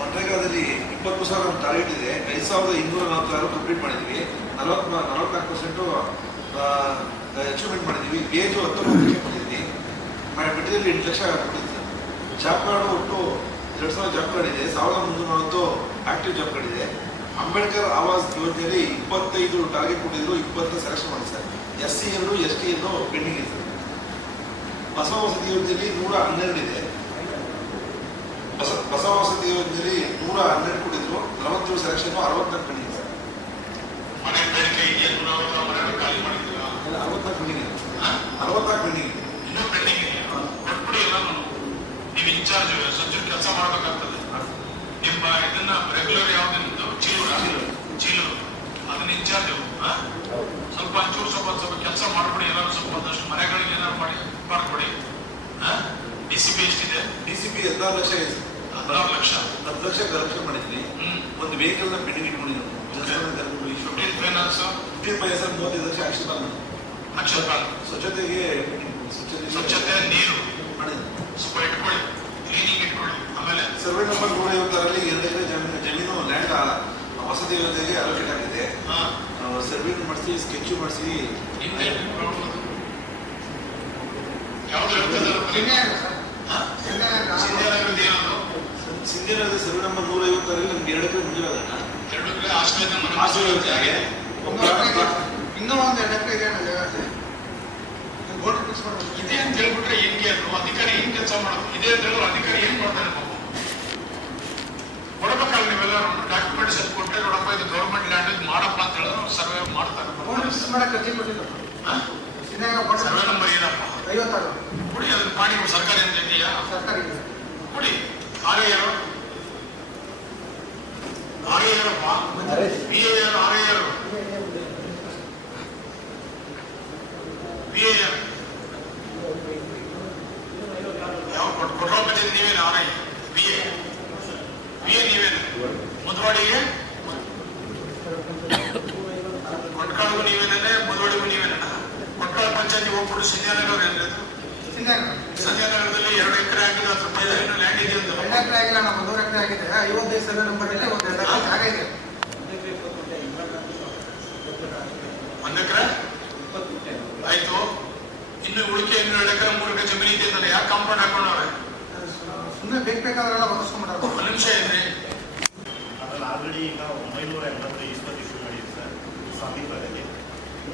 ಮನ್ರೇಗಾದಲ್ಲಿ 20,000 ಟಾರ್ಗೆಟ್ ಇದೆ. 5,246 ಕಂಪ್ಲೀಟ್ ಮಾಡಿದ್ವಿ. 44% ಅಚೀವ್ಮೆಂಟ್ ಮಾಡಿದ್ವಿ. ಬೇಜು 19 ಲಕ್ಷ ಕೊಟ್ಟಿದ್ವಿ. ಮೆಟೀರಿಯಲ್ 8 ಲಕ್ಷ ಕೊಟ್ಟಿದ್ವಿ. ಜಾಬ್ ಕಾರ್ಡ್ ಒಟ್ಟು 2,000 ಜಾಬ್ ಕಾರ್ಡ್ ಇದೆ. 1,340 ಆಕ್ಟಿವ್ ಜಾಬ್ ಕಾರ್ಡ್ ಇದೆ. ಅಂಬೇಡ್ಕರ್ ಆವಾಸ್ ಯೋಜನೆಯಲ್ಲಿ 25 ಟಾರ್ಗೆಟ್ ಕೊಟ್ಟಿದ್ರು, 20 ಸೆಲೆಕ್ಷನ್ ಮಾಡಿ ಸರ್. SC 2 ST 2 ಪೆಂಡಿಂಗ್ ಇದೆ ಸರ್. ಬಸವ ವಸತಿ ಯೋಜನೆಯಲ್ಲಿ 112 ಇದೆ. ಬಸವ ವಸತಿ ಯೋಜನೆಯಲ್ಲಿ 112 ಕೊಟ್ಟಿದ್ರು, 47 ಸೆಲೆಕ್ಷನ್, 64 ಪೆಂಡಿಂಗ್ ಸರ್. ಮನೆ ಬೇಡಿಕೆ ಇದೆ, 140 ಮನೆಗಳು ಖಾಲಿ ಮಾಡಿದ್ದೀರಾ? 64 ಪೆಂಡಿಂಗ್ ಇದೆ. 64 ಪೆಂಡಿಂಗ್ ಇದೆ. ಇನ್ನೂ ಪೆಂಡಿಂಗ್ ಇದೆ. ಕೊಟ್ಬಿಡಿ ಎಲ್ಲ. ನೀವು ಇನ್ಚಾರ್ಜ್ ಸಚಿವರು ಕೆಲಸ ಮಾಡಬೇಕಾಗ್ತದೆ. ನಿಮ್ಮ ಇದನ್ನ ರೆಗ್ಯುಲರ್ ಯಾವ್ದು ನಿಮ್ದು ಚೀಲೂರು ಅದನ್ನ ಇನ್ಚಾರ್ಜ್ ಸ್ವಲ್ಪ ಒಂಚೂರು ಸ್ವಲ್ಪ ಕೆಲಸ ಮಾಡ್ಬಿಡಿ. ಎಲ್ಲರೂ ಸ್ವಲ್ಪ ಒಂದಷ್ಟು ಮನೆಗಳಿಗೆ ಏನಾದ್ರು ಮಾಡಿ ಮಾಡ್ಕೊಡಿ. DCP ಎಷ್ಟಿದೆ? DCP 16 ಲಕ್ಷ ಇದೆ. 16 ಲಕ್ಷ 10 ಲಕ್ಷ ಕಲೆಕ್ಷನ್ ಮಾಡಿದ್ವಿ. ಒಂದು ವೆಹಿಕಲ್ ನ ಪೆಂಡಿಂಗ್ ಇಟ್ಕೊಂಡಿದ್ದೀವಿ. 15 ಫೈನಾನ್ಸ್ 35 ಲಕ್ಷ ಆಕ್ಷನ್ ಸ್ವಚ್ಛತೆಗೆ ಸ್ವಚ್ಛತೆ ನೀರು ಸ್ವಲ್ಪ ಇಟ್ಕೊಳ್ಳಿ, ಕ್ಲೀನಿಂಗ್ ಇಟ್ಕೊಳ್ಳಿ. ಆಮೇಲೆ ಸರ್ವೆ ನಂಬರ್ 156ರಲ್ಲಿ 2 ಎಕರೆ ಜಮೀನು ಲ್ಯಾಂಡ್ ವಸತಿ ಯೋಜನೆಗೆ ಅಲೋಕೇಟ್ ಆಗಿದೆ. ಸರ್ವೆ ಮಾಡಿಸಿ, ಸ್ಕೆಚ್ ಮಾಡಿಸಿ. ಯಾವ್ದು ಸಿಂಧಿನಗರದ ಸರ್ವೆ ನಂಬರ್ 156ರಲ್ಲಿ ನಮ್ಗೆ 2 ಎಕರೆ ಮುಂದಿರೋದನ್ನ 2 ಎಕರೆ ಆಶ್ರಯ ಆಗಿದೆ. ಇನ್ನೂ ಒಂದು 2 ಎಕರೆ ಇದೆ. ಬೋರ್ಡ್ ಫಿಕ್ಸ್ ಮಾಡಬೇಕು. ಇದೆ ಅಂತ ಹೇಳ್ಬಿಟ್ರೆ ಹೆಂಗೆ ಅದು ಅಧಿಕಾರಿ ಹೆಂಗ್ ಕೆಲಸ ಮಾಡೋದು? ಇದೆ ಅಂತ ಹೇಳಿದ್ರೆ ಅಧಿಕಾರಿ ಏನ್ ಮಾಡ್ತಾರೆ? ಕೊಡಬೇಕಲ್ಲ ನೀವೆಲ್ಲ ಡಾಕ್ಯುಮೆಂಟ್ಸ್ ಎಲ್ಲ ಕೊಟ್ಟರೆ ನೋಡಪ್ಪ ಇದು ಗೌರ್ಮೆಂಟ್ ಲ್ಯಾಂಡ್ ಇದು ಮಾಡಪ್ಪ ಅಂತ ಹೇಳಿದ್ರೆ ಸರ್ವೆ ಮಾಡ್ತಾರೆ. ಸರ್ವೆ ನಂಬರ್ ಏನಪ್ಪ? 56 ಕೊಡಿ. ಅದನ್ನ ಮಾಡಿ ಸರ್ಕಾರಿ ಅಂತ ಇದೆಯಾ? ಸರ್ಕಾರಿ ಕೊಡಿ. ಆರೇ ಯಾರು ಯಾರಪ್ಪ? BA ಯಾರು? RA ಯಾರು? BA ಯಾರು? ಯಾವ ಕೊಟ್ಟರೋ ಬಜೆಟ್ ನೀವೇನು? RA BA ನೀವೇನು? ಮುದ್ವಾಡಿಗೆ ಕೊಟ್ಕಾಳಿಗೂ ನೀವೇನೇ, ಮುದ್ವಾಡಿಗೂ ನೀವೇನ? ಕೊಟ್ಕಾಳ ಪಂಚಾಯತಿ ಹೋಗ್ಬಿಟ್ಟು ಸಂಧ್ಯಾನಗರ ಏನಿದೆ? ಸಂಧ್ಯಾನಗರದಲ್ಲಿ 2 ಎಕರೆ ಆಗಿದೆ. 10 ರೂಪಾಯಿ ಲ್ಯಾಂಡ್ ಇದೆ ಅಂತ. 2 ಎಕರೆ ಆಗಿಲ್ಲ, ನಾವು 1 ಎಕರೆ ಆಗಿದೆ. 55 ಸರ್ವೆ ನಂಬರ್ ಇದೆ. 1 ಎಕರೆ ಜಾಗ ಇದೆ. 1 ಎಕರೆ ಆಯ್ತು. ಇನ್ನು ಉಳಿಕೆ 2 ಎಕರೆ 3 ಎಕರೆ ಜಮೀನು ಇದೆ ಅಂತಲ್ಲ, ಯಾಕೆ ಕಾಂಪೌಂಡ್ ಹಾಕೊಂಡವ್ರೆ? ಸುಮ್ಮನೆ ಬೇಕಾದ್ರೆಲ್ಲ ಒದಗಿಸ್ಕೊಂಡ್ಬಿಟ್ಟಾರೆ. 1 ನಿಮಿಷ ಇದ್ರಿ. ಅದ್ರಲ್ಲಿ ಆಲ್ರೆಡಿ ಈಗ 980 ಇಸ್ಪತ್ ಇಶ್ಯೂ ಮಾಡಿದೆ ಸರ್. ಸಮೀಪದಲ್ಲಿ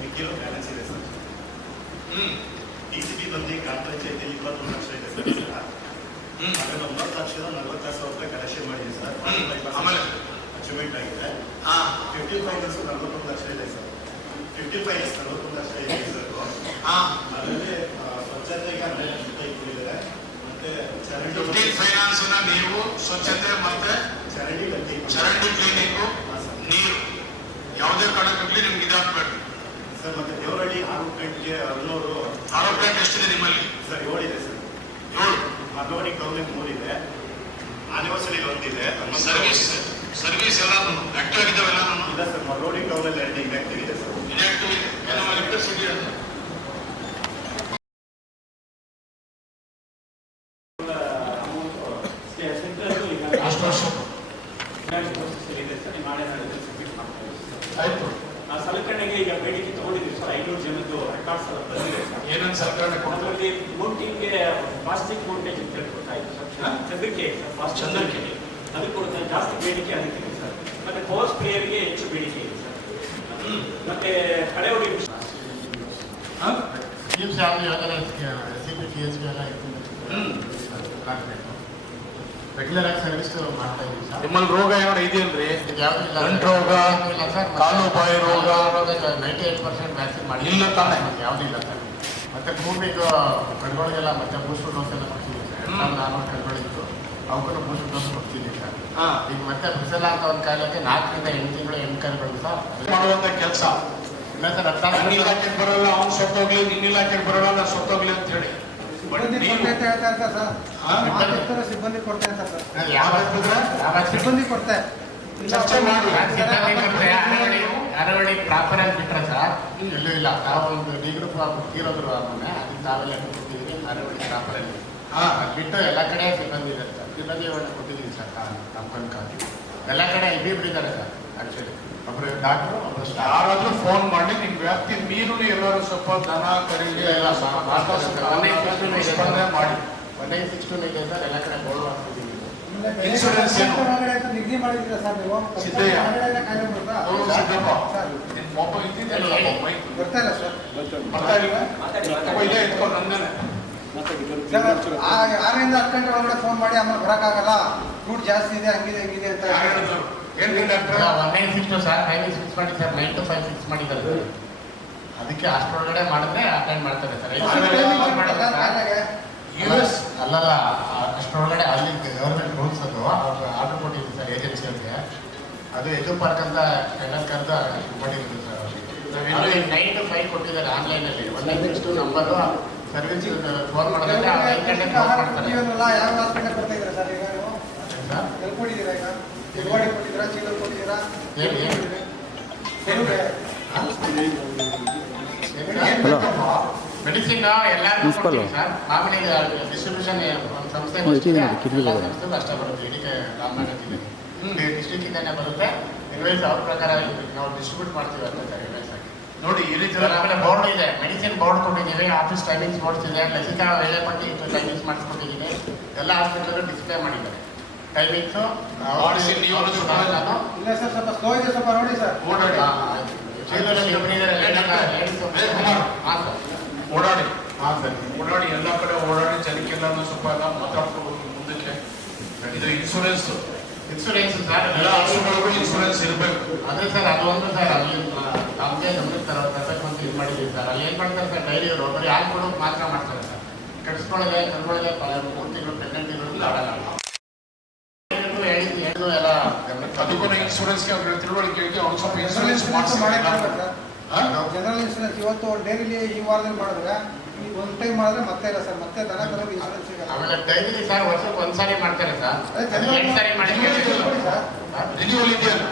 ಮಿಕ್ಕಿರೋ ಬ್ಯಾಲೆನ್ಸ್ ಇದೆ ಸರ್. DCP ಬಂದು ಗ್ರಾಮ ಪಂಚಾಯತಿಯಲ್ಲಿ 21 ಲಕ್ಷ ಇದೆ ಸರ್. ಆಮೇಲೆ 9 ಲಕ್ಷದ 40,000 ರೂಪಾಯಿ ಕಲೆಕ್ಷನ್ ಮಾಡಿದೆ ಸರ್. ಅಚೀವ್ಮೆಂಟ್ ಆಗಿದೆ. 50 ಫೈನಾನ್ಸ್ 41 ಲಕ್ಷ ಇದೆ ಸರ್. 50 ಫೈನಾನ್ಸ್ 41 ಲಕ್ಷ ಇದೆ ಸರ್. ಅದರಲ್ಲಿ ಸ್ವಚ್ಛತೆಗೆ 100 ಇಟ್ಟಿದ್ದಾರೆ. ಮತ್ತೆ ಚರಂಡಿ ಫೈನಾನ್ಸ್ ನೀವು ಸ್ವಚ್ಛತೆ ಮತ್ತೆ ಚರಂಡಿ ಕ್ಲೀನಿಂಗು, ನೀರು ಯಾವುದೇ ಕಡೆಗಳಲ್ಲಿ ನಿಮ್ಗೆ ಇದಾಗಬೇಕು ಸರ್. ಮತ್ತೆ ದೇವರಹಳ್ಳಿ 6 ಪ್ಲಾಂಟ್ಗೆ 6 ಪ್ಲಾಂಟ್ ಎಷ್ಟಿದೆ ನಿಮ್ಮಲ್ಲಿ? ಸರ್ 7 ಇದೆ ಸರ್. 7. ಮರ್ಲೋಡಿ ಗೌರ್ಮೆಂಟ್ 3 ಇದೆ. ಆನಿವರ್ಸರಿ 1 ಇದೆ. ಸರ್ವಿಸ್ ಎಲ್ಲ ಆಕ್ಟಿವ್ ಆಗಿದ್ದಾವೆಲ್ಲ? ಇಲ್ಲ ಸರ್, ಮರ್ಲೋಡಿ ಟೌನಲ್ಲಿ 2 ಇನ್ಆಕ್ಟಿವ್ ಇದೆ ಸರ್. ಇನ್ಆಕ್ಟಿವ್ ಇದೆ. ಎಲೆಕ್ಟ್ರಿಸಿಟಿ ಅಂತ ಆಯ್ತು. ಸಲಕರಣೆಗೆ ಈಗ ಬೇಡಿಕೆ ತಗೊಂಡಿದ್ದೀವಿ ಸರ್. 500 ಜನದ್ದು ರೆಕಾರ್ಡ್ಸ್ ಎಲ್ಲ ಬಂದಿದೆ ಸರ್. ಏನಂತ ಸರ್ಕಾರಕ್ಕೆ ಅದರಲ್ಲಿ ಮೌಂಟಿಂಗ್ಗೆ ಪ್ಲಾಸ್ಟಿಕ್ ಮೌಂಟೇಜ್ ಅಂತ ಹೇಳ್ಕೊಟ್ಟಾಯ್ತು ಸರ್. ಚಂದ್ರಿಕೆ ಚಂದ್ರಿಕೆ ಅದಕ್ಕೆ ಕೊಡ್ತಾರೆ. ಜಾಸ್ತಿ ಬೇಡಿಕೆ ಅದಕ್ಕಿದೆ ಸರ್. ಮತ್ತೆ ಪವರ್ ಸ್ಪ್ರೇಯರ್ಗೆ ಹೆಚ್ಚು ಬೇಡಿಕೆ ಇದೆ ಸರ್. ಮತ್ತೆ ಕಳೆ ಹೊಡಿ ಸ್ಕೀಮ್ಸ್ ಯಾವ್ದು ಯಾವ್ದಾರ SCP TSP ಎಲ್ಲ ಕಾಣಬೇಕು. ರೆಗ್ಯುಲರ್ ಆಗಿ ಸರ್ವಿಸ್ ಮಾಡ್ತಾ ಇದ್ದೀವಿ ಸರ್. ನಿಮ್ಮಲ್ಲಿ ರೋಗ ಏನಾದ್ರು ಇದೆಯಲ್ರಿ? ಯಾವ್ದು ಇಲ್ಲ, ಗಂಟು ರೋಗ, ಇಲ್ಲ ಸರ್. ಕಾಲು ಬಾಯಿ ರೋಗ 98% ವ್ಯಾಕ್ಸಿನ್ ಮಾಡಿ ಇಲ್ಲ ತಾನೆ? ಯಾವುದಿಲ್ಲ ಸರ್. ಮತ್ತೆ ಕೋವಿಡ್ ಕರ್ಗಳಿಗೆಲ್ಲ ಮತ್ತೆ ಬೂಸ್ಟರ್ ಡೋಸ್ ಎಲ್ಲ ಕೊಡ್ತೀವಿ ಸರ್. 400 ಕರ್ಗಳಿತ್ತು, ಅವಕ್ಕೂ ಬೂಸ್ಟರ್ ಡೋಸ್ ಕೊಡ್ತೀವಿ ಸರ್. ಈಗ ಮತ್ತೆ ಬಿಸಲ ಅಂತ ಒಂದು ಕಾಯಿಲೆಗೆ 4 ರಿಂದ 8 ತಿಂಗಳು 8 ಕರ್ಗಳು ಸರ್ ಮಾಡುವಂತ ಕೆಲಸ ಇಲ್ಲ ಸರ್. ನನ್ನ ಇಲಾಖೆಗೆ ಬರೋಲ್ಲ, ಅವ್ನು ಸೊತ್ತೋಗ್ಲಿ, ನಿನ್ನ ಇಲಾಖೆಗೆ ಬರೋಲ್ಲ, ನಾನು ಸೊತ್ತೋಗ್ಲಿ ಅಂತ ಹೇಳಿ ಸಿಬ್ಬಂದಿ ಕೊಡ್ತಾ ಇರ್ತಾರೆ ಸರ್. ಯಾವ ಸಿಬ್ಬಂದಿ ಕೊಡ್ತಾ ಚರ್ಚೆ ಮಾಡಿ. ಯಾರವಳಿ ಪ್ರಾಪರ್ ಆಗಿ ಬಿಟ್ರೆ ಸರ್ ಎಲ್ಲೂ ಇಲ್ಲ. ತಾವು ಒಂದು ಡಿಗ್ರಿ ತೀರೋದ್ರು ಮೊನ್ನೆ, ಅದಕ್ಕೆ ತಾವೆಲ್ಲ ಕೊಟ್ಟಿದ್ದೀವಿ. ಯಾರವಳಿ ಪ್ರಾಪರ್ ಆಗಿ ಅದು ಬಿಟ್ಟು ಎಲ್ಲ ಕಡೆ ಸಿಬ್ಬಂದಿ ಇದೆ ಸರ್. ಸಿಬ್ಬಂದಿ ಕೊಟ್ಟಿದ್ದೀವಿ ಸರ್. ಕಂಪನಿ ಎಲ್ಲ ಕಡೆ ಇಬ್ಬರು ಇದ್ದಾರೆ ಸರ್. ಆಕ್ಚುಲಿ ಒಬ್ಬರು ಡಾಕ್ಟ್ರು, ಒಬ್ಬರು ಸ್ಟಾಫ್. ಯಾರಾದ್ರೂ ಫೋನ್ ಮಾಡಿ ನಿಮ್ ವ್ಯಾಪ್ತಿ ಮೀರು ಎಲ್ಲರೂ ಸ್ವಲ್ಪ ದನ ಕರಿಗೆ ಎಲ್ಲ ಸ್ಪಂದನೆ ಮಾಡಿ. 1962 ಇದೆ ಸರ್. ಎಲ್ಲ ಕಡೆ ಬೋರ್ಡ್ ಹಾಕ್ತಿದ್ದೀವಿ. ಇನ್ಶೂರೆನ್ಸ್ ಏನು? ನಿಗದಿ ಮಾಡಿದ್ದೀರಾ ಸರ್ ನೀವು? ಸಿದ್ದಯ್ಯ. ಕಾಯಿಲೆ ಬರುತ್ತಾ? ಸಿದ್ದಪ್ಪ, ನಿನ್ ಮೊಬೈಲ್ ಇದ್ದಿದ್ದೆಲ್ಲ ಬರ್ತಾ ಇಲ್ಲ ಸರ್. ಬರ್ತಾ ಇಲ್ವಾ? ಇಲ್ಲೇ ಇಟ್ಕೊಂಡು ನಂದೇನೆ. 6ರಿಂದ 10 ಗಂಟೆ ಒಳಗಡೆ ಫೋನ್ ಮಾಡಿ ಆಮೇಲೆ ಬರೋಕ್ಕಾಗಲ್ಲ, ದುಡ್ಡು ಜಾಸ್ತಿ ಇದೆ, ಹಂಗಿದೆ ಹಿಂಗಿದೆ ಅಂತ ಯಾರು ಹೇಳಿದ್ರು? ಹೇಳ್ತೀನಿ ಡಾಕ್ಟ್ರೆ. 1962 ಸರ್. 9 ಫಿಕ್ಸ್ ಮಾಡಿ ಸರ್. 9 to 5 ಫಿಕ್ಸ್ ಮಾಡಿದ್ದಾರೆ ಸರ್. ಅದಕ್ಕೆ ಅಷ್ಟರೊಳಗಡೆ ಮಾಡಿದ್ರೆ ಅಟೆಂಡ್ ಮಾಡ್ತಾರೆ ಸರ್. US ಅಲ್ಲಲ್ಲ, ಅಷ್ಟರೊಳಗಡೆ ಅಲ್ಲಿ ಗವರ್ಮೆಂಟ್ ರೂಲ್ಸ್ ಅದು ಆರ್ಡರ್ ಕೊಟ್ಟಿದ್ದೀವಿ ಸರ್ ಏಜೆನ್ಸಿಯವ್ರಿಗೆ. ಅದು ಎದು ಪಾರ್ಕ್ ಅಂತ ಟೆಂಡರ್ ಕರೆದು ಮಾಡಿದ್ದೀವಿ ಸರ್. ಅದು 9 to 5 ಕೊಟ್ಟಿದ್ದಾರೆ ಆನ್ಲೈನಲ್ಲಿ. 1962 ನಂಬರು ಸರ್ವಿಸ್ ಫೋನ್ ಮಾಡಿದ್ರೆ 5 ಗಂಟೆಗೆ ಫೋನ್ ಮಾಡ್ತಾರೆ. ಯಾವ ಹಾಸ್ಪಿಟಲ್ ಕೊಡ್ತಾ ಇದ್ದೀರಾ ಸರ್ ಈಗ ನೀವು? ಎಲ್ಲಿ ಕೊಟ್ಟಿದ್ದೀರಾ ಈಗ? ಎಲ್ವಾಡಿ ಕೊಟ್ಟಿದ್ದೀರಾ, ಚೀಲ ಕೊಟ್ಟಿದ್ದೀರಾ? ಮೆಡಿಸಿನ್ ಎಲ್ಲರಿಗೂ ಕೊಡ್ತೀವಿ ಸರ್. ಮಾಮೂಲಿ ಡಿಸ್ಟ್ರಿಬ್ಯೂಷನ್ ಸಂಸ್ಥೆ ಅಷ್ಟೇ ಬರುತ್ತೆ. ಇಡೀ ರಾಮನಗರ ಜಿಲ್ಲೆ ಡಿಸ್ಟ್ರಿಕ್ಟ್ ಇಂದಾನೆ ಬರುತ್ತೆ. ಇನ್ವೈಸ್ ಅವ್ರ ಪ್ರಕಾರ ನಾವು ಡಿಸ್ಟ್ರಿಬ್ಯೂಟ್ ಮಾಡ್ತೀವಿ ಅಂತ ಸರ್. ಇನ್ವೈಸ್ ಆಗಿ ನೋಡಿ ಈ ರೀತಿ ಆಮೇಲೆ ಬೋರ್ಡ್ ಇದೆ, ಮೆಡಿಸಿನ್ ಬೋರ್ಡ್ ಕೊಟ್ಟಿದ್ದೀವಿ. ಆಫೀಸ್ ಟೈಮಿಂಗ್ಸ್ ಬೋರ್ಡ್ಸ್ ಇದೆ. ಲಸಿಕಾ ವೇಳೆಪಟ್ಟಿ ಟೈಮಿಂಗ್ಸ್ ಮಾಡಿಸ್ಕೊಟ್ಟಿದ್ದೀನಿ. ಎಲ್ಲ ಹಾಸ್ಪಿಟಲ್ ಡಿಸ್ಪ್ಲೇ ಮಾಡಿದ್ದಾರೆ ಟೈಮಿಂಗ್ಸು. ಇಲ್ಲ ಸರ್, ಸ್ವಲ್ಪ ಸ್ಲೋ ಇದೆ, ಸ್ವಲ್ಪ ನೋಡಿ ಸರ್. ಓಡಾಡಿ ಓಡಾಡಿ ಓಡಾಡಿ ಎಲ್ಲ ಕಡೆ ಓಡಾಡಿ ಜನಕ್ಕೆಲ್ಲ ಸ್ವಲ್ಪ ಮಾತಾಡ್ಕೊಂಡು ಮುಂದಕ್ಕೆ. ಇದು ಇನ್ಶೂರೆನ್ಸ್ ಸರ್. ಎಲ್ಲ ಹಸುಗಳಿಗೂ ಇನ್ಶೂರೆನ್ಸ್ ಇರಬೇಕು. ಅದೇ ಸರ್, ಅದು ಒಂದು ಸರ್ ಅಲ್ಲಿ ನಮಗೆ ಗಮನಕ್ಕೆ ತರಬೇಕು ಅಂತ ಇದು ಮಾಡಿದ್ದೀವಿ ಸರ್. ಅಲ್ಲಿ ಏನು ಮಾಡ್ತಾರೆ ಸರ್, ಡೈರಿ ಅವರು ಬರೀ ಹಾಲು ಕೊಡೋಕೆ ಮಾತ್ರ ಮಾಡ್ತಾರೆ ಸರ್. ಕಟ್ಸ್ಕೊಳ್ಳೋದೆ ಕರ್ಕೊಳ್ಳೋದೆ 3 ತಿಂಗಳು ಪ್ರೆಗ್ನೆಂಟ್ ಇರೋದು ಆಡಲ್ಲ. ಎಲ್ಲ ಅದಕ್ಕೂ ಇನ್ಶೂರೆನ್ಸ್ಗೆ ಅವ್ರ ತಿಳುವಳಿಕೆಗೆ ಅವ್ರು ಸ್ವಲ್ಪ ಇನ್ಶೂರೆನ್ಸ್ ಜನರಲ್ ಇನ್ಶೂರೆನ್ಸ್ ಇವತ್ತು ಡೈರಿಲಿ ಈ ವಾರದಲ್ಲಿ ಮಾಡಿದ್ರೆ ಈ ಒಂದು ಟೈಮ್ ಮಾಡಿದ್ರೆ ಮತ್ತೆ ಇಲ್ಲ ಸರ್. ಮತ್ತೆ ದನ ಕರೋದು ಇನ್ಶೂರೆನ್ಸ್ ಸಿಗಲ್ಲ. ಆಮೇಲೆ ಡೈಲಿ ಸರ್ ವರ್ಷಕ್ಕೆ ಒಂದ್ಸಾರಿ ಮಾಡ್ತಾರೆ ಸರ್. 2 ಸಾರಿ ಮಾಡಿ ರಿನ್ಯೂವಲ್ ಇದೆಯಲ್ಲ,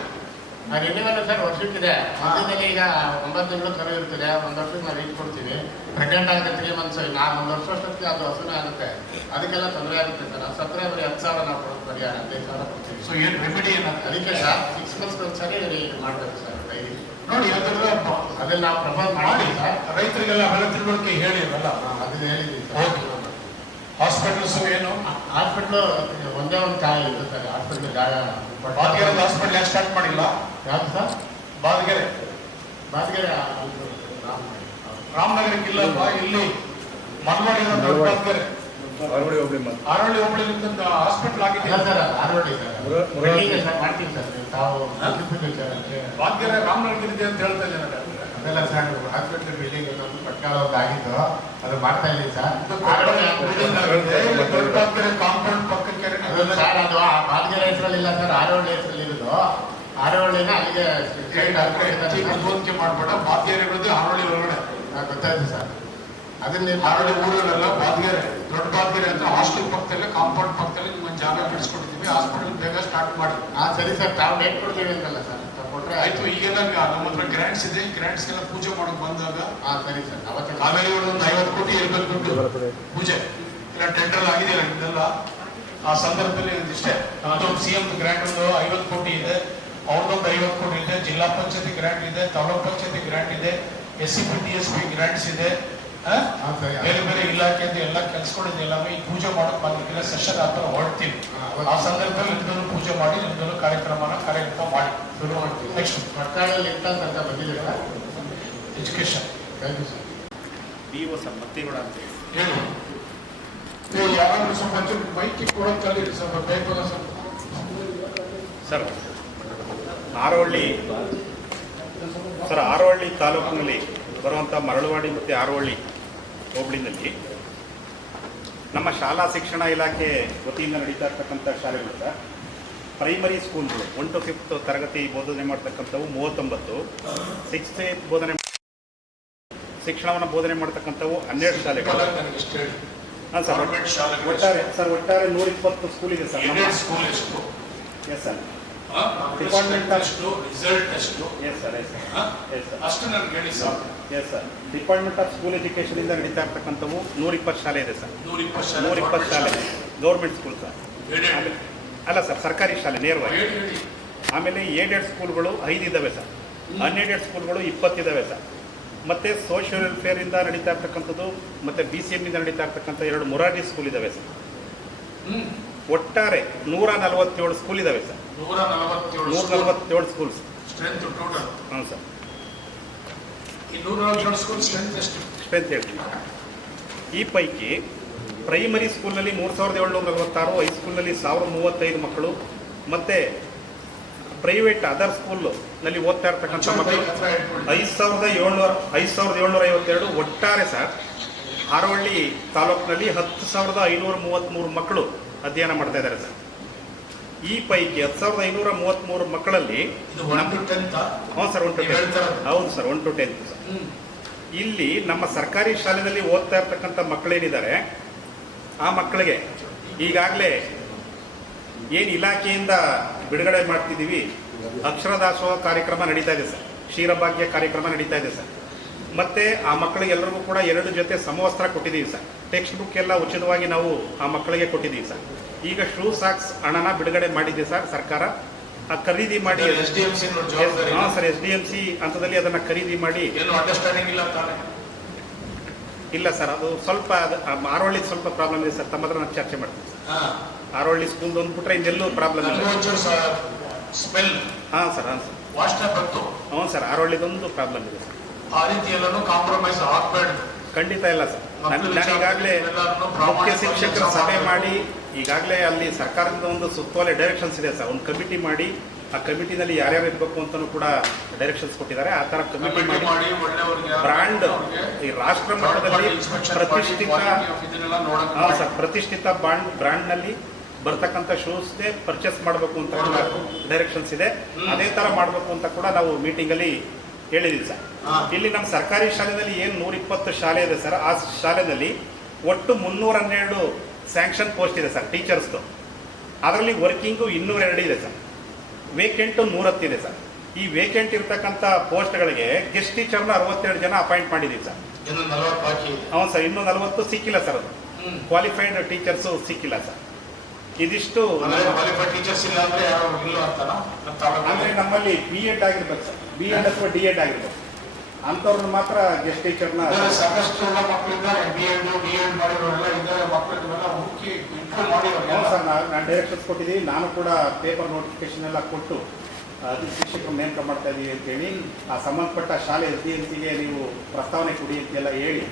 ರಿನ್ಯೂವಲ್ ಸರ್ ವರ್ಷಕ್ಕಿದೆ. ಮಧ್ಯದಲ್ಲಿ ಈಗ 9 ತಿಂಗಳು ಕರು ಇರ್ತದೆ. 1 ವರ್ಷಕ್ಕೆ ನಾವು ರೀಚ್ ಕೊಡ್ತೀವಿ. ಪ್ರೆಗ್ನೆಂಟ್ ಆಗುತ್ತೆ 3 ಮಂತ್ಸ್. 1 ವರ್ಷ ಅಷ್ಟೊತ್ತಿಗೆ ಅದು ಹಸುನೇ ಆಗುತ್ತೆ. ಅದಕ್ಕೆಲ್ಲ ತೊಂದರೆ ಆಗುತ್ತೆ ಸರ್. ಅದು ಸತ್ತರೆ ಬರೀ 10,000 ನಾವು ಕೊಡೋದು, ಬರೀ 15,000 ಕೊಡ್ತೀವಿ. ಸೊ ಏನು ರೆಮಿಡಿ ಅದಕ್ಕೆ ಸರ್ 6 ಮಂತ್ಸ್ ಒಂದ್ಸರಿ ಮಾಡಬೇಕು ಸರ್ ಡೈಲಿ. ನೋಡಿ ಅದನ್ನ ನಾವು ಪ್ರಪೋಸ್ ಮಾಡಿ ಸರ್. ರೈತರಿಗೆಲ್ಲ ಬೆಳೆ ತಿಳುವಳಿಕೆ ಹೇಳಿ ಅವೆಲ್ಲ ಅದನ್ನ ಹೇಳಿದ್ವಿ ಓಕೆ. ಹಾಸ್ಪಿಟಲ್ಸ್ ಏನು? ಹಾಸ್ಪಿಟ್ಲು ಒಂದೇ ಒಂದು ಕಾಯಿ ಇದೆ ಸರ್. ಹಾಸ್ಪಿಟ್ಲ್ ಜಾಗ ಬಾದ್ಗೆರೆ ಹಾಸ್ಪಿಟಲ್ ಯಾಕೆ ಸ್ಟಾರ್ಟ್ ಮಾಡಿಲ್ಲ? ಯಾವುದು ಸರ್? ಬಾದ್ಗೆರೆ ರಾಮನಗರಕ್ಕೆ ಇಲ್ಲಪ್ಪ, ಇಲ್ಲಿ ಮನ್ವಾಡಿ ದೊಡ್ಡ ಬಾದ್ಗೆರೆ ಆರೋಳಿ ಹೋಬಳಿಯಿಂದ ಹಾಸ್ಪಿಟಲ್ ಆಗಿದೆ ಸರ್. ಆರೋಳಿ ಸರ್ ಮಾಡ್ತೀವಿ ಸರ್. ತಾವು ಬಾದ್ಗೆರೆ ರಾಮನಗರಗಿದೆ ಅಂತ ಹೇಳ್ತಾ ಇದ್ದೇನೆ. ಅದೆಲ್ಲ ಸರ್ ಹಾಸ್ಪಿಟಲ್ ಬಿಲ್ಡಿಂಗ್ ಒಂದು ಪಟ್ಕಾಳವಾಗಿ ಆಗಿದ್ದು ಅದು ಮಾಡ್ತಾ ಇದ್ದೀವಿ ಸರ್. ದೊಡ್ಡ ಬಾದ್ಗೆರೆ ಕಾಂಪೌಂಡ್ ಪಕ್ಕಕ್ಕೆ ಸರ್ ಅದು ಬಾದ್ಗೆರೆ ಹೆಸರಲ್ಲಿ ಇಲ್ಲ ಸರ್, ಆರೋಳಿ ಹೆಸರಲ್ಲಿ ಇರೋದು. ಆರೋಳಿನ ಅಲ್ಲಿಗೆ ಹೋಲಿಕೆ ಮಾಡ್ಬೇಡ. ಬಾದ್ಗೆರೆ ಇರೋದು ಆರೋಳಿ ಒಳಗಡೆ ಗೊತ್ತಾಯ್ತು ಸರ್. ಅದನ್ನ ಆರೋಳಿ ಊರಲ್ಲೆಲ್ಲ ಬಾದ್ಗೆರೆ, ದೊಡ್ಡ ಬಾದ್ಗೆರೆ ಅಂತ ಹಾಸ್ಟೆಲ್ ಪಕ್ಕದಲ್ಲೇ ಕಾಂಪೌಂಡ್ ಪಕ್ಕದಲ್ಲಿ ನಿಮ್ಮೊಂದು ಜಾಗ ಬಿಡಿಸ್ಕೊಟ್ಟಿದ್ದೀವಿ. ಹಾಸ್ಪಿಟಲ್ ಬೇಗ ಸ್ಟಾರ್ಟ್ ಮಾಡಿ. ಸರಿ ಸರ್. ತಾವು ಡೇಟ್ ಕೊಡ್ತೀವಿ ಅಂತಲ್ಲ ಸರ್, ಕೊಟ್ಟರೆ ಆಯ್ತು. ಈಗೆಲ್ಲ ನಮ್ಮ ಹತ್ರ ಗ್ರಾಂಟ್ಸ್ ಇದೆ. ಗ್ರಾಂಟ್ಸ್ಗೆಲ್ಲ ಪೂಜೆ ಮಾಡೋಕೆ ಬಂದಾಗ ಸರಿ ಸರ್. ಅವತ್ತು ಕಾವೇರಿ ಒಂದು 50 ಕೋಟಿ ಇರಬೇಕು ದುಡ್ಡು ಪೂಜೆ ಇಲ್ಲ ಟೆಂಡರ್ ಆಗಿದೆಯಲ್ಲ ಇದೆಲ್ಲ. ಆ ಸಂದರ್ಭದಲ್ಲಿ ಇಷ್ಟೇ. ಅದೊಂದು CM ಗ್ರಾಂಟ್ ಒಂದು 50 ಕೋಟಿ ಇದೆ, ಅವ್ರದ್ದೊಂದು 50 ಕೋಟಿ ಇದೆ, ಜಿಲ್ಲಾ ಪಂಚಾಯತಿ ಗ್ರಾಂಟ್ ಇದೆ, ತಾಲೂಕ್ ಪಂಚಾಯತಿ ಗ್ರಾಂಟ್ ಇದೆ, SCP TSP ಗ್ರಾಂಟ್ಸ್ ಇದೆ. ಬೇರೆ ಬೇರೆ ಇಲಾಖೆಯಿಂದ ಎಲ್ಲ ಕೆಲಸಗಳಿದೆಯಲ್ಲ. ಈ ಪೂಜೆ ಮಾಡೋಕೆ ಬಂದಿಲ್ಲ, ಸೆಷನ್ ಆ ಥರ ಹೊರಡ್ತೀವಿ. ಆ ಸಂದರ್ಭದಲ್ಲಿ ನಿಮ್ದನ್ನು ಪೂಜೆ ಮಾಡಿ ನಿಮ್ದನ್ನು ಕಾರ್ಯಕ್ರಮ ಮಾಡಿ ಶುರು ಮಾಡ್ತೀವಿ. ನೆಕ್ಸ್ಟ್ ಸರ್ಕಾರದಲ್ಲಿ ಅಂತ ಬಂದಿದೆ ಸರ್. Education thank you sir. DO sir Matthegowda ಅಂತ ಹೇಳಿ. ಯಾರಾದ್ರೂ ಸ್ವಲ್ಪ ಮೈಕಿ ಕೊಡೋದು ಕಲೀರಿ, ಸ್ವಲ್ಪ ಪೇಪರ್ ಸ್ವಲ್ಪ. ಸರ್ ಆರೋಹಳ್ಳಿ ತಾಲೂಕಿನಲ್ಲಿ ಬರುವಂಥ ಮರಳವಾಡಿ ಮತ್ತು ಆರೋಹಳ್ಳಿ ಹೋಬಳಿನಲ್ಲಿ ನಮ್ಮ ಶಾಲಾ ಶಿಕ್ಷಣ ಇಲಾಖೆ ವತಿಯಿಂದ ನಡೀತಾ ಇರ್ತಕ್ಕಂಥ ಶಾಲೆಗಳು ಸರ್, ಪ್ರೈಮರಿ ಸ್ಕೂಲ್ಗಳು 1 to 5th ತರಗತಿ ಬೋಧನೆ ಮಾಡ್ತಕ್ಕಂಥವು 39, 6th 8th ಶಿಕ್ಷಣವನ್ನು ಬೋಧನೆ ಮಾಡ್ತಕ್ಕಂಥವು 12 ಶಾಲೆಗಳು. ಹಾಂ ಸರ್, ಒಟ್ಟಾರೆ 120 ಸ್ಕೂಲ್ ಇದೆ sir. Yes sir. Department department of school education ಇಂದ ನಡೀತಾ ಇರ್ತಕ್ಕಂಥವು 120 ಶಾಲೆ ಇದೆ ಸರ್. 120 ಶಾಲೆ ಗೌರ್ಮೆಂಟ್ ಸ್ಕೂಲ್ ಸರ್. ಅಲ್ಲ ಸರ್, ಸರ್ಕಾರಿ ಶಾಲೆ ನೇರವಾಗಿ. ಆಮೇಲೆ ಏಡೆಡ್ ಸ್ಕೂಲ್ಗಳು 5 ಇದ್ದಾವೆ ಸರ್. ಅನ್ಏಡೆಡ್ ಸ್ಕೂಲ್ಗಳು 20 ಇದ್ದಾವೆ ಸರ್. ಮತ್ತು ಸೋಷಿಯಲ್ ವೆಲ್ಫೇರ್ ಇಂದ ನಡೀತಾ ಇರ್ತಕ್ಕಂಥದ್ದು ಮತ್ತು BCM ಇಂದ ನಡೀತಾ ಇರ್ತಕ್ಕಂಥ 2 ಮೊರಾರ್ಜಿ ಸ್ಕೂಲ್ ಇದ್ದಾವೆ ಸರ್. ಒಟ್ಟಾರೆ 147 ಸ್ಕೂಲ್ ಇದ್ದಾವೆ ಸರ್. 147 ಸ್ಕೂಲ್ಸ್ ಹಾಂ ಸರ್. ಸ್ಟ್ರೆಂತ್ ಹೇಳ್ತೀನಿ. ಈ ಪೈಕಿ ಪ್ರೈಮರಿ ಸ್ಕೂಲ್ನಲ್ಲಿ 3746, ಹೈಸ್ಕೂಲ್ನಲ್ಲಿ 1035 ಮಕ್ಕಳು, ಮತ್ತು ಪ್ರೈವೇಟ್ ಅದರ್ ಸ್ಕೂಲ್ನಲ್ಲಿ ಓದ್ತಾ ಇರ್ತಕ್ಕಂಥ ಮಕ್ಕಳು 5752. ಒಟ್ಟಾರೆ ಸರ್ ಹಾರೋಹಳ್ಳಿ ತಾಲೂಕಿನಲ್ಲಿ 10,533 ಮಕ್ಕಳು ಅಧ್ಯಯನ ಮಾಡ್ತಾ ಇದ್ದಾರೆ ಸರ್. ಈ ಪೈಕಿ 10,533 ಮಕ್ಕಳಲ್ಲಿ ಹ್ಞೂ ಸರ್ 1 to 10. ಹೌದು ಸರ್, 1 to 10 ಸರ್. ಇಲ್ಲಿ ನಮ್ಮ ಸರ್ಕಾರಿ ಶಾಲೆಯಲ್ಲಿ ಓದ್ತಾ ಇರ್ತಕ್ಕಂಥ ಮಕ್ಕಳೇನಿದ್ದಾರೆ ಆ ಮಕ್ಕಳಿಗೆ ಈಗಾಗಲೇ ಏನು ಇಲಾಖೆಯಿಂದ ಬಿಡುಗಡೆ ಮಾಡ್ತಿದ್ದೀವಿ, ಅಕ್ಷರ ದಾಸೋಹ ಕಾರ್ಯಕ್ರಮ ನಡೀತಾ ಇದೆ ಸರ್. ಕ್ಷೀರಭಾಗ್ಯ ಕಾರ್ಯಕ್ರಮ ನಡೀತಾ ಇದೆ ಸರ್. ಮತ್ತು ಆ ಮಕ್ಕಳಿಗೆಲ್ಲರಿಗೂ ಕೂಡ 2 ಜೊತೆ ಸಮವಸ್ತ್ರ ಕೊಟ್ಟಿದ್ದೀವಿ ಸರ್. ಟೆಕ್ಸ್ಟ್ ಬುಕ್ ಎಲ್ಲ ಉಚಿತವಾಗಿ ನಾವು ಆ ಮಕ್ಕಳಿಗೆ ಕೊಟ್ಟಿದ್ದೀವಿ ಸರ್. ಈಗ ಶೂ ಸಾಕ್ಸ್ ಹಣನ ಬಿಡುಗಡೆ ಮಾಡಿದ್ದೀವಿ ಸರ್ ಸರ್ಕಾರ. ಆ ಖರೀದಿ ಮಾಡಿ ಹಾಂ ಸರ್, SDMC ಹಂತದಲ್ಲಿ ಅದನ್ನು ಖರೀದಿ ಮಾಡಿ. ಇಲ್ಲ ಸರ್, ಅದು ಸ್ವಲ್ಪ ಆರೋಹಳ್ಳಿ ಸ್ವಲ್ಪ ಪ್ರಾಬ್ಲಮ್ ಇದೆ ಸರ್. ತಮ್ಮ ಹತ್ರ ನಾನು ಚರ್ಚೆ ಮಾಡ್ತೀನಿ ಸರ್. ಆರೋಹಳ್ಳಿ ಸ್ಕೂಲ್ ಅಂದ್ಬಿಟ್ರೆ ಇನ್ನೆಲ್ಲೂ ಪ್ರಾಬ್ಲಮ್ ಇಲ್ಲ. ಹಾಂ ಸರ್, ಹಾಂ ಸರ್, ಹ್ಞೂ ಸರ್, ಆರೋಹಳ್ಳಿದೊಂದು ಪ್ರಾಬ್ಲಮ್ ಇದೆ ಸರ್. ಆ ರೀತಿ ಎಲ್ಲನೂ ಕಾಂಪ್ರಮೈಸ್ ಆಗಬೇಡ. ಖಂಡಿತ ಇಲ್ಲ ಸರ್. ನಾನು ಈಗಾಗಲೇ ಮುಖ್ಯ ಶಿಕ್ಷಕರ ಸಭೆ ಮಾಡಿ ಈಗಾಗಲೇ ಅಲ್ಲಿ ಸರ್ಕಾರದಿಂದ ಒಂದು ಸುತ್ತೋಲೆ ಡೈರೆಕ್ಷನ್ಸ್ ಇದೆ ಸರ್. ಒಂದು ಕಮಿಟಿ ಮಾಡಿ ಆ ಕಮಿಟಿನಲ್ಲಿ ಯಾರ್ಯಾರು ಇರಬೇಕು ಅಂತಲೂ ಕೂಡ ಡೈರೆಕ್ಷನ್ಸ್ ಕೊಟ್ಟಿದ್ದಾರೆ. ಆ ಥರ ಕಮಿಟಿ ಮಾಡಿ ಬ್ರ್ಯಾಂಡ್ ಈ ರಾಷ್ಟ್ರ ಮಟ್ಟದಲ್ಲಿ ಪ್ರತಿಷ್ಠಿತ ಬ್ರ್ಯಾಂಡ್ನಲ್ಲಿ ಬರ್ತಕ್ಕಂಥ ಶೂಸ್ಗೆ ಪರ್ಚೇಸ್ ಮಾಡಬೇಕು ಅಂತ ಕೂಡ ಡೈರೆಕ್ಷನ್ಸ್ ಇದೆ. ಅದೇ ಥರ ಮಾಡಬೇಕು ಅಂತ ಕೂಡ ನಾವು ಮೀಟಿಂಗಲ್ಲಿ ಹೇಳಿದ್ದೀವಿ ಸರ್. ಇಲ್ಲಿ ನಮ್ಮ ಸರ್ಕಾರಿ ಶಾಲೆಯಲ್ಲಿ ಏನು 120 ಶಾಲೆ ಇದೆ ಸರ್, ಆ ಶಾಲೆಯಲ್ಲಿ ಒಟ್ಟು 312 ಸ್ಯಾಂಕ್ಷನ್ ಪೋಸ್ಟ್ ಇದೆ ಸರ್ ಟೀಚರ್ಸ್ದು. ಅದರಲ್ಲಿ ವರ್ಕಿಂಗು 202 ಇದೆ ಸರ್. ವೇಕೆಂಟು 110 ಇದೆ ಸರ್. ಈ ವೇಕೆಂಟ್ ಇರ್ತಕ್ಕಂಥ ಪೋಸ್ಟ್ಗಳಿಗೆ ಗೆಸ್ಟ್ ಟೀಚರ್ನ 67 ಜನ ಅಪಾಯಿಂಟ್ ಮಾಡಿದ್ದೀವಿ ಸರ್. ಹೌದು ಸರ್, ಇನ್ನೂ 40 ಸಿಕ್ಕಿಲ್ಲ ಸರ್. ಅದು ಕ್ವಾಲಿಫೈಡ್ ಟೀಚರ್ಸು ಸಿಕ್ಕಿಲ್ಲ ಸರ್. ಇದಿಷ್ಟು ಅಂದರೆ ನಮ್ಮಲ್ಲಿ B.Ed ಆಗಿರ್ಬೇಕು ಸರ್. B.Ed ಅಥವಾ D.Ed ಆಗಿರ್ಬೇಕು ಅಂಥವ್ರನ್ನ ಮಾತ್ರ ಗೆಸ್ಟ್ ಟೀಚರ್ನ ಸಾಕಷ್ಟು ಮಕ್ಕಳಿದ್ದಾರೆ. B.Ed ಮಾಡಿರೋರೆಲ್ಲ ಇದ್ದಾರೆ ಮಕ್ಕಳಿಗೆಲ್ಲ ಹುಡುಕಿ ಇಂಪ್ರೂವ್ ಮಾಡಿರೋರು ಸರ್. ನಾನು ಡೈರೆಕ್ಷನ್ಸ್ ಕೊಟ್ಟಿದ್ದೀವಿ. ನಾನು ಕೂಡ ಪೇಪರ್ ನೋಟಿಫಿಕೇಶನ್ ಎಲ್ಲ ಕೊಟ್ಟು ಶಿಕ್ಷಕರು ನೇಮಕ ಮಾಡ್ತಾ ಇದ್ದೀವಿ ಅಂತೇಳಿ ಆ ಸಂಬಂಧಪಟ್ಟ ಶಾಲೆ SDMCಗೆ ನೀವು ಪ್ರಸ್ತಾವನೆ ಕೊಡಿ ಅಂತೆಲ್ಲ ಹೇಳಿ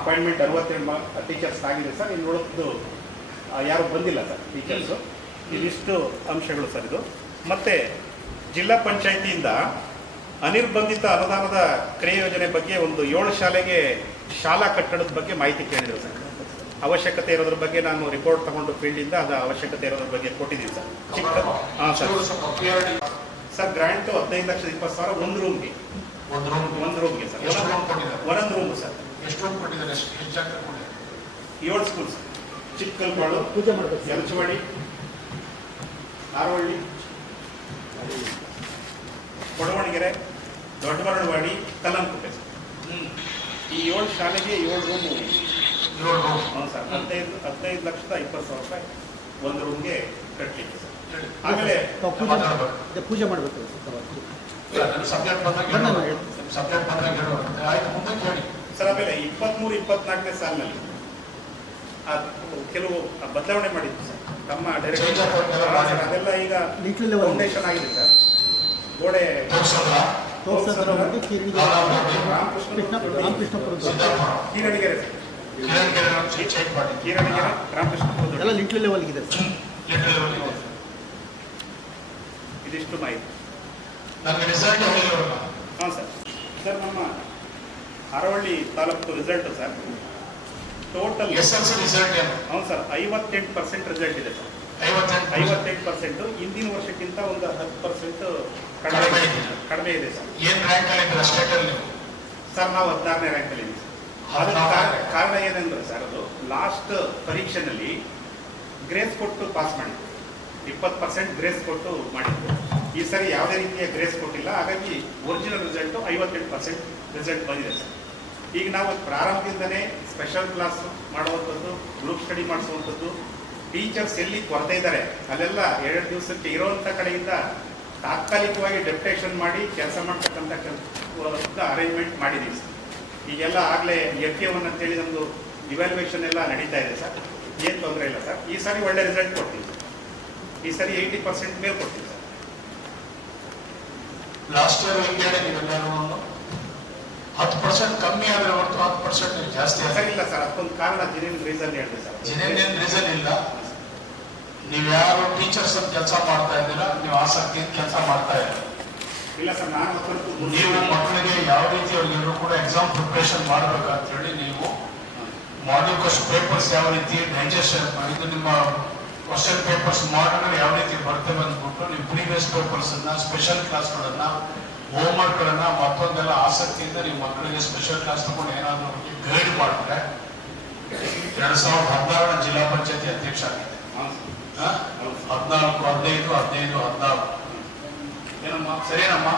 ಅಪಾಯಿಂಟ್ಮೆಂಟ್ 67 ಟೀಚರ್ಸ್ ಆಗಿದೆ ಸರ್. ಇನ್ನು ಉಳಿದು ಯಾರು ಬಂದಿಲ್ಲ ಸರ್ ಟೀಚರ್ಸು. ಇದಿಷ್ಟು ಅಂಶಗಳು ಸರ್ ಇದು. ಮತ್ತು ಜಿಲ್ಲಾ ಪಂಚಾಯಿತಿಯಿಂದ ಅನಿರ್ಬಂಧಿತ ಅನುದಾನದ ಕ್ರಿಯೆ ಯೋಜನೆ ಬಗ್ಗೆ ಒಂದು 7 ಶಾಲೆಗೆ ಶಾಲಾ ಕಟ್ಟಡದ ಬಗ್ಗೆ ಮಾಹಿತಿ ಕೇಳಿದರು ಸರ್. ಅವಶ್ಯಕತೆ ಇರೋದ್ರ ಬಗ್ಗೆ ನಾನು ರಿಪೋರ್ಟ್ ತಗೊಂಡು ಫೀಲ್ಡಿಂದ ಅದು ಅವಶ್ಯಕತೆ ಇರೋದ್ರ ಬಗ್ಗೆ ಕೊಟ್ಟಿದ್ದೀವಿ ಸರ್. ಹಾಂ ಸರ್. ಸರ್ ಗ್ರ್ಯಾಂಟು 15,20,000 ಒಂದು ರೂಮ್ಗೆ ಸರ್. ಒಂದೊಂದು room sir. 7 school sir. Chikkalpadu, Yalachavadi, Arohalli, Kodavanagere, Doddamaralavadi, Kallankute sir. ಈ 7 ಶಾಲೆಗೆ 7 ರೂಮು. ಹ್ಞೂ ಸರ್. 15,20,000 ಒಂದು ರೂಮ್ಗೆ ಕಟ್ಟಲಿಕ್ಕೆ ಸರ್. ಆಮೇಲೆ ಪೂಜೆ ಮಾಡಬೇಕು ಸರ್. ಆಮೇಲೆ 23-24ನೇ ಸಾಲಿನಲ್ಲಿ ಕೆಲವು ಬದಲಾವಣೆ ಮಾಡಿದ್ದು ಸರ್. ತಮ್ಮ ಡೈರೆಕ್ಷನ್ ಅದೆಲ್ಲ ಈಗ ಫೌಂಡೇಶನ್ ಆಗಿದೆ ಸರ್. ಗೋಡೆ ಕೀರಣಿಗೆರೆ ಸರ್. ಚೆಕ್ ಮಾಡಿ. ಕಿರಣಗೆರೆ ರಾಮಕೃಷ್ಣ ಎಲ್ಲ ಲಿಟ್ಲ್ ಲೆವೆಲ್ ಇದೆ ಇದಿಷ್ಟು ಮಾಹಿತಿ. ನನಗೆ ರಿಸಲ್ಟ್ ಹೇಳಿರೋಣ. ಹಾಂ ಸರ್. ಸರ್ ನಮ್ಮ Harohalli taluk result sir total SSLC result ಏನು? ಹೌದು ಸರ್ 58% ರಿಸಲ್ಟ್ ಇದೆ ಸರ್. 58%. ಹಿಂದಿನ ವರ್ಷಕ್ಕಿಂತ ಒಂದು 10% ಕಡಿಮೆ ಇದೆ ಸರ್. ಏನ್ ರ್ಯಾಂಕ್ ಅಲ್ಲಿ ಸ್ಟೇಟ್ ಅಲ್ಲಿ? ಸರ್ ನಾವು 16ನೇ ರ್ಯಾಂಕ್ ಅಲ್ಲಿ ಇದ್ದೀವಿ. ಕಾರಣ ಏನಂದ್ರೆ ಸರ್ ಅದು ಲಾಸ್ಟ್ ಪರೀಕ್ಷೆನಲ್ಲಿ ಗ್ರೇಸ್ ಕೊಟ್ಟು ಪಾಸ್ ಮಾಡಿದ್ವಿ. 20% ಗ್ರೇಸ್ ಕೊಟ್ಟು ಮಾಡಿದ್ವಿ. ಈ ಸರಿ ಯಾವುದೇ ರೀತಿಯ ಗ್ರೇಸ್ ಕೊಟ್ಟಿಲ್ಲ. ಹಾಗಾಗಿ ಒರಿಜಿನಲ್ ರಿಸಲ್ಟು 58% ರಿಸಲ್ಟ್ ಬಂದಿದೆ ಸರ್. ಈಗ ನಾವು ಪ್ರಾರಂಭದಿಂದನೇ ಸ್ಪೆಷಲ್ ಕ್ಲಾಸ್ ಮಾಡುವಂಥದ್ದು, ಗ್ರೂಪ್ ಸ್ಟಡಿ ಮಾಡಿಸುವಂಥದ್ದು, ಟೀಚರ್ಸ್ ಎಲ್ಲಿ ಕೊರತೆ ಇದ್ದಾರೆ ಅಲ್ಲೆಲ್ಲ 2 ದಿವಸಕ್ಕೆ ಇರೋವಂಥ ಕಡೆಯಿಂದ ತಾತ್ಕಾಲಿಕವಾಗಿ ಡೆಪ್ಯುಟೇಷನ್ ಮಾಡಿ ಕೆಲಸ ಮಾಡ್ತಕ್ಕಂಥ ಅರೇಂಜ್ಮೆಂಟ್ ಮಾಡಿದ್ದೀವಿ ಸರ್. ಈಗೆಲ್ಲ ಆಗಲೇ FA1 ಅಂತೇಳಿ ನಮ್ಮದು ಇವ್ಯಾಲ್ಯೂಯೇಷನ್ ಎಲ್ಲ ನಡೀತಾ ಇದೆ ಸರ್. ಏನು ತೊಂದರೆ ಇಲ್ಲ ಸರ್. ಈ ಸಾರಿ ಒಳ್ಳೆ ರಿಸಲ್ಟ್ ಕೊಡ್ತೀವಿ. ಈ ಸಾರಿ 80% ಮೇಲೆ ಕೊಡ್ತೀವಿ ಸರ್. ಲಾಸ್ಟ್ ಇಯರ್ ಹಿಂಗೆ ನೀವೆಲ್ಲರೂ 10% ಕಮ್ಮಿ ಆದ್ರೆ ಹೊರತು 10% ಜಾಸ್ತಿ ಇಲ್ಲ ಸರ್. ಅದಕ್ಕೊಂದು ಕಾರಣ ಜಿನೇನ್ ರೀಸನ್ ಹೇಳಿದೆ ಸರ್. ಜಿನೇನ್ ರೀಸನ್ ಇಲ್ಲ. ನೀವು ಯಾರು ಟೀಚರ್ಸ್ ಅಂತ ಕೆಲಸ ಮಾಡ್ತಾ ಇದ್ದೀರಾ, ನೀವು ಆಸಕ್ತಿಯಿಂದ ಕೆಲಸ ಮಾಡ್ತಾ ಇಲ್ಲ. ಇಲ್ಲ ಸರ್, ನಾನು ನೀವು ಮಕ್ಕಳಿಗೆ ಯಾವ ರೀತಿ ಅವ್ರಿಗೆಲ್ಲರೂ ಕೂಡ ಎಕ್ಸಾಮ್ ಪ್ರಿಪರೇಷನ್ ಮಾಡ್ಬೇಕಂತ ಹೇಳಿ ನೀವು ಮಾಡಲ್ ಕ್ವಶನ್ ಪೇಪರ್ಸ್ ಯಾವ ರೀತಿ ಡೈಜೆಷನ್ ಇದು ನಿಮ್ಮ ಕ್ವಶನ್ ಪೇಪರ್ಸ್ ಮಾಡಲ್ ಯಾವ ರೀತಿ ಬರ್ತವೆ ಅಂದ್ಬಿಟ್ಟು ನೀವು ಪ್ರೀವಿಯಸ್ ಪೇಪರ್ಸ್ ಅನ್ನ, ಸ್ಪೆಷಲ್ ಕ್ಲಾಸ್ಗಳನ್ನ, ಹೋಮ್ವರ್ಕ್ ಗಳನ್ನ ಮತ್ತೊಂದೆಲ್ಲ ಆಸಕ್ತಿಯಿಂದ ನೀವು ಮಕ್ಕಳಿಗೆ ಸ್ಪೆಷಲ್ ಕ್ಲಾಸ್ ತಗೊಂಡು ಏನಾದ್ರು ಗೈಡ್ ಮಾಡಿದ್ರೆ 2016 ಜಿಲ್ಲಾ ಪಂಚಾಯತಿ ಅಧ್ಯಕ್ಷ ಆಗಿದೆ. 14, 15, 15, 16 ಏನಮ್ಮ ಸರಿನಮ್ಮ?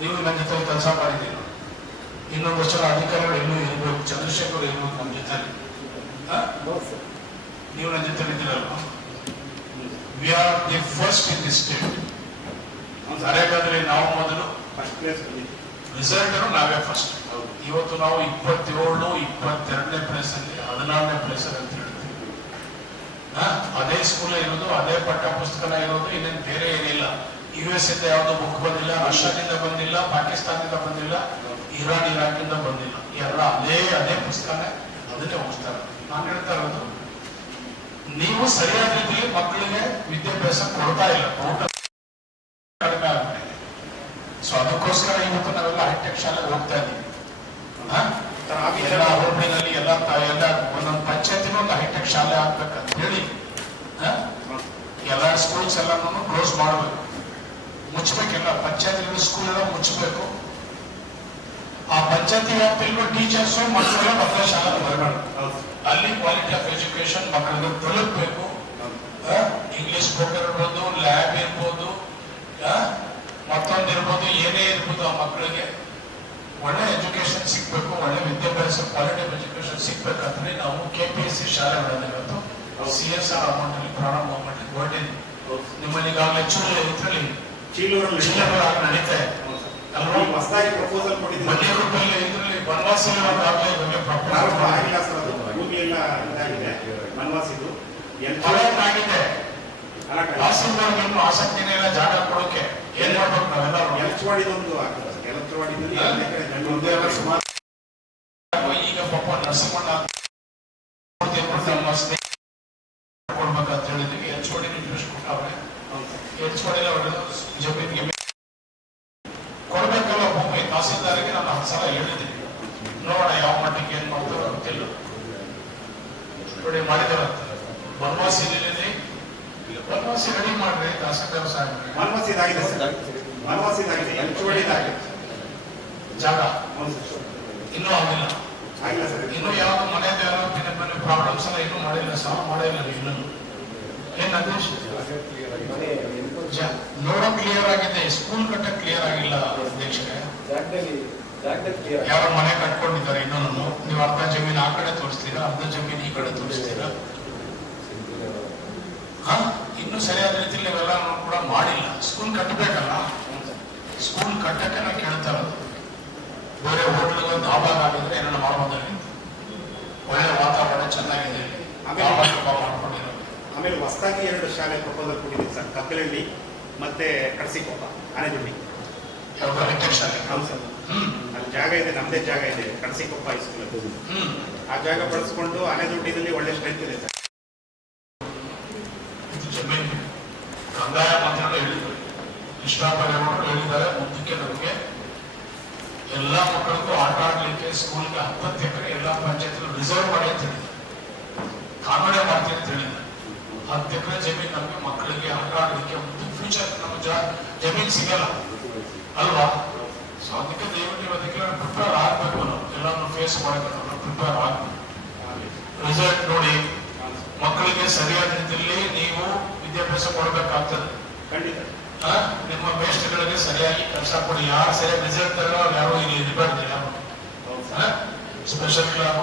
ನೀವು ನನ್ನ ಜೊತೆ ಕೆಲಸ ಮಾಡಿದ್ದೀರಿ. ಇನ್ನೊಂದು ವರ್ಷ ಅಧಿಕಾರಿಗಳು ಇನ್ನೂ ಇರಬೇಕು. ಚಂದ್ರಶೇಖರ್ ಇರ್ಬೇಕು ನಮ್ಮ ಜೊತೆ. ನೀವು ನನ್ನ ಜೊತೆ ಇದ್ದೀರಲ್ವಾ? We are the first in the state. ಅರೇಗಾದ್ರೆ ನಾವು ಮೊದಲು ಫಸ್ಟ್ ಪ್ಲೇಸ್ ರಿಸಲ್ಟ್ ನಾವೇ ಫಸ್ಟ್. ಇವತ್ತು ನಾವು 27, 22ನೇ ಪ್ಲೇಸ್ ಅಲ್ಲಿ 14ನೇ ಪ್ಲೇಸ್ ಅಲ್ಲಿ ಅಂತ ಹೇಳ್ತೀವಿ. ಅದೇ ಸ್ಕೂಲ್ ಇರೋದು, ಅದೇ ಪಠ್ಯ ಪುಸ್ತಕನ ಇರೋದು, ಇನ್ನೇನು ಬೇರೆ ಏನಿಲ್ಲ. US ಇಂದ ಯಾವ್ದು ಬುಕ್ ಬಂದಿಲ್ಲ, ರಷ್ಯಾದಿಂದ ಬಂದಿಲ್ಲ, ಪಾಕಿಸ್ತಾನದಿಂದ ಬಂದಿಲ್ಲ, ಇರಾಕಿಂದ ಬಂದಿಲ್ಲ. ಎಲ್ಲ ಅದೇ ಪುಸ್ತಕನೇ, ಅದನ್ನೇ ಓದಿಸ್ತಾರೆ. ನಾನು ಹೇಳ್ತಾ ಇರೋದು, ನೀವು ಸರಿಯಾದ ರೀತಿಯಲ್ಲಿ ಮಕ್ಕಳಿಗೆ ವಿದ್ಯಾಭ್ಯಾಸ ಕೊಡ್ತಾ ಇಲ್ಲ. ಕಡಿಮೆ ಆಗ್ಬಿಟ್ಟಿದೆ. ಸೊ ಅದಕ್ಕೋಸ್ಕರ ಇವತ್ತು ನಾವೆಲ್ಲ ಹೈಟೆಕ್ ಶಾಲೆಗೆ ಹೋಗ್ತಾ ಇದ್ದೀವಿ. ಎಲ್ಲ ಹೋಬಳಿನಲ್ಲಿ ಎಲ್ಲ ಒಂದೊಂದು ಪಂಚಾಯತಿನೂ ಒಂದು ಹೈಟೆಕ್ ಶಾಲೆ ಆಗ್ಬೇಕಂತ ಹೇಳಿ ಎಲ್ಲ ಸ್ಕೂಲ್ಸ್ ಎಲ್ಲಾನು ಕ್ಲೋಸ್ ಮಾಡಬೇಕು, ಮುಚ್ಚಬೇಕೆಲ್ಲ. ಪಂಚಾಯತಿ ಸ್ಕೂಲ್ ಎಲ್ಲ ಮುಚ್ಚಬೇಕು. ಆ ಪಂಚಾಯತಿ ವ್ಯಾಪ್ತಿಯಲ್ಲೂ ಟೀಚರ್ಸು ಮಕ್ಕಳೆಲ್ಲ ಮಕ್ಕಳ ಶಾಲೆ ಬರಬೇಕು. ಅಲ್ಲಿ ಕ್ವಾಲಿಟಿ ಆಫ್ ಎಜುಕೇಶನ್ ಮಕ್ಕಳಿಗೆ ತಲುಪಬೇಕು. ಇಂಗ್ಲಿಷ್ ಬುಕ್ ಇರ್ಬೋದು, ಲ್ಯಾಬ್ ಇರ್ಬೋದು, ಮತ್ತೊಂದಿರ್ಬೋದು, ಏನೇ ಇರ್ಬೋದು, ಆ ಮಕ್ಕಳಿಗೆ ಒಳ್ಳೆ ಎಜುಕೇಶನ್ ಸಿಗ್ಬೇಕು, ಒಳ್ಳೆ ವಿದ್ಯಾಭ್ಯಾಸ, ಕ್ವಾಲಿಟಿ ಆಫ್ ಎಜುಕೇಶನ್ ಸಿಗ್ಬೇಕಂದ್ರೆ ನಾವು KPSC ಶಾಲೆಗಳನ್ನು ಇವತ್ತು CSR ಅಮೌಂಟ್ ಅಲ್ಲಿ ಪ್ರಾರಂಭ ಮಾಡಿ ಹೊರಟಿದ್ವಿ. ನಿಮ್ಮಲ್ಲಿ ಈಗಾಗಲೇ ಚೀಲೂರಲ್ಲಿ ನಡೀತಾ ಇದೆ. ಹೊಸದಾಗಿ ಪ್ರಪೋಸಲ್ ಕೊಟ್ಟಿದ್ದೀವಿ. ಮನೆಯಲ್ಲಿ ಇದರಲ್ಲಿ ಬನವಾಸಲ್ಲಿ ಆಗಲೇ ಪ್ರಾರಂಭ ಆಗಿಲ್ಲ ಸರ್. ಅದು ಭೂಮಿ ಎಲ್ಲ ಇದಾಗಿದೆ ಬನವಾಸಿದು ಆಗಿದೆ. ತಹಸೀಲ್ದಾರ್ಗಳನ್ನು ಆಸಕ್ತಿನೇ ಇಲ್ಲ ಜಾಗ ಕೊಡೋಕೆ. ಏನ್ ಮಾಡ್ಬೇಕು ನಾವೆಲ್ಲ? ಎಲಚವಾಡಿದೊಂದು ಆಗ್ತದೆ. ಎಲಚವಾಡಿದಲ್ಲಿ ಈಗ ಪಾಪ ನರಸಿಂಹಣ್ಣ ಕೊಡ್ಬೇಕಂತ ಹೇಳಿದ್ವಿ. ಎಲಚವಾಡಿ ಇಂಟ್ರೆಸ್ಟ್ ಕೊಟ್ಟವ್ರೆ. ಎಲಚವಾಡಿಲ್ಲ ಜಮೀನಿಗೆ ಕೊಡ್ಬೇಕಲ್ಲ ಭೂಮಿ. ತಹಸೀಲ್ದಾರಿಗೆ ನಾನು 10 ಸಲ ಹೇಳಿದ್ದೀನಿ. ನೋಡೋಣ ಯಾವ ಮಟ್ಟಿಗೆ ಏನ್ ಮಾಡ್ತಾರೋ ಗೊತ್ತಿಲ್ಲ. ನೋಡಿ ಮಾಡಿದಾರಂತ ಬನವಾಸಿ ಬನವಾಸಿ ರೆಡಿ ಮಾಡ್ರಿ. ತಹಸೀಲ್ದಾರ್ ಸಾಹೇಬ್ ಬನವಾಸಿದಾಗಿದೆ ಸರ್. ಬನವಾಸಿದಾಗಿದೆ, ಎಲಚವಾಡಿದಾಗಿದೆ ಜಾಗ ಇನ್ನೂ ಆಗಿಲ್ಲ. ಇನ್ನೂ ಯಾವ್ದು ಮನೆ ಪ್ರಾಬ್ಲಮ್ಸ್ ಎಲ್ಲ ಇನ್ನೂ ಮಾಡಿಲ್ಲ, ಸಾಲ್ವ್ ಮಾಡಿಲ್ಲ. ಇನ್ನೂ ಏನ್ ಅಧ್ಯಕ್ಷ ನೋಡೋ ಕ್ಲಿಯರ್ ಆಗಿದೆ, ಸ್ಕೂಲ್ ಕಟ್ಟ ಕ್ಲಿಯರ್ ಆಗಿಲ್ಲ ಅಧ್ಯಕ್ಷರೇ. ಯಾರೋ ಮನೆ ಕಟ್ಕೊಂಡಿದ್ದಾರೆ ಇನ್ನೊಂದು. ನೀವು ಅರ್ಧ ಜಮೀನು ಆ ಕಡೆ ತೋರಿಸ್ತೀರಾ, ಅರ್ಧ ಜಮೀನು ಈ ಕಡೆ ತೋರಿಸ್ತೀರಾ. ಇನ್ನೂ ಸರಿಯಾದ ರೀತಿಯಲ್ಲಿ ನೀವೆಲ್ಲ ಕೂಡ ಮಾಡಿಲ್ಲ. ಸ್ಕೂಲ್ ಕಟ್ಟಬೇಕಲ್ಲ, ಸ್ಕೂಲ್ ಕಟ್ಟಕ್ಕೆ ನಾವು ಕೇಳ್ತಾ ಇರೋದು. ಬೇರೆ ಹೋಟ್ಲಿಗೊಂದು ಆಭಾಗ ಆಗಿದ್ರೆ ಏನಾದ್ರು ಮಾಡ್ಬೋದಲ್ಲಿ. ಒಳ್ಳೆ ವಾತಾವರಣ ಚೆನ್ನಾಗಿದೆ, ಮಾಡ್ಕೊಂಡಿರೋದು. ಆಮೇಲೆ ಹೊಸದಾಗಿ 2 ಶಾಲೆ ಪ್ರಪೋಸಲ್ ಕೊಟ್ಟಿದ್ದೀವಿ ಸರ್. ಕಪ್ಪಲಹಳ್ಳಿ ಮತ್ತೆ ಕಡಸಿಕೊಪ್ಪ, ಆನೆಗುಂಡಿ. ಹೈಟೆಕ್ ಶಾಲೆ. ಹೌದು ಸರ್. ಅಲ್ಲಿ ಜಾಗ ಇದೆ, ನಮ್ಮದೇ ಜಾಗ ಇದೆ, ಕಣಸಿಕೊಪ್ಪ ಹೈಸ್ಕೂಲ್. ಆ ಜಾಗ ಬಳಸ್ಕೊಂಡು ಆನೆ ದುಡ್ಡಿನಲ್ಲಿ ಒಳ್ಳೆ ಸ್ಟ್ರೆಂತ್ ಇದೆ ಸರ್. ಜಮೀನು ಕಂದಾಯ ಮಂತ್ರಿಗಳು ಹೇಳಿದ್ದಾರೆ, ಇಷ್ಟಪಡೇವರು ಹೇಳಿದ್ದಾರೆ, ಮುಂದಕ್ಕೆ ನಮಗೆ ಎಲ್ಲ ಮಕ್ಕಳಿಗೂ ಆಟ ಆಡ್ಲಿಕ್ಕೆ ಸ್ಕೂಲ್ಗೆ 10 ಎಕರೆ ಎಲ್ಲ ಪಂಚಾಯತ್ ರಿಸರ್ವ್ ಮಾಡಿ ಅಂತ ಹೇಳಿದ್ದಾರೆ. ಕಾನೂನೇ ಮಾಡ್ತೀನಿ ಅಂತ ಹೇಳಿದ್ದಾರೆ. 10 ಎಕರೆ ಜಮೀನು ನಮಗೆ ಮಕ್ಕಳಿಗೆ ಆಟ ಆಡ್ಲಿಕ್ಕೆ ಮುಂದೆ ಫ್ಯೂಚರ್ ನಮ್ಮ ಜಮೀನು ಸಿಗಲ್ಲ ಅಲ್ವಾ? ಸೊ ಅದಕ್ಕೆ ದಯವಿಟ್ಟು ಅದಕ್ಕೆ ಪ್ರಿಪೇರ್ ಆಗ್ಬೇಕು, ನಾವು ಎಲ್ಲಾನು ಫೇಸ್ ಮಾಡಬೇಕು, ನಾವು ಪ್ರಿಪೇರ್ ಆಗ್ಬೇಕು. ರಿಸಲ್ಟ್ ನೋಡಿ ಮಕ್ಕಳಿಗೆ ಸರಿಯಾದ ರೀತಿಯಲ್ಲಿ ನೀವು ವಿದ್ಯಾಭ್ಯಾಸ ಕೊಡಬೇಕಾಗ್ತದೆ. ಖಂಡಿತ ನಿಮ್ಮ ಮೇಷ್ಟ್ರುಗಳಿಗೆ ಸರಿಯಾಗಿ ಕೆಲಸ ಕೊಡಿ. ಯಾರು ಸರಿಯಾಗಿ ರಿಸಲ್ಟ್ ತರೋ ಯಾರು ಇಲ್ಲಿ ಇರಬಾರ್ದು. ಯಾರು ಸ್ಪೆಷಲ್ ಕ್ಲಾಬ್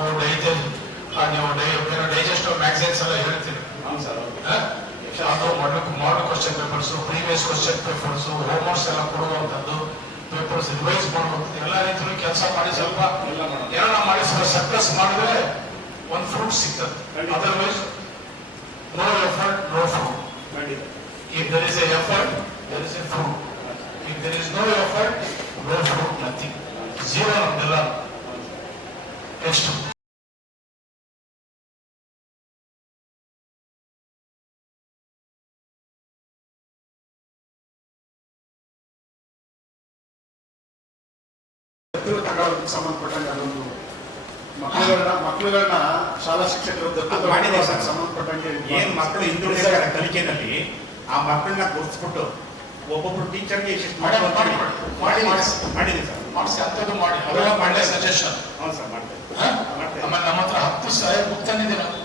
ನೀವು ಡೈಜೆಸ್ಟ್ ಮ್ಯಾಗಝೈನ್ಸ್ ಎಲ್ಲ ಹೇಳ್ತೀರಿ. ಅದು model question papers, previous question papers, homeworks ಎಲ್ಲ ಕೊಡುವಂಥದ್ದು, ಪೇಪರ್ಸ್ ರಿವೈಸ್ ಮಾಡುವಂಥದ್ದು ಎಲ್ಲ ರೀತಿಯಲ್ಲಿ ಕೆಲಸ ಮಾಡಿ ಸ್ವಲ್ಪ ಏನೋ ಮಾಡಿ ಸಕ್ಸಸ್ ಮಾಡಿದ್ರೆ ಒಂದು ಫ್ರೂಟ್ ಸಿಗ್ತದೆ. Otherwise no effort no fruit. If there is an effort, there is a fruit. If there is no effort, no fruit, nothing. Zero ನಮ್ದೆಲ್ಲ. Next. ಸಂಬಂಧಪಟ್ಟಂಗೆ ಅದೊಂದು ಮಕ್ಕಳುಗಳನ್ನ ಶಾಲಾ ಶಿಕ್ಷಕರು ಸಂಬಂಧಪಟ್ಟಂಗೆ ಏನ್ ಮಕ್ಕಳು ಹಿಂದುಳಿದ ಕಲಿಕೆನಲ್ಲಿ ಆ ಮಕ್ಕಳನ್ನ ಗುರುತಿಸ್ಬಿಟ್ಟು ಒಬ್ಬೊಬ್ರು ಟೀಚರ್ಗೆ ಮಾಡಿದೆ ಸರ್. ಮಾಡಿಸಿ ಅಂಥದ್ದು ಮಾಡಿ. ಅವೆಲ್ಲ ಒಳ್ಳೆ ಸಜೆಷನ್. ಹೌದು ಸರ್, ಮಾಡ್ತೇವೆ. ಆಮೇಲೆ ನಮ್ಮ ಹತ್ರ 10,000 ಬುಕ್ ತಂದಿದೆ ನಾವು.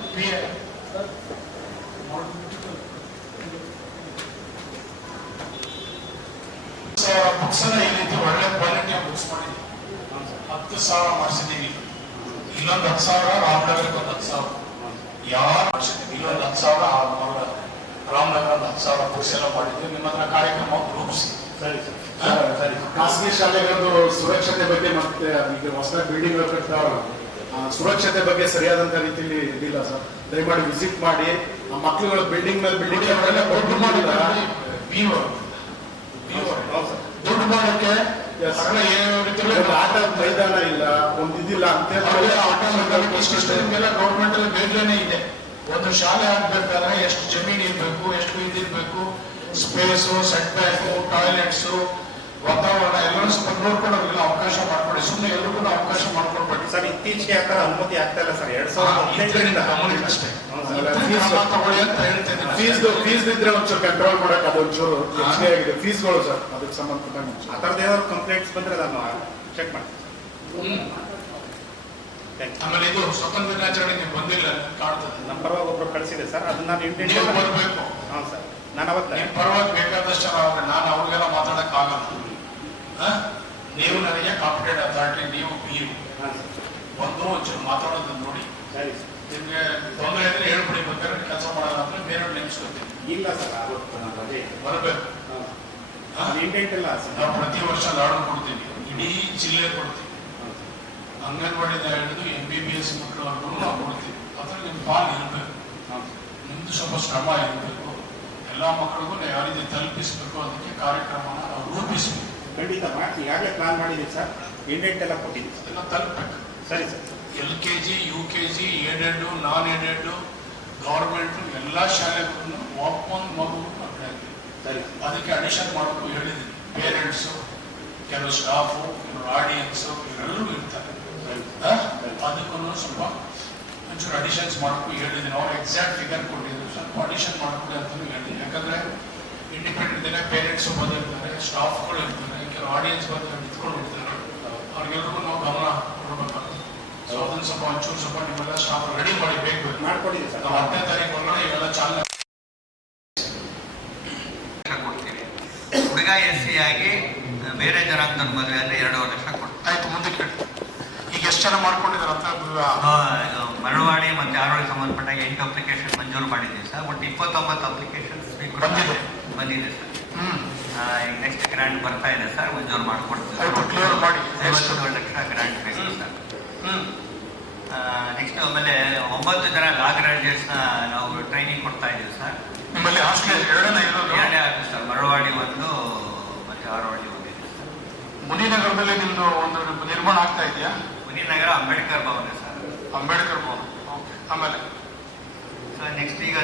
ಬುಕ್ಸ್ ಅನ್ನ ಈ ರೀತಿ ಒಳ್ಳೆ ಕ್ವಾಲಿಟಿಯ ಬುಕ್ಸ್ ಮಾಡಿದ್ದೀವಿ. 10,000 ಮಾಡಿಸಿದ್ದೀವಿ. ಇಲ್ಲೊಂದು 10,000 ರಾಮನಗರಕ್ಕೆ ಒಂದು 10,000 ಯಾರು ಮಾಡಿಸಿದ್ದೀವಿ. ಇಲ್ಲೊಂದು 10,000 ರಾಮನಗರ 10,000 ಬುಕ್ಸ್ ಎಲ್ಲ ಮಾಡಿದ್ವಿ. ನಿಮ್ಮ ಹತ್ರ ಕಾರ್ಯಕ್ರಮ ರೂಪಿಸಿ. ಸರಿ ಸರಿ. ಖಾಸಗಿ ಶಾಲೆಗಳದ್ದು ಸುರಕ್ಷತೆ ಬಗ್ಗೆ ಮತ್ತೆ ಈಗ ಹೊಸ ಬಿಲ್ಡಿಂಗ್ ಕಟ್ತಾವಲ್ಲ, ಸುರಕ್ಷತೆ ಬಗ್ಗೆ ಸರಿಯಾದಂತ ರೀತಿಯಲ್ಲಿ ಇದಿಲ್ಲ ಸರ್. ದಯಮಾಡಿ ವಿಸಿಟ್ ಮಾಡಿ ಆ ಮಕ್ಕಳುಗಳ ಬಿಲ್ಡಿಂಗ್ ಮೇಲೆ ಬಿಲ್ಡಿಂಗ್ ದುಡ್ಡು ಮಾಡೋಕೆ ಆಟ ಮೈದಾನ ಇಲ್ಲ, ಒಂದಿದಿಲ್ಲ ಅಂತ ಇಷ್ಟೆಲ್ಲ ಗೌರ್ಮೆಂಟ್ ಅಲ್ಲಿ ಬೇಗನೆ ಇದೆ. ಒಂದು ಶಾಲೆ ಆಗ್ಬೇಕಾದ್ರೆ ಎಷ್ಟು ಜಮೀನು ಇರ್ಬೇಕು, ಎಷ್ಟು ಇದಿರ್ಬೇಕು, ಸ್ಪೇಸು, ಸೆಟ್ ಬ್ಯಾಕು, ಟಾಯ್ಲೆಟ್ಸು, ವಾತಾವರಣ ಎಲ್ಲರೂ ಸ್ವಲ್ಪ ನೋಡ್ಕೊಂಡು ಅವ್ರಿಗೆಲ್ಲ ಅವಕಾಶ ಮಾಡ್ಕೊಡಿ. ಸುಮ್ಮನೆ ಎಲ್ರಿಗೂ ಅವಕಾಶ ಮಾಡ್ಕೊಡ್ಬೇಡಿ ಸರ್. ಇತ್ತೀಚೆಗೆ ಆ ಥರ ಅನುಮತಿ ಆಗ್ತಾ ಇಲ್ಲ ಸರ್. 2015 ಗಮನಿಕ ಅಷ್ಟೇ ತಗೊಳ್ಳಿ ಅಂತ ಹೇಳ್ತೇನೆ. ಫೀಸ್ ಇದ್ರೆ ಒಂಚೂರು ಕಂಟ್ರೋಲ್ ಮಾಡಕ್ ಅದೊಂಚೂರು ಹೆಚ್ಚಿಗೆ ಆಗಿದೆ ಫೀಸ್ಗಳು ಸರ್. ಅದಕ್ಕೆ ಸಂಬಂಧಪಟ್ಟಂಗೆ ಆ ಥರದ್ದು ಏನಾದ್ರು ಕಂಪ್ಲೇಂಟ್ಸ್ ಬಂದ್ರೆ ನಾನು ಚೆಕ್ ಮಾಡಿ. ಆಮೇಲೆ ಇದು ಸ್ವತಂತ್ರ ದಿನಾಚರಣೆ ನೀವು ಬಂದಿಲ್ಲ ಕಾಣ್ತದೆ. ನಮ್ಮ ಪರವಾಗಿ ಒಬ್ರು ಕಳಿಸಿದೆ ಸರ್, ಅದನ್ನ ನಾನು ಇಂಟೆನ್ಷನ್ ಬರಬೇಕು. ಹಾಂ ಸರ್, ನಾನು ಅವತ್ತು ನಿಮ್ಮ ಪರವಾಗಿ ಬೇಕಾದಷ್ಟು ನಾನು ಅವ್ರಿಗೆಲ್ಲ ಮಾತಾಡಕ್ ಆಗಲ್ಲ. ನೀವು ನನಗೆ ಕಾಂಪಿಟೆಂಟ್ ಅಥಾರಿಟಿ, ನೀವು PU ಒಂಚೂರು ಮಾತಾಡೋದನ್ನ ನೋಡಿ. ಸರಿ ನಿಮ್ಗೆ ತೊಂದರೆ ಇದ್ರೆ ಹೇಳ್ಬಿಡಿ, ಬೇಕಾದ್ರೆ ಕೆಲಸ ಮಾಡೋಣ ಅಂದ್ರೆ ಬೇರೆ ನೆನೆಸ್ಕೊತೀನಿ. ಇಲ್ಲ ಸರ್, ಅವತ್ತು ನಾನು ಅದೇ ಬರಬೇಕು. ಇಂಟೆಂಟ್ ಇಲ್ಲ ಸರ್. ನಾವು ಪ್ರತಿ ವರ್ಷ ಲಾಡು ಕೊಡ್ತೀವಿ, ಇಡೀ ಜಿಲ್ಲೆ ಕೊಡ್ತೀವಿ. ಅಂಗನವಾಡಿಯಿಂದ ಹಿಡಿದು MBBS ಮಕ್ಕಳವರೆಗೂ ನಾವು ಕೊಡ್ತೀವಿ. ಅದ್ರಲ್ಲಿ ನಿಮ್ಮ ಪಾಲ್ ಇರಬೇಕು, ನಿಮ್ದು ಸ್ವಲ್ಪ ಶ್ರಮ ಇರಬೇಕು. ಎಲ್ಲ ಮಕ್ಕಳಿಗೂ ಯಾವ ರೀತಿ ತಲುಪಿಸ್ಬೇಕು ಅದಕ್ಕೆ ಕಾರ್ಯಕ್ರಮನ ನಾವು ರೂಪಿಸ್ಬೇಕು. ಖಂಡಿತ ಮಾಡ್ತೀವಿ. ಈಗಾಗಲೇ ಪ್ಲಾನ್ ಮಾಡಿದ್ದೀವಿ ಸರ್. ಇಂಡೆಂಟ್ ಎಲ್ಲ ಕೊಟ್ಟಿದ್ದೀವಿ, ಎಲ್ಲ ತಲುಪಬೇಕು. ಸರಿ ಸರ್. LKG, UKG, ಏಡೆಡ್, ನಾನ್ ಏಡೆಡ್, ಗೌರ್ಮೆಂಟ್ ಎಲ್ಲ ಶಾಲೆಗಳನ್ನು ಒಬ್ಬೊಂದು ಮಗು ಮಕ್ಕಳಾಗಿ ಸರಿ ಅದಕ್ಕೆ ಅಡಿಷನ್ ಮಾಡೋಕ್ಕೂ ಹೇಳಿದ್ದೀನಿ. ಪೇರೆಂಟ್ಸು, ಕೆಲವು ಸ್ಟಾಫು, ಕೆಲವು ಆಡಿಯನ್ಸು ಇವರೆಲ್ಲರೂ ಇರ್ತಾರೆ. ಅದಕ್ಕೂ ಸ್ವಲ್ಪ ಒಂಚೂರು ಅಡಿಷನ್ಸ್ ಮಾಡೋಕ್ಕೂ ಹೇಳಿದ್ದೀನಿ. ಅವ್ರು ಎಕ್ಸಾಕ್ಟ್ ಫಿಗರ್ ಕೊಟ್ಟಿದ್ರು, ಸ್ವಲ್ಪ ಅಡಿಷನ್ ಮಾಡ್ಕೊಡಿ ಅಂತಲೂ ಹೇಳಿದ್ದೀನಿ. ಯಾಕಂದರೆ ಇಂಡಿಪೆಂಡೆಂಟ್ ದಿನ ಪೇರೆಂಟ್ಸು ಬಂದಿರ್ತಾರೆ, ಸ್ಟಾಫ್ಗಳು ಇರ್ತಾರೆ, ಕೆಲವು ಆಡಿಯನ್ಸ್ ಬಂದು ನಿಂತ್ಕೊಂಡು ಇರ್ತಾರೆ. ಅವ್ರಿಗೆಲ್ರಿಗೂ ನಾವು ಗಮನ ಕೊಡಬೇಕಾಗ್ತದೆ. ಸೊ ಅದನ್ನು ಸ್ವಲ್ಪ ನಿಮ್ಮೆಲ್ಲ ಸ್ಟಾಫ್ ರೆಡಿ ಮಾಡಿ ಬೇಕು ಮಾಡ್ಕೊಟ್ಟಿದ್ದೀವಿ ಸರ್. 10ನೇ ತಾರೀಕು ಒಳಗಡೆ ಇವೆಲ್ಲ ಚಾಲನೆ ಕೊಡ್ತೀವಿ. ಹುಡುಗ SC ಆಗಿ ಬೇರೆ ಜನಾಂಗದ ಮದುವೆ ಅಂದರೆ 2.5 ಲಕ್ಷ ಕೊಡ್ತೀವಿ. ಆಯ್ತು, ಮುಂದೆ ಕೇಳಿ. ಈಗ ಎಷ್ಟು ಜನ ಮಾಡ್ಕೊಂಡಿದ್ದಾರೆ ಅಂತ? ಮರಳುವಾಡಿ ಮತ್ತು ಆರೋಗ್ಯ ಸಂಬಂಧಪಟ್ಟಾಗ 8 ಅಪ್ಲಿಕೇಶನ್ ಮಂಜೂರು ಮಾಡಿದ್ದೀವಿ ಸರ್. ಒಟ್ಟು 29 ಅಪ್ಲಿಕೇಶನ್ ಬಂದಿದೆ ಸರ್. ಈಗ ನೆಕ್ಸ್ಟ್ ಗ್ರಾಂಟ್ ಬರ್ತಾ ಇದೆ ಸರ್, ಮಂಜೂರು ಮಾಡಿಕೊಡ್ತೀವಿ. 52 ಲಕ್ಷ ಗ್ರಾಂಟ್ ಬೇಕು ಸರ್. ನೆಕ್ಸ್ಟ್ ಆಮೇಲೆ 9 ಜನ ಲಾ ಗ್ರಾಜುಯೇಟ್ಸ್ನ ನಾವು ಟ್ರೈನಿಂಗ್ ಕೊಡ್ತಾ ಇದ್ದೀವಿ ಸರ್. ನಿಮ್ಮಲ್ಲಿ ಎರಡನೇ ಆಗುತ್ತೆ ಸರ್. ಮರಳುವಾಡಿ ಒಂದು ಮತ್ತು ಆರೋಹಳ್ಳಿ ಒಂದು ಇದೆ ಸರ್. ಮುನಿನಗರದಲ್ಲಿ ನಿಮ್ಮದು ಒಂದು ಅಂಬೇಡ್ಕರ್ ಭವನ ಸರ್. ಅಂಬೇಡ್ಕರ್ ಭವನ. ಓಕೆ, ಆಮೇಲೆ ಸರ್ ನೆಕ್ಸ್ಟ್ ಈಗ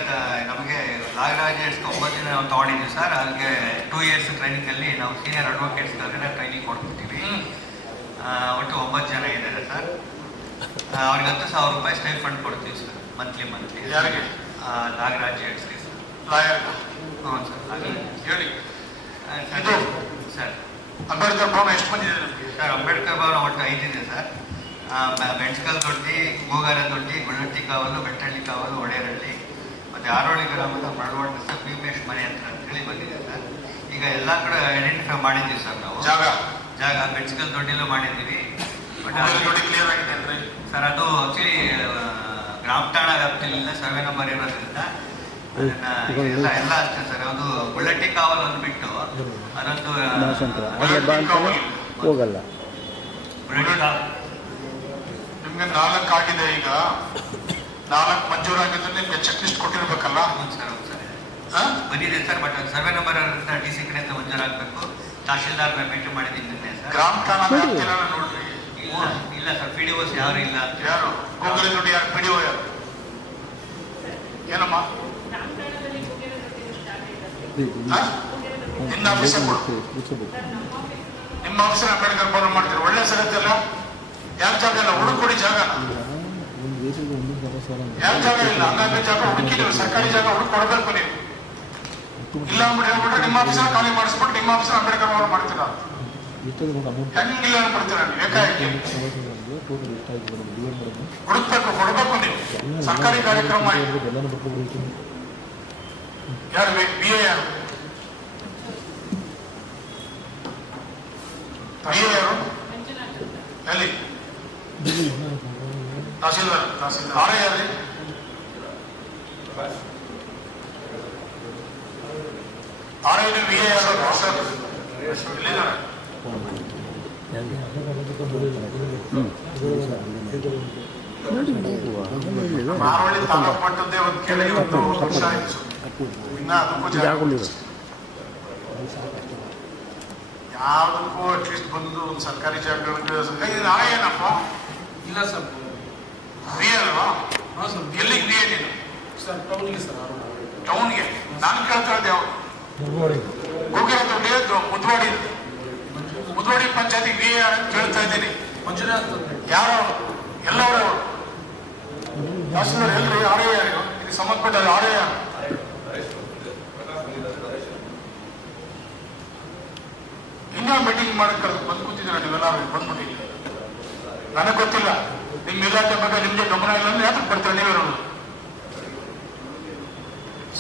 ನಮಗೆ ನಾಗರಾಜೇಶ್ಗೆ 9 ದಿನ ನಾವು ತೊಗೊಂಡಿದ್ದೀವಿ ಸರ್. ಅಲ್ಲಿಗೆ 2 ಇಯರ್ಸ್ ಟ್ರೈನಿಂಗಲ್ಲಿ ನಾವು ಸೀನಿಯರ್ ಅಡ್ವೊಕೇಟ್ಸ್ಗೆಲ್ಲ ಟ್ರೈನಿಂಗ್ ಕೊಡ್ತಿದ್ದೀವಿ. ಒಟ್ಟು 9 ಜನ ಇದ್ದಾರೆ ಸರ್. ಅವ್ರಿಗೆ 10,000 ರೂಪಾಯಿ ಸ್ಟೈಫಂಡ್ ಕೊಡ್ತೀವಿ ಸರ್ ಮಂತ್ಲಿ. ಯಾರಿಗೆ? ನಾಗರಾಜೇಶ್ಗೆ ಸರ್. ಲಾಯರ್. ಹ್ಞೂ ಸರ್. ಹೇಳಿ ಸರ್. ಅಂಬೇಡ್ಕರ್ ಭವನ ಎಷ್ಟು ಮಂದಿ ಇದೆ ಸರ್? ಅಂಬೇಡ್ಕರ್ ಭವನ ಒಟ್ಟು 5 ಇದೆ ಸರ್. ಬೆಂಚ್ಕಲ್ ದೊಡ್ಡಿ, ಗೋಗಾರ ದೊಡ್ಡಿ, ಗುಳ್ಳಟ್ಟಿ ಕಾವಲು, ಬೆಟ್ಟಹಳ್ಳಿ ಕಾವಲು, ಒಡೆಯರಹಳ್ಳಿ ಮತ್ತು ಆರೋಳಿ ಗ್ರಾಮದ ಮಳವಾಡ ಸರ್ ಭೀಮೇಶ್ ಮನೆ ಅಂತೇಳಿ ಬಂದಿದೆ ಸರ್. ಈಗ ಎಲ್ಲ ಕಡೆ ಐಡೆಂಟಿಫೈ ಮಾಡಿದ್ದೀವಿ ಸರ್ ನಾವು. ಜಾಗ ಬೆಂಚ್ಕಲ್ ದೊಡ್ಡಿಲೂ ಮಾಡಿದ್ದೀವಿ. ಬಟ್ ಕ್ಲಿಯರ್ ಆಗಿದೆ ಅಂದರೆ ಸರ್ ಅದು ಆಕ್ಚುಲಿ ಗ್ರಾಮ ಠಾಣಾ ವ್ಯಾಪ್ತಿಯಲ್ಲಿಲ್ಲ, ಸರ್ವೆ ನಂಬರ್ ಇರೋದ್ರಿಂದ ಅದನ್ನ ಎಲ್ಲ ಅಷ್ಟೇ ಸರ್. ಅದು ಗುಳ್ಳಟ್ಟಿ ಕಾವಲು ಅಂದ್ಬಿಟ್ಟು ಅದೊಂದು ಹೋಗಲ್ಲ. ನಿಮ್ಗೆ 4 ಆಗಿದೆ. ಈಗ 4 ಮಂಜೂರಾಗಿದ್ರೆ ನಿಮ್ಗೆ ಚೆಕ್ ಲಿಸ್ಟ್ ಕೊಟ್ಟಿರ್ಬೇಕಲ್ಲ? ಬಂದಿದೆ sir. But survey number DC ಕಡೆಯಿಂದ ಮಂಜೂರಾಗಬೇಕು. ತಹಶೀಲ್ದಾರ್ ಭೇಟಿ ಮಾಡಿದ್ದೀನಿ ನಿನ್ನೆ ಸರ್. ಗ್ರಾಮ ಠಾಣಾ ನೋಡ್ರಿ. ಇಲ್ಲ ಸರ್, PDOs ಯಾರು ಇಲ್ಲ. ಯಾರು ಹೋಗಲಿ ನೋಡಿ? ಯಾರು PDO? ಯಾರು? ಏನಮ್ಮ ನಿನ್ನ ಆಫೀಸರ್ ಕೊಡು. ನಿಮ್ಮ ಆಫೀಸರ್ ಅಂಬೇಡ್ಕರ್ ಭವನ ಮಾಡ್ತೀರಿ. ಒಳ್ಳೆ ಸರತಿ ಅಲ್ಲ? ಯಾಕೆ ಜಾಗ ಇಲ್ಲ? ಹುಡುಕೊಡಿ ಜಾಗ. ಯಾಕೆ ಜಾಗ ಇಲ್ಲ? ಹಂಗಾಗಿ ಜಾಗ ಹುಡುಕಿದ್ದೀವಿ. ಸರ್ಕಾರಿ ಜಾಗ ಹುಡುಕೊಡ್ಬೇಕು ನೀವು. ಇಲ್ಲ ಅಂದ್ಬಿಟ್ಟು ಹೇಳ್ಬಿಟ್ರೆ ನಿಮ್ಮ ಆಫೀಸರ್ ಖಾಲಿ ಮಾಡಿಸ್ಬಿಟ್ಟು ನಿಮ್ಮ ಆಫೀಸರ್ ಅಂಬೇಡ್ಕರ್ ಭವನ ಮಾಡ್ತೀರಾ? ಹೆಂಗಿಲ್ಲ ಅನ್ಬಿಡ್ತೀರಾ ನೀವು? ಏಕಾಏಕಿ ಹುಡುಕ್ಬೇಕು, ಕೊಡ್ಬೇಕು ನೀವು. ಸರ್ಕಾರಿ ಕಾರ್ಯಕ್ರಮ. ಯಾರು BA? ಯಾರು BA? ಯಾರು? ಎಲ್ಲಿ? ತಹಸೀಲ್ದಾರ್. RA ಯಾರು? RA BA ಯಾರು? ಸರ್ ಎಲ್ಲಿದ್ದಾರೆ? ಮಾರವಳ್ಳಿ ತಾಲೂಕು ಮಟ್ಟದ್ದೇ ಒಂದು ಕೇಳಿ 1 ವರ್ಷ ಆಯ್ತು. ಇನ್ನ ಅದಕ್ಕೂ ಯಾವುದಕ್ಕೂ ಅಟ್ಲೀಸ್ಟ್ ಬಂದು ಒಂದು ಸರ್ಕಾರಿ ಜಾಗಗಳಿಗೆ ನಾಳೆ ಏನಪ್ಪ? ಇಲ್ಲ ಸರ್. BA ಅಲ್ವಾ? ಎಲ್ಲಿಗೆ BA ನೀನು? ಸರ್ ಟೌನ್ಗೆ ಸರ್. ಟೌನ್ಗೆ? ನಾನು ಕೇಳ್ತಾ ಇದ್ದೆ ಯಾವ ಹೋಗಿರೋ ದುಡ್ಡು ಮುದ್ವಾಡಿ ಪಂಚಾಯತಿ BA ಅಂತ ಕೇಳ್ತಾ ಇದ್ದೀನಿ. ಮಂಜುನಾಥ್ ಯಾರು? ಎಲ್ಲವರು ತಹಸೀಲ್ದಾರ್ ಎಲ್ರಿ? RA ಯಾರು? ಇದಕ್ಕೆ ಸಂಬಂಧಪಟ್ಟ RA ಯಾರು? ಇನ್ನೂ ಮೀಟಿಂಗ್ ಮಾಡಕ್ಕೆ ಬಂದು ಕೂತಿದ್ದೀರ ನೀವೆಲ್ಲ? ಬಂದ್ಬಿಟ್ಟಿದ್ದೀರಿ. ನನಗೆ ಗೊತ್ತಿಲ್ಲ ನಿಮ್ಮ ಇಲಾಖೆ ಬಗ್ಗೆ ನಿಮ್ಗೆ ಗಮನ ಇಲ್ಲ ಅಂದ್ರೆ ಯಾಕೆ ಬರ್ತೀರ ನೀವೇ? ನೋಡು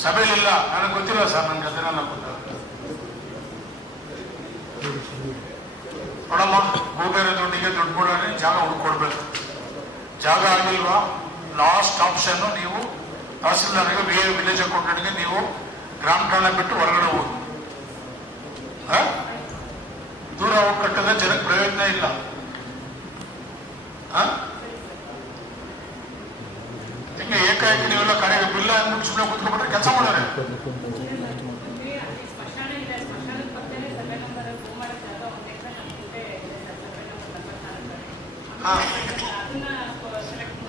ಸಭೆಯಲ್ಲಿಲ್ಲ. ನನಗೆ ಗೊತ್ತಿಲ್ಲ ಸರ್. ನನಗೆ ಅದನ್ನೆಲ್ಲ ಗೊತ್ತಿಲ್ಲ. ನೋಡಮ್ಮ, ಗೋಬೇರೆ ದುಡ್ಡಿಗೆ ದುಡ್ಡು ಕೊಡೋಣ, ಜಾಗ ಹುಡುಕೊಡ್ಬೇಕು. ಜಾಗ ಆಗಿಲ್ವಾ? ಲಾಸ್ಟ್ ಆಪ್ಷನ್ ನೀವು ತಹಸೀಲ್ದಾರ್ಗೆ ವಿಲೇಜ್ ಅಕೌಂಟೆಂಟ್ಗೆ ನೀವು ಗ್ರಾಮ ಠಾಣಾ ಬಿಟ್ಟು ಹೊರಗಡೆ ಹೋಗಿ. ದೂರ ಹೋಗಿ ಕಟ್ಟದ ಜನಕ್ಕೆ ಪ್ರಯೋಜನ ಇಲ್ಲ. ಹಿಂಗೆ ಏಕಾಏಕಿ ನೀವೆಲ್ಲ ಕಡೆಗೆ ಬಿಲ್ಲ ಅಂದ್ಬಿಟ್ಟು ಸುಮ್ಮನೆ ಕೂತ್ಕೊಂಡ್ಬಿಟ್ರೆ ಕೆಲಸ ಮಾಡೋರೆ.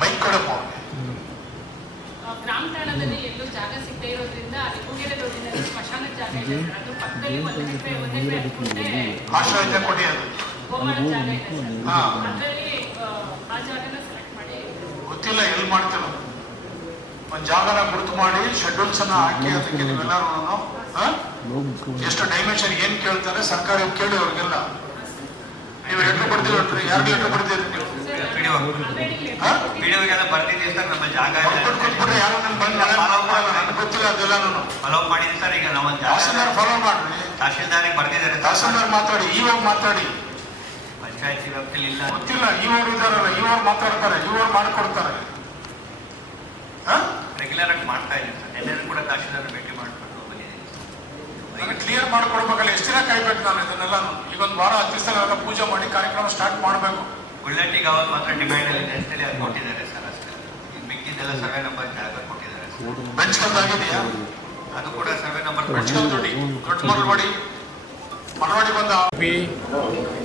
ಮೈಕ್ ಕೊಡಪ್ಪ. ಗ್ರಾಮ ಠಾಣಾದಲ್ಲಿ ಎಲ್ಲೂ ಜಾಗ ಸಿಗದೆ ಇರೋದ್ರಿಂದ ನಿಮಗೆರೆ ದೊಡ್ಡಿನಲ್ಲಿ ಸ್ಮಶಾನ ಜಾಗ ಇದೆ. ಅದು ಪಕ್ಕದಲ್ಲಿ 1 ಎಕರೆ ಆಶ್ರಯ ಕೊಡಿ. ಅದು ಗೋಮಾಳ ಜಾಗ ಇದೆ. ಅದರಲ್ಲಿ ಆ ಜಾಗನ ಸೆಲೆಕ್ಟ್ ಮಾಡಿ ಗೊತ್ತಿಲ್ಲ ಎಲ್ಲಿ ಮಾಡ್ತೀರ. ಒಂದು ಜಾಗನ ಗುರುತು ಮಾಡಿ ಶೆಡ್ಯೂಲ್ಸ್ ಅನ್ನ ಹಾಕಿ ಅದಕ್ಕೆ ನೀವೆಲ್ಲರೂ ಎಷ್ಟು ಡೈಮೆನ್ಷನ್ ಏನ್ ಕೇಳ್ತಾರೆ ಸರ್ಕಾರಿ ಕೇಳಿ ಅವ್ರಿಗೆಲ್ಲ. ನೀವು ಲೆಟರ್ ಬರ್ತೀರಿ? ಯಾರಿಗೆ ಲೆಟರ್ ಬರ್ತೀರಿ ನೀವು? PDOಗೆಲ್ಲ ಬರ್ತಿದ್ದೀವಿ ಸರ್. ನಮ್ಮ ಜಾಗ ಯಾರು ನನಗೆ ಗೊತ್ತಿಲ್ಲ ಅದೆಲ್ಲ. ಫಾಲೋ ಮಾಡಿದ್ವಿ ಸರ್. ಈಗ ನಾವು ತಹಸೀಲ್ದಾರ್ ಫಾಲೋ ಮಾಡ್ರಿ. ತಹಶೀಲ್ದಾರಿಗೆ ಬರ್ತಿದ್ದಾರೆ. ತಹಸೀಲ್ದಾರ್ ಮಾತಾಡಿ, ಇವಾಗ ಮಾತಾಡಿ. ಪಂಚಾಯತಿ ವ್ಯಾಪ್ತಿಯಲ್ಲಿ ಇಲ್ಲ ಗೊತ್ತಿಲ್ಲ. ಇವರು ಇದಾರಲ್ಲ, ಇವರು ಮಾತಾಡ್ತಾರೆ, ಇವರು ಮಾಡಿಕೊಡ್ತಾರೆ. ರೆಗ್ಯುಲರ್ ಆಗಿ ಮಾಡ್ತಾ ಇದ್ದೀವಿ ಸರ್. ಎಲ್ಲರೂ ಕೂಡ ತಹಶೀಲ್ದಾರ್ ಭೇಟಿ ಮಾಡ್ಕೊಂಡು ಬಂದಿದ್ದೀವಿ. ನನಗೆ ಕ್ಲಿಯರ್ ಮಾಡ್ಕೊಡ್ಬೇಕಲ್ಲ. ಎಷ್ಟು ದಿನ ಕಾಯ್ಬೇಕು ನಾನು ಇದನ್ನೆಲ್ಲ? ಈಗ ಒಂದು ವಾರ 10 ದಿವಸ ಪೂಜೆ ಮಾಡಿ ಕಾರ್ಯಕ್ರಮ ಸ್ಟಾರ್ಟ್ ಮಾಡಬೇಕು. ಗುಳ್ಳಟ್ಟಿ ಕಾವಲ್ ಮಾತ್ರ ಡಿಮ್ಯಾಂಡ್ ಅಲ್ಲಿ ಅಂತೇಳಿ ಅದು ಕೊಟ್ಟಿದ್ದಾರೆ ಸರ್ ಅಷ್ಟೇ. ಮಿಕ್ಕಿದ್ದೆಲ್ಲ ಸರ್ವೆ ನಂಬರ್ ಜಾಗ ಕೊಟ್ಟಿದ್ದಾರೆ. ಬೆಂಚ್ ಆಗಿದೆಯಾ? ಅದು ಕೂಡ ಸರ್ವೆ ನಂಬರ್ ದೊಡ್ಡ ಮರವಾಡಿ ಬಂದ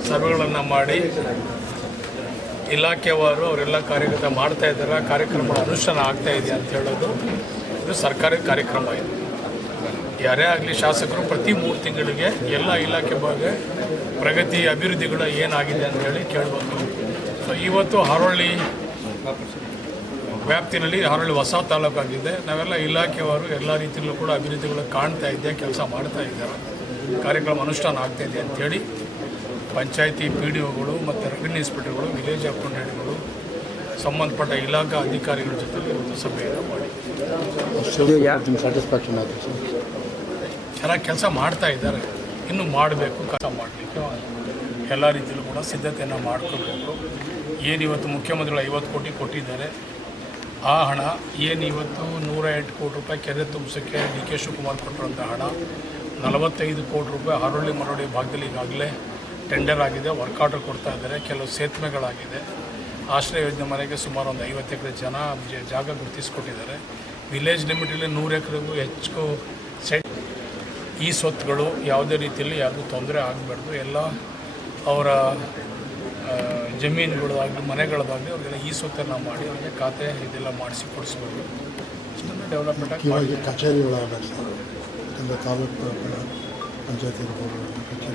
ಸಭೆಗಳನ್ನು ಮಾಡಿ ಇಲಾಖೆಯವರು ಅವರೆಲ್ಲ ಕಾರ್ಯಗತ ಮಾಡ್ತಾ ಇದ್ದಾರೆ, ಕಾರ್ಯಕ್ರಮ ಅನುಷ್ಠಾನ ಆಗ್ತಾ ಇದೆ ಅಂತ ಹೇಳೋದು ಇದು ಸರ್ಕಾರದ ಕಾರ್ಯಕ್ರಮ ಇದೆ. ಯಾರೇ ಆಗಲಿ ಶಾಸಕರು ಪ್ರತಿ 3 ತಿಂಗಳಿಗೆ ಎಲ್ಲ ಇಲಾಖೆ ಬಗ್ಗೆ ಪ್ರಗತಿ ಅಭಿವೃದ್ಧಿಗಳು ಏನಾಗಿದೆ ಅಂತೇಳಿ ಕೇಳಬೇಕು. ಸೊ ಇವತ್ತು ಹಾರೋಳ್ಳಿ ವ್ಯಾಪ್ತಿನಲ್ಲಿ ಹಾರೋಳ್ಳಿ ಹೊಸ ತಾಲೂಕಾಗಿದೆ. ನಾವೆಲ್ಲ ಇಲಾಖೆಯವರು ಎಲ್ಲ ರೀತಿಯಲ್ಲೂ ಕೂಡ ಅಭಿವೃದ್ಧಿಗಳು ಕಾಣ್ತಾ ಇದ್ದೆ, ಕೆಲಸ ಮಾಡ್ತಾ ಇದ್ದಾರೆ, ಕಾರ್ಯಕ್ರಮ ಅನುಷ್ಠಾನ ಆಗ್ತಾಯಿದೆ ಅಂಥೇಳಿ ಪಂಚಾಯತಿ PDOಗಳು ಮತ್ತು ರೆವಿನ್ಯೂ ಇನ್ಸ್ಪೆಕ್ಟರ್ಗಳು, ವಿಲೇಜ್ ಅಕೌಂಟೆಂಟ್ಗಳು, ಸಂಬಂಧಪಟ್ಟ ಇಲಾಖಾ ಅಧಿಕಾರಿಗಳ ಜೊತೆ ಇವತ್ತು ಸಭೆಯನ್ನು ಮಾಡಿ ಚೆನ್ನಾಗಿ ಕೆಲಸ ಮಾಡ್ತಾ ಇದ್ದಾರೆ. ಇನ್ನು ಮಾಡಬೇಕು, ಕೆಲಸ ಮಾಡಲಿಕ್ಕೆ ಎಲ್ಲ ರೀತಿಯಲ್ಲೂ ಕೂಡ ಸಿದ್ಧತೆಯನ್ನು ಮಾಡ್ಕೋಬೇಕು. ಏನಿವತ್ತು ಮುಖ್ಯಮಂತ್ರಿಗಳು 50 ಕೋಟಿ ಕೊಟ್ಟಿದ್ದಾರೆ, ಆ ಹಣ ಏನಿವತ್ತು 108 ಕೋಟಿ ರೂಪಾಯಿ ಕೆರೆ ತುಂಬಿಸೋಕ್ಕೆ DK ಶಿವಕುಮಾರ್ ಕೊಟ್ಟಿರುವಂಥ ಹಣ, 45 ಕೋಟಿ ರೂಪಾಯಿ ಹಾರೋಳ್ಳಿ ಮರಳಿ ಭಾಗದಲ್ಲಿ ಈಗಾಗಲೇ ಟೆಂಡರ್ ಆಗಿದೆ, ವರ್ಕ್ ಆರ್ಡರ್ ಕೊಡ್ತಾ ಇದ್ದಾರೆ. ಕೆಲವು ಸೇತುವೆಗಳಾಗಿದೆ. ಆಶ್ರಯ ಯೋಜನೆ ಮನೆಗೆ ಸುಮಾರು ಒಂದು 50 ಎಕರೆ ಜಾಗ ಗುರುತಿಸಿಕೊಟ್ಟಿದ್ದಾರೆ. ವಿಲೇಜ್ ಲಿಮಿಟಲ್ಲಿ 100 ಎಕರೆಗೂ ಹೆಚ್ಚು ಸೈಟ್. ಈ ಸ್ವತ್ತುಗಳು ಯಾವುದೇ ರೀತಿಯಲ್ಲಿ ಯಾರಿಗೂ ತೊಂದರೆ ಆಗಬಾರ್ದು. ಎಲ್ಲ ಅವರ ಜಮೀನುಗಳದಾಗಲಿ ಮನೆಗಳದಾಗಲಿ ಅವ್ರಿಗೆಲ್ಲ ಈ ಸ್ವತ್ತನ್ನು ಮಾಡಿ ಅವರಿಗೆ ಖಾತೆ ಇದೆಲ್ಲ ಮಾಡಿಸಿ ಕೊಡಿಸ್ಬೇಕು. ಇಷ್ಟೊಂದು ಡೆವಲಪ್ಮೆಂಟ್ ಆಗಿ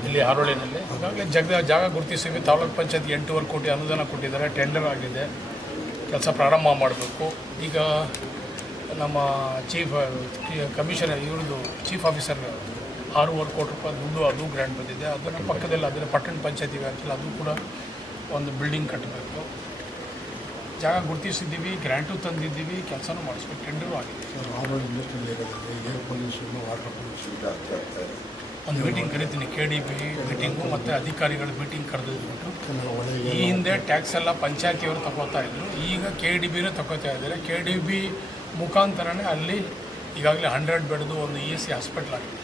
ಇಲ್ಲಿ ಹಾರೋಳಿನಲ್ಲಿ ಈಗಾಗಲೇ ಜಾಗ ಗುರುತಿಸಿ ತಾಲೂಕು ಪಂಚಾಯತ್ 8.5 ಕೋಟಿ ಅನುದಾನ ಕೊಟ್ಟಿದ್ದಾರೆ, ಟೆಂಡರ್ ಆಗಿದೆ, ಕೆಲಸ ಪ್ರಾರಂಭ ಮಾಡಬೇಕು. ಈಗ ನಮ್ಮ ಕಮಿಷನರ್ ಇವ್ರದ್ದು ಚೀಫ್ ಆಫೀಸರ್ 6.5 ಕೋಟಿ ರೂಪಾಯಿ ದುಡ್ಡು ಅದು ಗ್ರ್ಯಾಂಟ್ ಬಂದಿದೆ. ಅದನ್ನು ಪಕ್ಕದಲ್ಲಿ ಅದರ ಪಟ್ಟಣ ಪಂಚಾಯತಿ ವ್ಯಾಪ್ತಿಯಲ್ಲಿ ಅದು ಕೂಡ ಒಂದು ಬಿಲ್ಡಿಂಗ್ ಕಟ್ಟಬೇಕು. ಜಾಗ ಗುರುತಿಸಿದ್ದೀವಿ, ಗ್ರ್ಯಾಂಟು ತಂದಿದ್ದೀವಿ, ಕೆಲಸನೂ ಮಾಡಿಸ್ಬೇಕು, ಟೆಂಡರು ಆಗಿದೆ. ಒಂದು ಮೀಟಿಂಗ್ ಕರಿತೀನಿ, KDB ಮೀಟಿಂಗು ಮತ್ತು ಅಧಿಕಾರಿಗಳ ಮೀಟಿಂಗ್ ಕರೆದಿದ್ಬಿಟ್ಟು. ಈ ಹಿಂದೆ ಟ್ಯಾಕ್ಸ್ ಎಲ್ಲ ಪಂಚಾಯತಿಯವರು ತಗೋತಾ ಇದ್ರು, ಈಗ KDBನೇ ತಗೋತಾ ಇದ್ದಾರೆ. KDB ಮುಖಾಂತರನೇ ಅಲ್ಲಿ ಈಗಾಗಲೇ 100 ಬೆಡ್ದು ಒಂದು ESC ಹಾಸ್ಪಿಟ್ಲ್ ಆಗಿದೆ.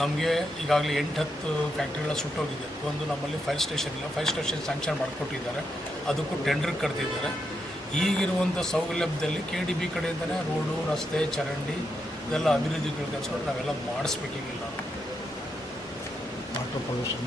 ನಮಗೆ ಈಗಾಗಲೇ 8-10 ಫ್ಯಾಕ್ಟ್ರಿಗಳ ಸುಟ್ಟೋಗಿದೆ. ಒಂದು ನಮ್ಮಲ್ಲಿ ಫೈರ್ ಸ್ಟೇಷನ್ ಇಲ್ಲ, ಫೈರ್ ಸ್ಟೇಷನ್ ಸ್ಯಾಂಕ್ಷನ್ ಮಾಡಿಕೊಟ್ಟಿದ್ದಾರೆ, ಅದಕ್ಕೂ ಟೆಂಡರ್ ಕರೆದಿದ್ದಾರೆ. ಈಗಿರುವಂಥ ಸೌಲಭ್ಯದಲ್ಲಿ KDB ಕಡೆಯಿಂದನೇ ರೋಡು, ರಸ್ತೆ, ಚರಂಡಿ ಇದೆಲ್ಲ ಅಭಿವೃದ್ಧಿಗಳ ಕೆಲಸಗಳು ನಾವೆಲ್ಲ ಮಾಡಿಸ್ಬೇಕಿಲ್ಲ. Water pollution